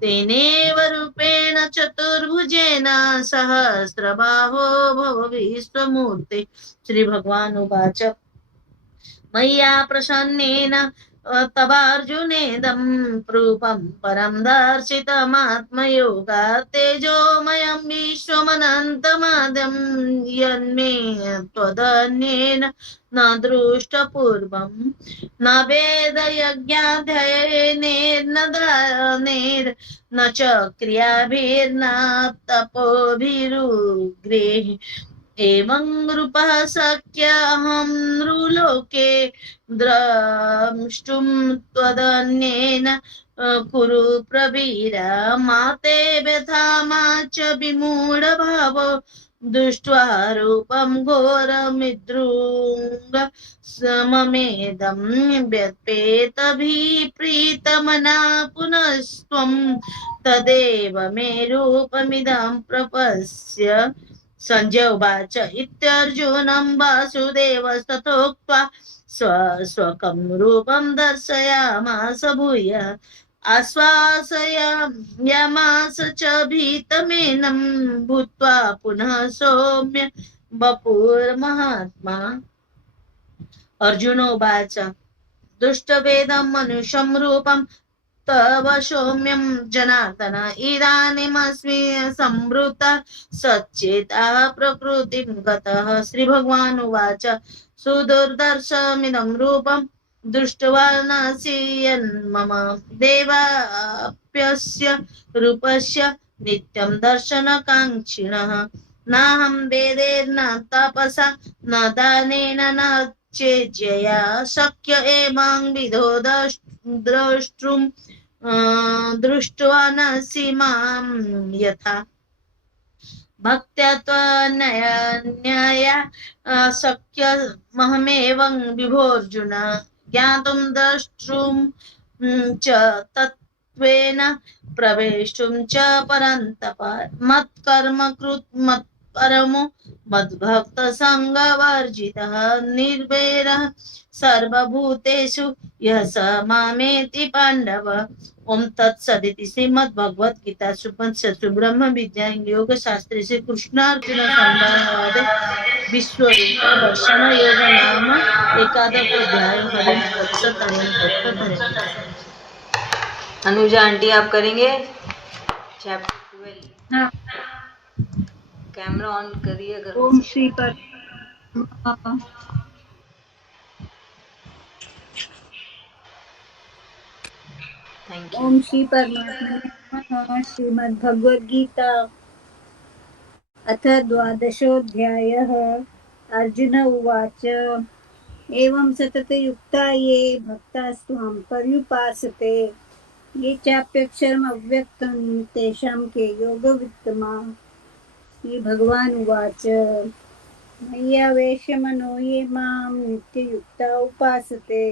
तेनेव रूपेण चतुर्भुजेन सहस्रबाहो भव विश्वमूर्ते। श्रीभगवान् उवाच मय्या प्रसन्नेन तवार्जुनेदं रूपं परं दर्शितमात्मयोगात् तेजोमयं विश्वमनन्तमाद्यं यन्मे त्वदन्येन न दृष्टपूर्वं न वेदयज्ञाध्ययनेर्न दानेर्न च क्रियाभिर्न तपोभिरुग्रेः एवं रूपः शक्यहं नृलोके द्रष्टुं त्वदन्येन कुरु प्रवीर मा ते व्यथा मा च विमूढभावो दृष्ट्वा रूपं घोरमिदृङ्ग सममेदं व्यपेतभिप्रीतमना पुनस्त्वं तदेव मे रूपमिदं प्रपश्य। संजय उवाच इत्यर्जुनं वासुदेवस्तथोक्त्वा स्वकं रूपं दर्शयामास भूय आश्वासयामास च भीतमेनं भूत्वा पुनः सौम्य वपुर्महात्मा। अर्जुन उवाच दुष्टवेदं मनुष्यं रूपं तव सौम्यं जनार्दन इदानीमस्मि संवृत्तः सच्चेतः प्रकृतिं गतः। श्रीभगवान् उवाच सुदुर्दर्शमिदं रूपं दृष्ट्वा नासि यन्मम देवाप्यस्य रूपस्य नित्यं दर्शनकाङ्क्षिणः नाहं वेदेर्न तपसा न दानेन न चेज्यया शक्य एवं विधो द्रष्टुं दृष्ट्वा नसि मां यथा भक्त्या त्वनया शक्यमहमेवं विभोर्जुन ज्ञातुं द्रष्टुं च तत्त्वेन प्रवेष्टुं च परन्तप मत्कर्म कृत् मत्परमो मद्भक्तसङ्गवर्जितः निर्वैरः सर्वभूतेषु यः स मामेति पाण्डव। ओम तत्सदिति श्रीमद्भगवद्गीतासु उपनिषत्सु ब्रह्म विद्या योगशास्त्रे श्री कृष्णार्जुन संवादे विश्वरूप दर्शन योग नाम एकादशोऽध्याय। हरि तत्सत् हरि तत्सत् हरि। अनुजा आंटी आप करेंगे चैप्टर 12। हाँ। कैमरा ऑन करिए अगर ओम श्री पर थैंक यू। ओम श्री परमात्मने नमः। श्रीमद् भगवद गीता अथ द्वादशोऽध्यायः। अर्जुन उवाच एवं सततयुक्ता ये भक्तास्त्वां पर्युपासते ये चाप्यक्षरम् अव्यक्तं तेषां के योगवित्तमाः। श्रीभगवान् उवाच मय्यावेशमनो ये मां नित्ययुक्ता उपासते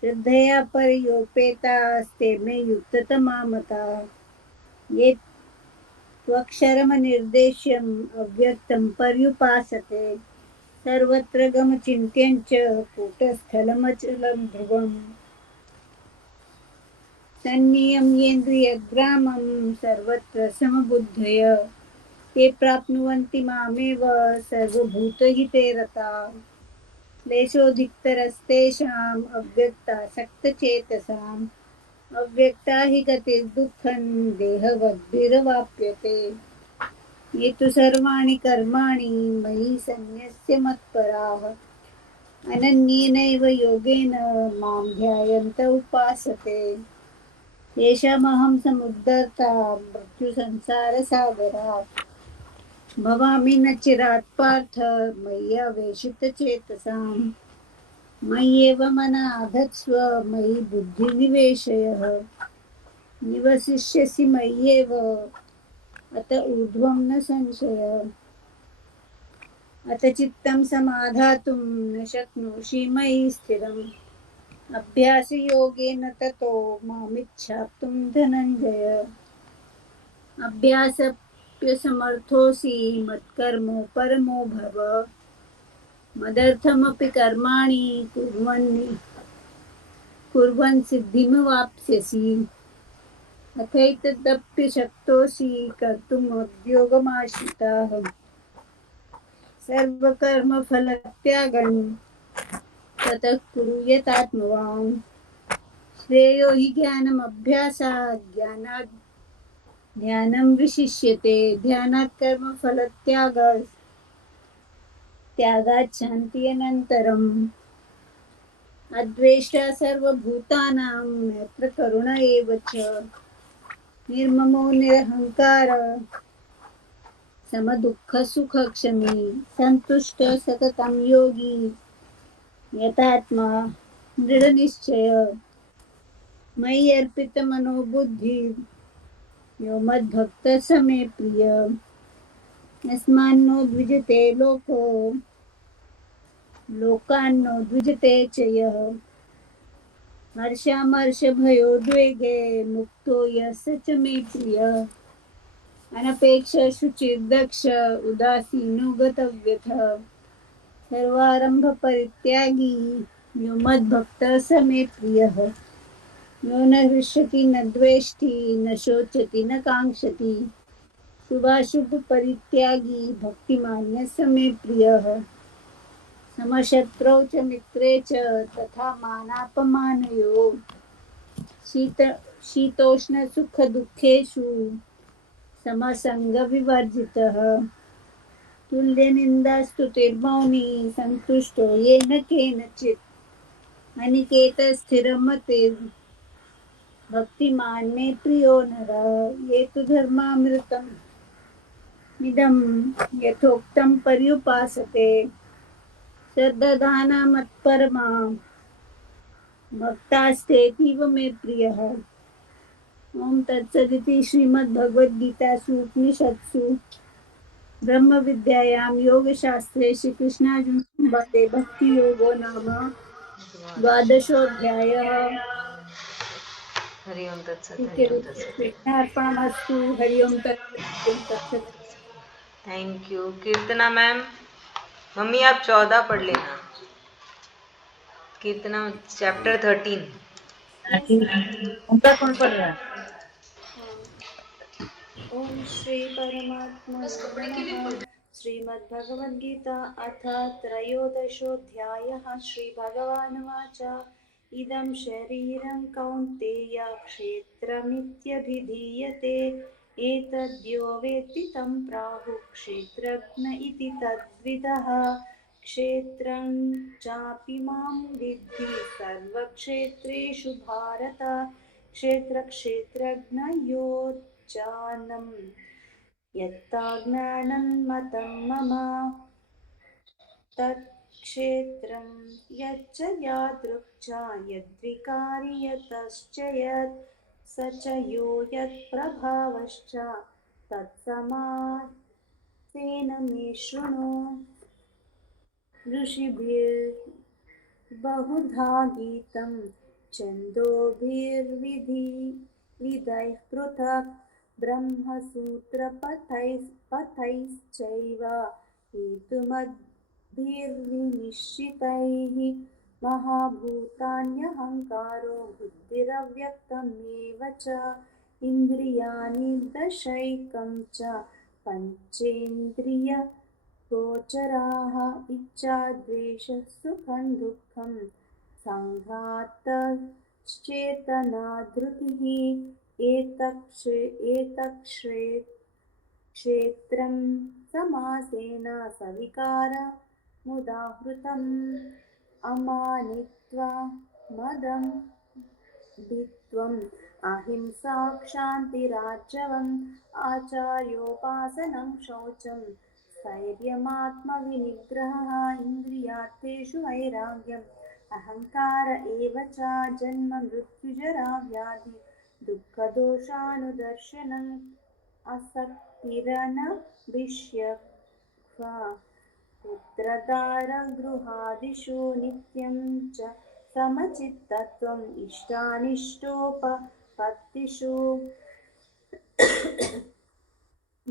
श्रद्धया पर्योपेतास्ते मे युक्ततमा मताः। ये त्वक्षरमनिर्देश्यम् अव्यक्तं पर्युपासते सर्वत्र गमचिन्त्यं च कूटस्थलमचलं ध्रुवम् सन्नियम्येन्द्रियग्रामं सर्वत्र समबुद्धय ते प्राप्नुवन्ति मामेव सर्वभूतहिते रताः। क्लेशोऽधिकतरस्तेषाम् अव्यक्तासक्तचेतसाम् अव्यक्ता हि गतिर्दुःखं देहवद्भिरवाप्यते। ये तु सर्वाणि कर्माणि मयि सन्न्यस्य मत्पराः अनन्येनैव योगेन मां ध्यायन्त उपासते तेषामहं समुद्धर्ता मृत्युसंसारसागरात् भवामि न चिरात् पार्थ मय्यावेशितचेतसाम् मय्येव मना आधत्स्व मयि बुद्धिनिवेशयः निवसिष्यसि मय्येव अत ऊर्ध्वं न संशयः। अत चित्तं समाधातुं न शक्नोषि मयि स्थिरम् अभ्यासयोगेन ततो मामिच्छाप्तुं धनञ्जय। अभ्यासप्यसमर्थोऽसि मत्कर्मो परमो भव मदर्थमपि कर्माणि कुर्वन्नि कुर्वन् सिद्धिमवाप्स्यसि अथैतदप्यशक्तोऽसि कर्तुम् उद्योगमाश्रितः सर्वकर्मफलत्यागं ततः कुरु यतात्मवान् श्रेयो हि ज्ञानमभ्यासात् ज्ञानात् ध्यानं विशिष्यते ध्यानात् त्यागात् शान्ति अनन्तरम् अद्वेष्टा सर्वभूतानां मैत्र करुण एव च निर्ममो निरहङ्कार समदुःखसुखक्षमी सन्तुष्ट सततं योगी यतात्मा दृढनिश्चय मयि अर्पितमनोबुद्धिः यो मद्भक्तः स मे प्रियः यस्मान्नो द्विजते लोकान्नो द्विजते च यः हर्षामर्षभयोद्वेगे मुक्तो यः स च मे प्रियः अनपेक्ष शुचिर्दक्ष उदासीनो गतव्यथः सर्वारम्भपरित्यागी यो मद्भक्तः स मे प्रियः यो न हृष्यति न द्वेष्टि न शोचति न काङ्क्षति शुभाशुभपरित्यागी भक्तिमान्यः स मे प्रियः समशत्रौ च मित्रे च तथा मानापमानयोः शीतोष्णसुखदुःखेषु समसङ्गविवर्जितः तुल्यनिन्दास्तुतिर्मौनी सन्तुष्टो येन केनचित् अनिकेतस्थिरमतिर्भक्तिमान् मे प्रियो नरः ये तु धर्मामृतम् इदं यथोक्तं पर्युपासते श्रद्धाना मत्परमा भक्तास्तेतीव मे प्रियः ओम तत्सदिति श्रीमद्भगवद्गीतासु उपनिषत्सु ब्रह्म विद्यायां योगशास्त्रे श्रीकृष्णार्जुन संवादे भक्ति योगो नाम द्वादशोऽध्यायः हरि ओम तत्सत हरि ओम तत्सत कृष्णार्पणमस्तु हरि ओम तत्सत thank you Keerthana ma'am. Mummy आप 14 पढ़ लेना, कीर्तना चैप्टर 13। उनका कौन पढ़ रहा है? ओम श्री परमात्मने नमः। श्रीमद्भगवद्गीता अथ त्रयोदशोऽध्यायः। श्रीभगवानुवाच इदं शरीरं कौन्तेय क्षेत्रमित्यभिधीयते एतद्यो वेत्ति तं प्राहुः क्षेत्रज्ञ इति तद्विदः क्षेत्रं चापि मां विद्धि सर्वक्षेत्रेषु भारत क्षेत्रक्षेत्रज्ञयोर्ज्ञानं यत्ता ज्ञानं मतं मम तत्क्षेत्रं यच्च यादृक् च यद्विकारि यतश्च यत् स च यो यत्प्रभावश्च तत्समासेन मे शृणु ऋषिभिर्बहुधा गीतं छन्दोभिर्विधैः पृथक् ब्रह्मसूत्रपथैश्चैव हेतुमद्भिर्निश्चितैः महाभूतान्यहङ्कारो बुद्धिरव्यक्तमेव च इन्द्रियाणि दशैकं च पञ्चेन्द्रियगोचराः इच्छा द्वेषः सुखं दुःखं सङ्घातश्चेतना धृतिः क्षेत्रं समासेन सविकारमुदाहृतम् अमानित्वा मदं भित्वम् अहिंसा क्षान्तिरार्जवम् आचार्योपासनं शौचं स्थैर्यमात्मविनिग्रहः इन्द्रियार्थेषु वैराग्यम् अहङ्कार एव च जन्म मृत्युजरा व्याधि दुःखदोषानुदर्शनम् असक्तिरनभिष्यक्त्वा पुत्रदारगृहादिषु नित्यं च समचित्तत्वम् इष्टानिष्टोपपत्तिषु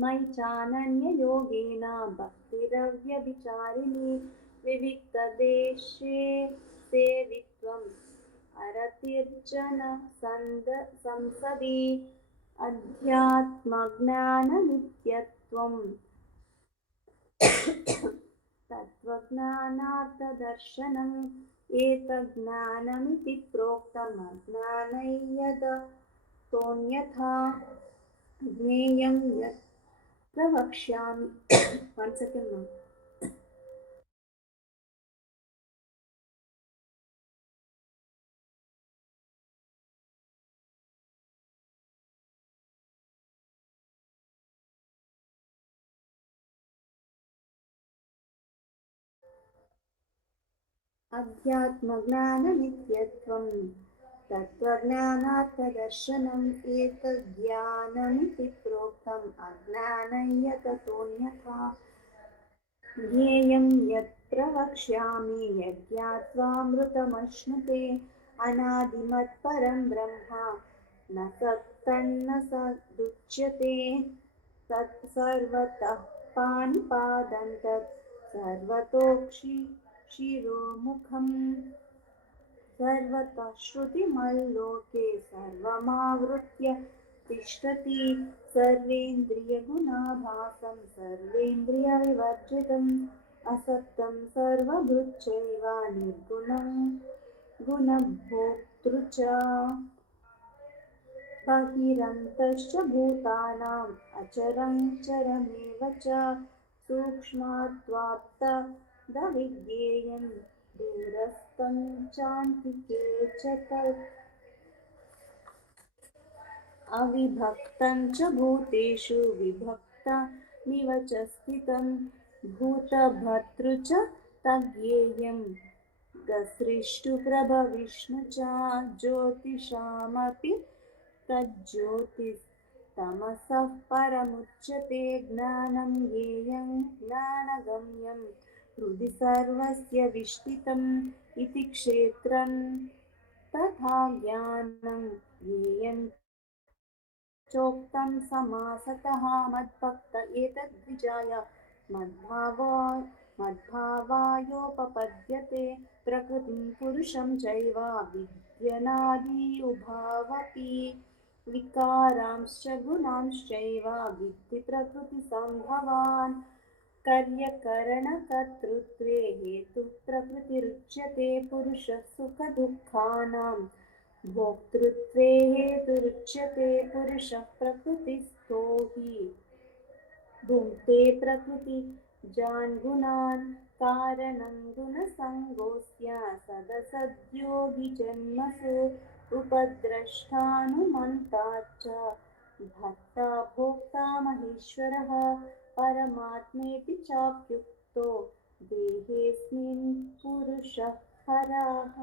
मयि चानन्ययोगेन भक्तिरव्यभिचारिणी विविक्तदेशे सेवित्वम् अरतिर्जन संसदि अध्यात्मज्ञाननित्यत्वम् तत्त्वज्ञानार्थदर्शनम् एतज्ज्ञानमिति प्रोक्तम् अज्ञानै यदतोऽन्यथा ज्ञेयं यत् प्रवक्ष्यामि. One second, ma'am. अध्यात्मज्ञाननित्यत्वं तत्त्वज्ञानार्थदर्शनम् एतज्ज्ञानमिति प्रोक्तम् अज्ञानै यततोऽन्यथा ज्ञेयं यत् प्रवक्ष्यामि. यज्ञात्वामृतमश्नुते अनादिमत्परं ब्रह्म न सत्तन्न सदुच्यते. तत् सर्वतः पाणिपादं तत् सर्वतोक्षिशिरोमुखम् सर्वतः श्रुतिमल्लोके सर्वमावृत्य तिष्ठति. सर्वेन्द्रियगुणाभासं सर्वेन्द्रियविवर्जितम् असक्तं सर्वभृच्चैव निर्गुणं गुणभोक्तृ च. बहिरन्तश्च भूतानाम् अचरं चरमेव च सूक्ष्मात्वात्तदविज्ञेयं दूरस्थं चान्तिके च तत् अविभक्तं च भूतेषु विभक्तमिव च स्थितं भूतभर्तृ च तज्ज्ञेयं गसृष्टुप्रभविष्णु च. ज्योतिषामपि तज्ज्योतिस्तमसः परमुच्यते. ज्ञानं ज्ञेयं ज्ञानगम्यं हृदि सर्वस्य विष्ठितम् इति क्षेत्रं तथा ज्ञानं ज्ञेयं चोक्तं समासतः. मद्भक्त एतद्विजाय मद्भावायोपपद्यते. प्रकृतिं पुरुषं चैव विद्यनादि उभावपि विकारांश्च गुणांश्चैव विद्धि प्रकृतिसम्भवान्. कार्यकरणकर्तृत्वे हेतुः प्रकृतिरुच्यते. पुरुषः सुखदुःखानां भोक्तृत्वे हेतुरुच्यते. पुरुषः प्रकृतिस्थो हि भुङ्क्ते प्रकृतिजान् गुणान्. कारणं गुणसङ्गोऽस्य सदसद्योगिजन्मसु उपद्रष्टानुमन्ता च भर्ता भोक्ता महेश्वरः. परमात्मेति चाप्युक्तो देहेऽस्मिन् पुरुषः परः.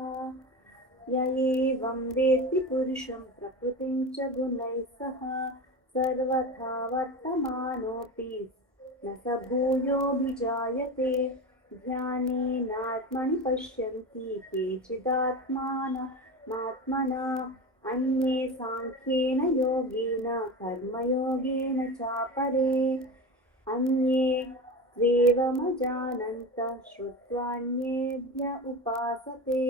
य एवं वेत्ति पुरुषं प्रकृतिं च गुणैः सह सर्वथा वर्तमानोऽपि न स भूयोऽभिजायते. ध्यानेनात्मनि पश्यन्ति केचिदात्मानमात्मना अन्ये साङ्ख्येन योगेन कर्मयोगेन चापरे. अन्ये त्वेवमजानन्तः श्रुत्वान्येभ्य उपासते.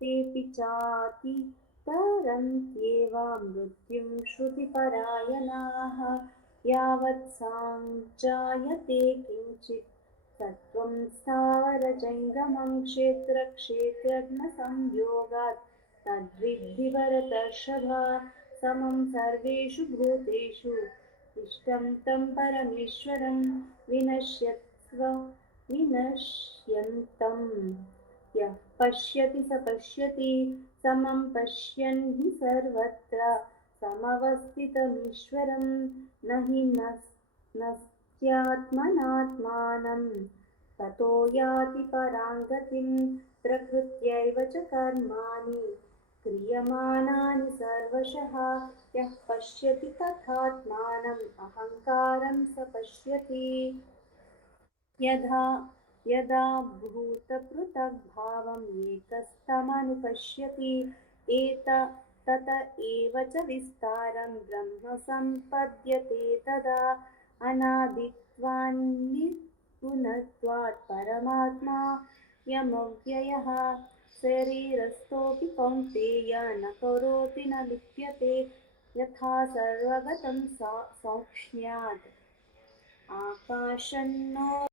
तेऽपि चातितरन्त्येव मृत्युं श्रुतिपरायणाः. यावत् साञ्जायते किञ्चित् सत्त्वं स्थावरजङ्गमं क्षेत्रक्षेत्रज्ञसंयोगात् तद्विद्धि भरतर्षभ. समं सर्वेषु भूतेषु तिष्ठं तं परमेश्वरं विनश्यन्तं यः पश्यति स पश्यति. समं पश्यन् हि सर्वत्र समवस्थितमीश्वरं न हि नस्त्यात्मनात्मानं ततो याति परां गतिं. प्रकृत्यैव च कर्माणि क्रियमाणानि सर्वशः यः पश्यति तथात्मानम् अहङ्कारं स पश्यति. यदा भूतपृथग्भावम् एकस्तमनुपश्यति तत एव च विस्तारं ब्रह्म सम्पद्यते. तदा अनादित्वान्निर्गुणत्वात् परमात्मा यमव्ययः शरीरस्थोऽपि कौन्तेय न करोति न लिप्यते यथा सर्वगतं सौक्ष्म्यात् आकाशन्नो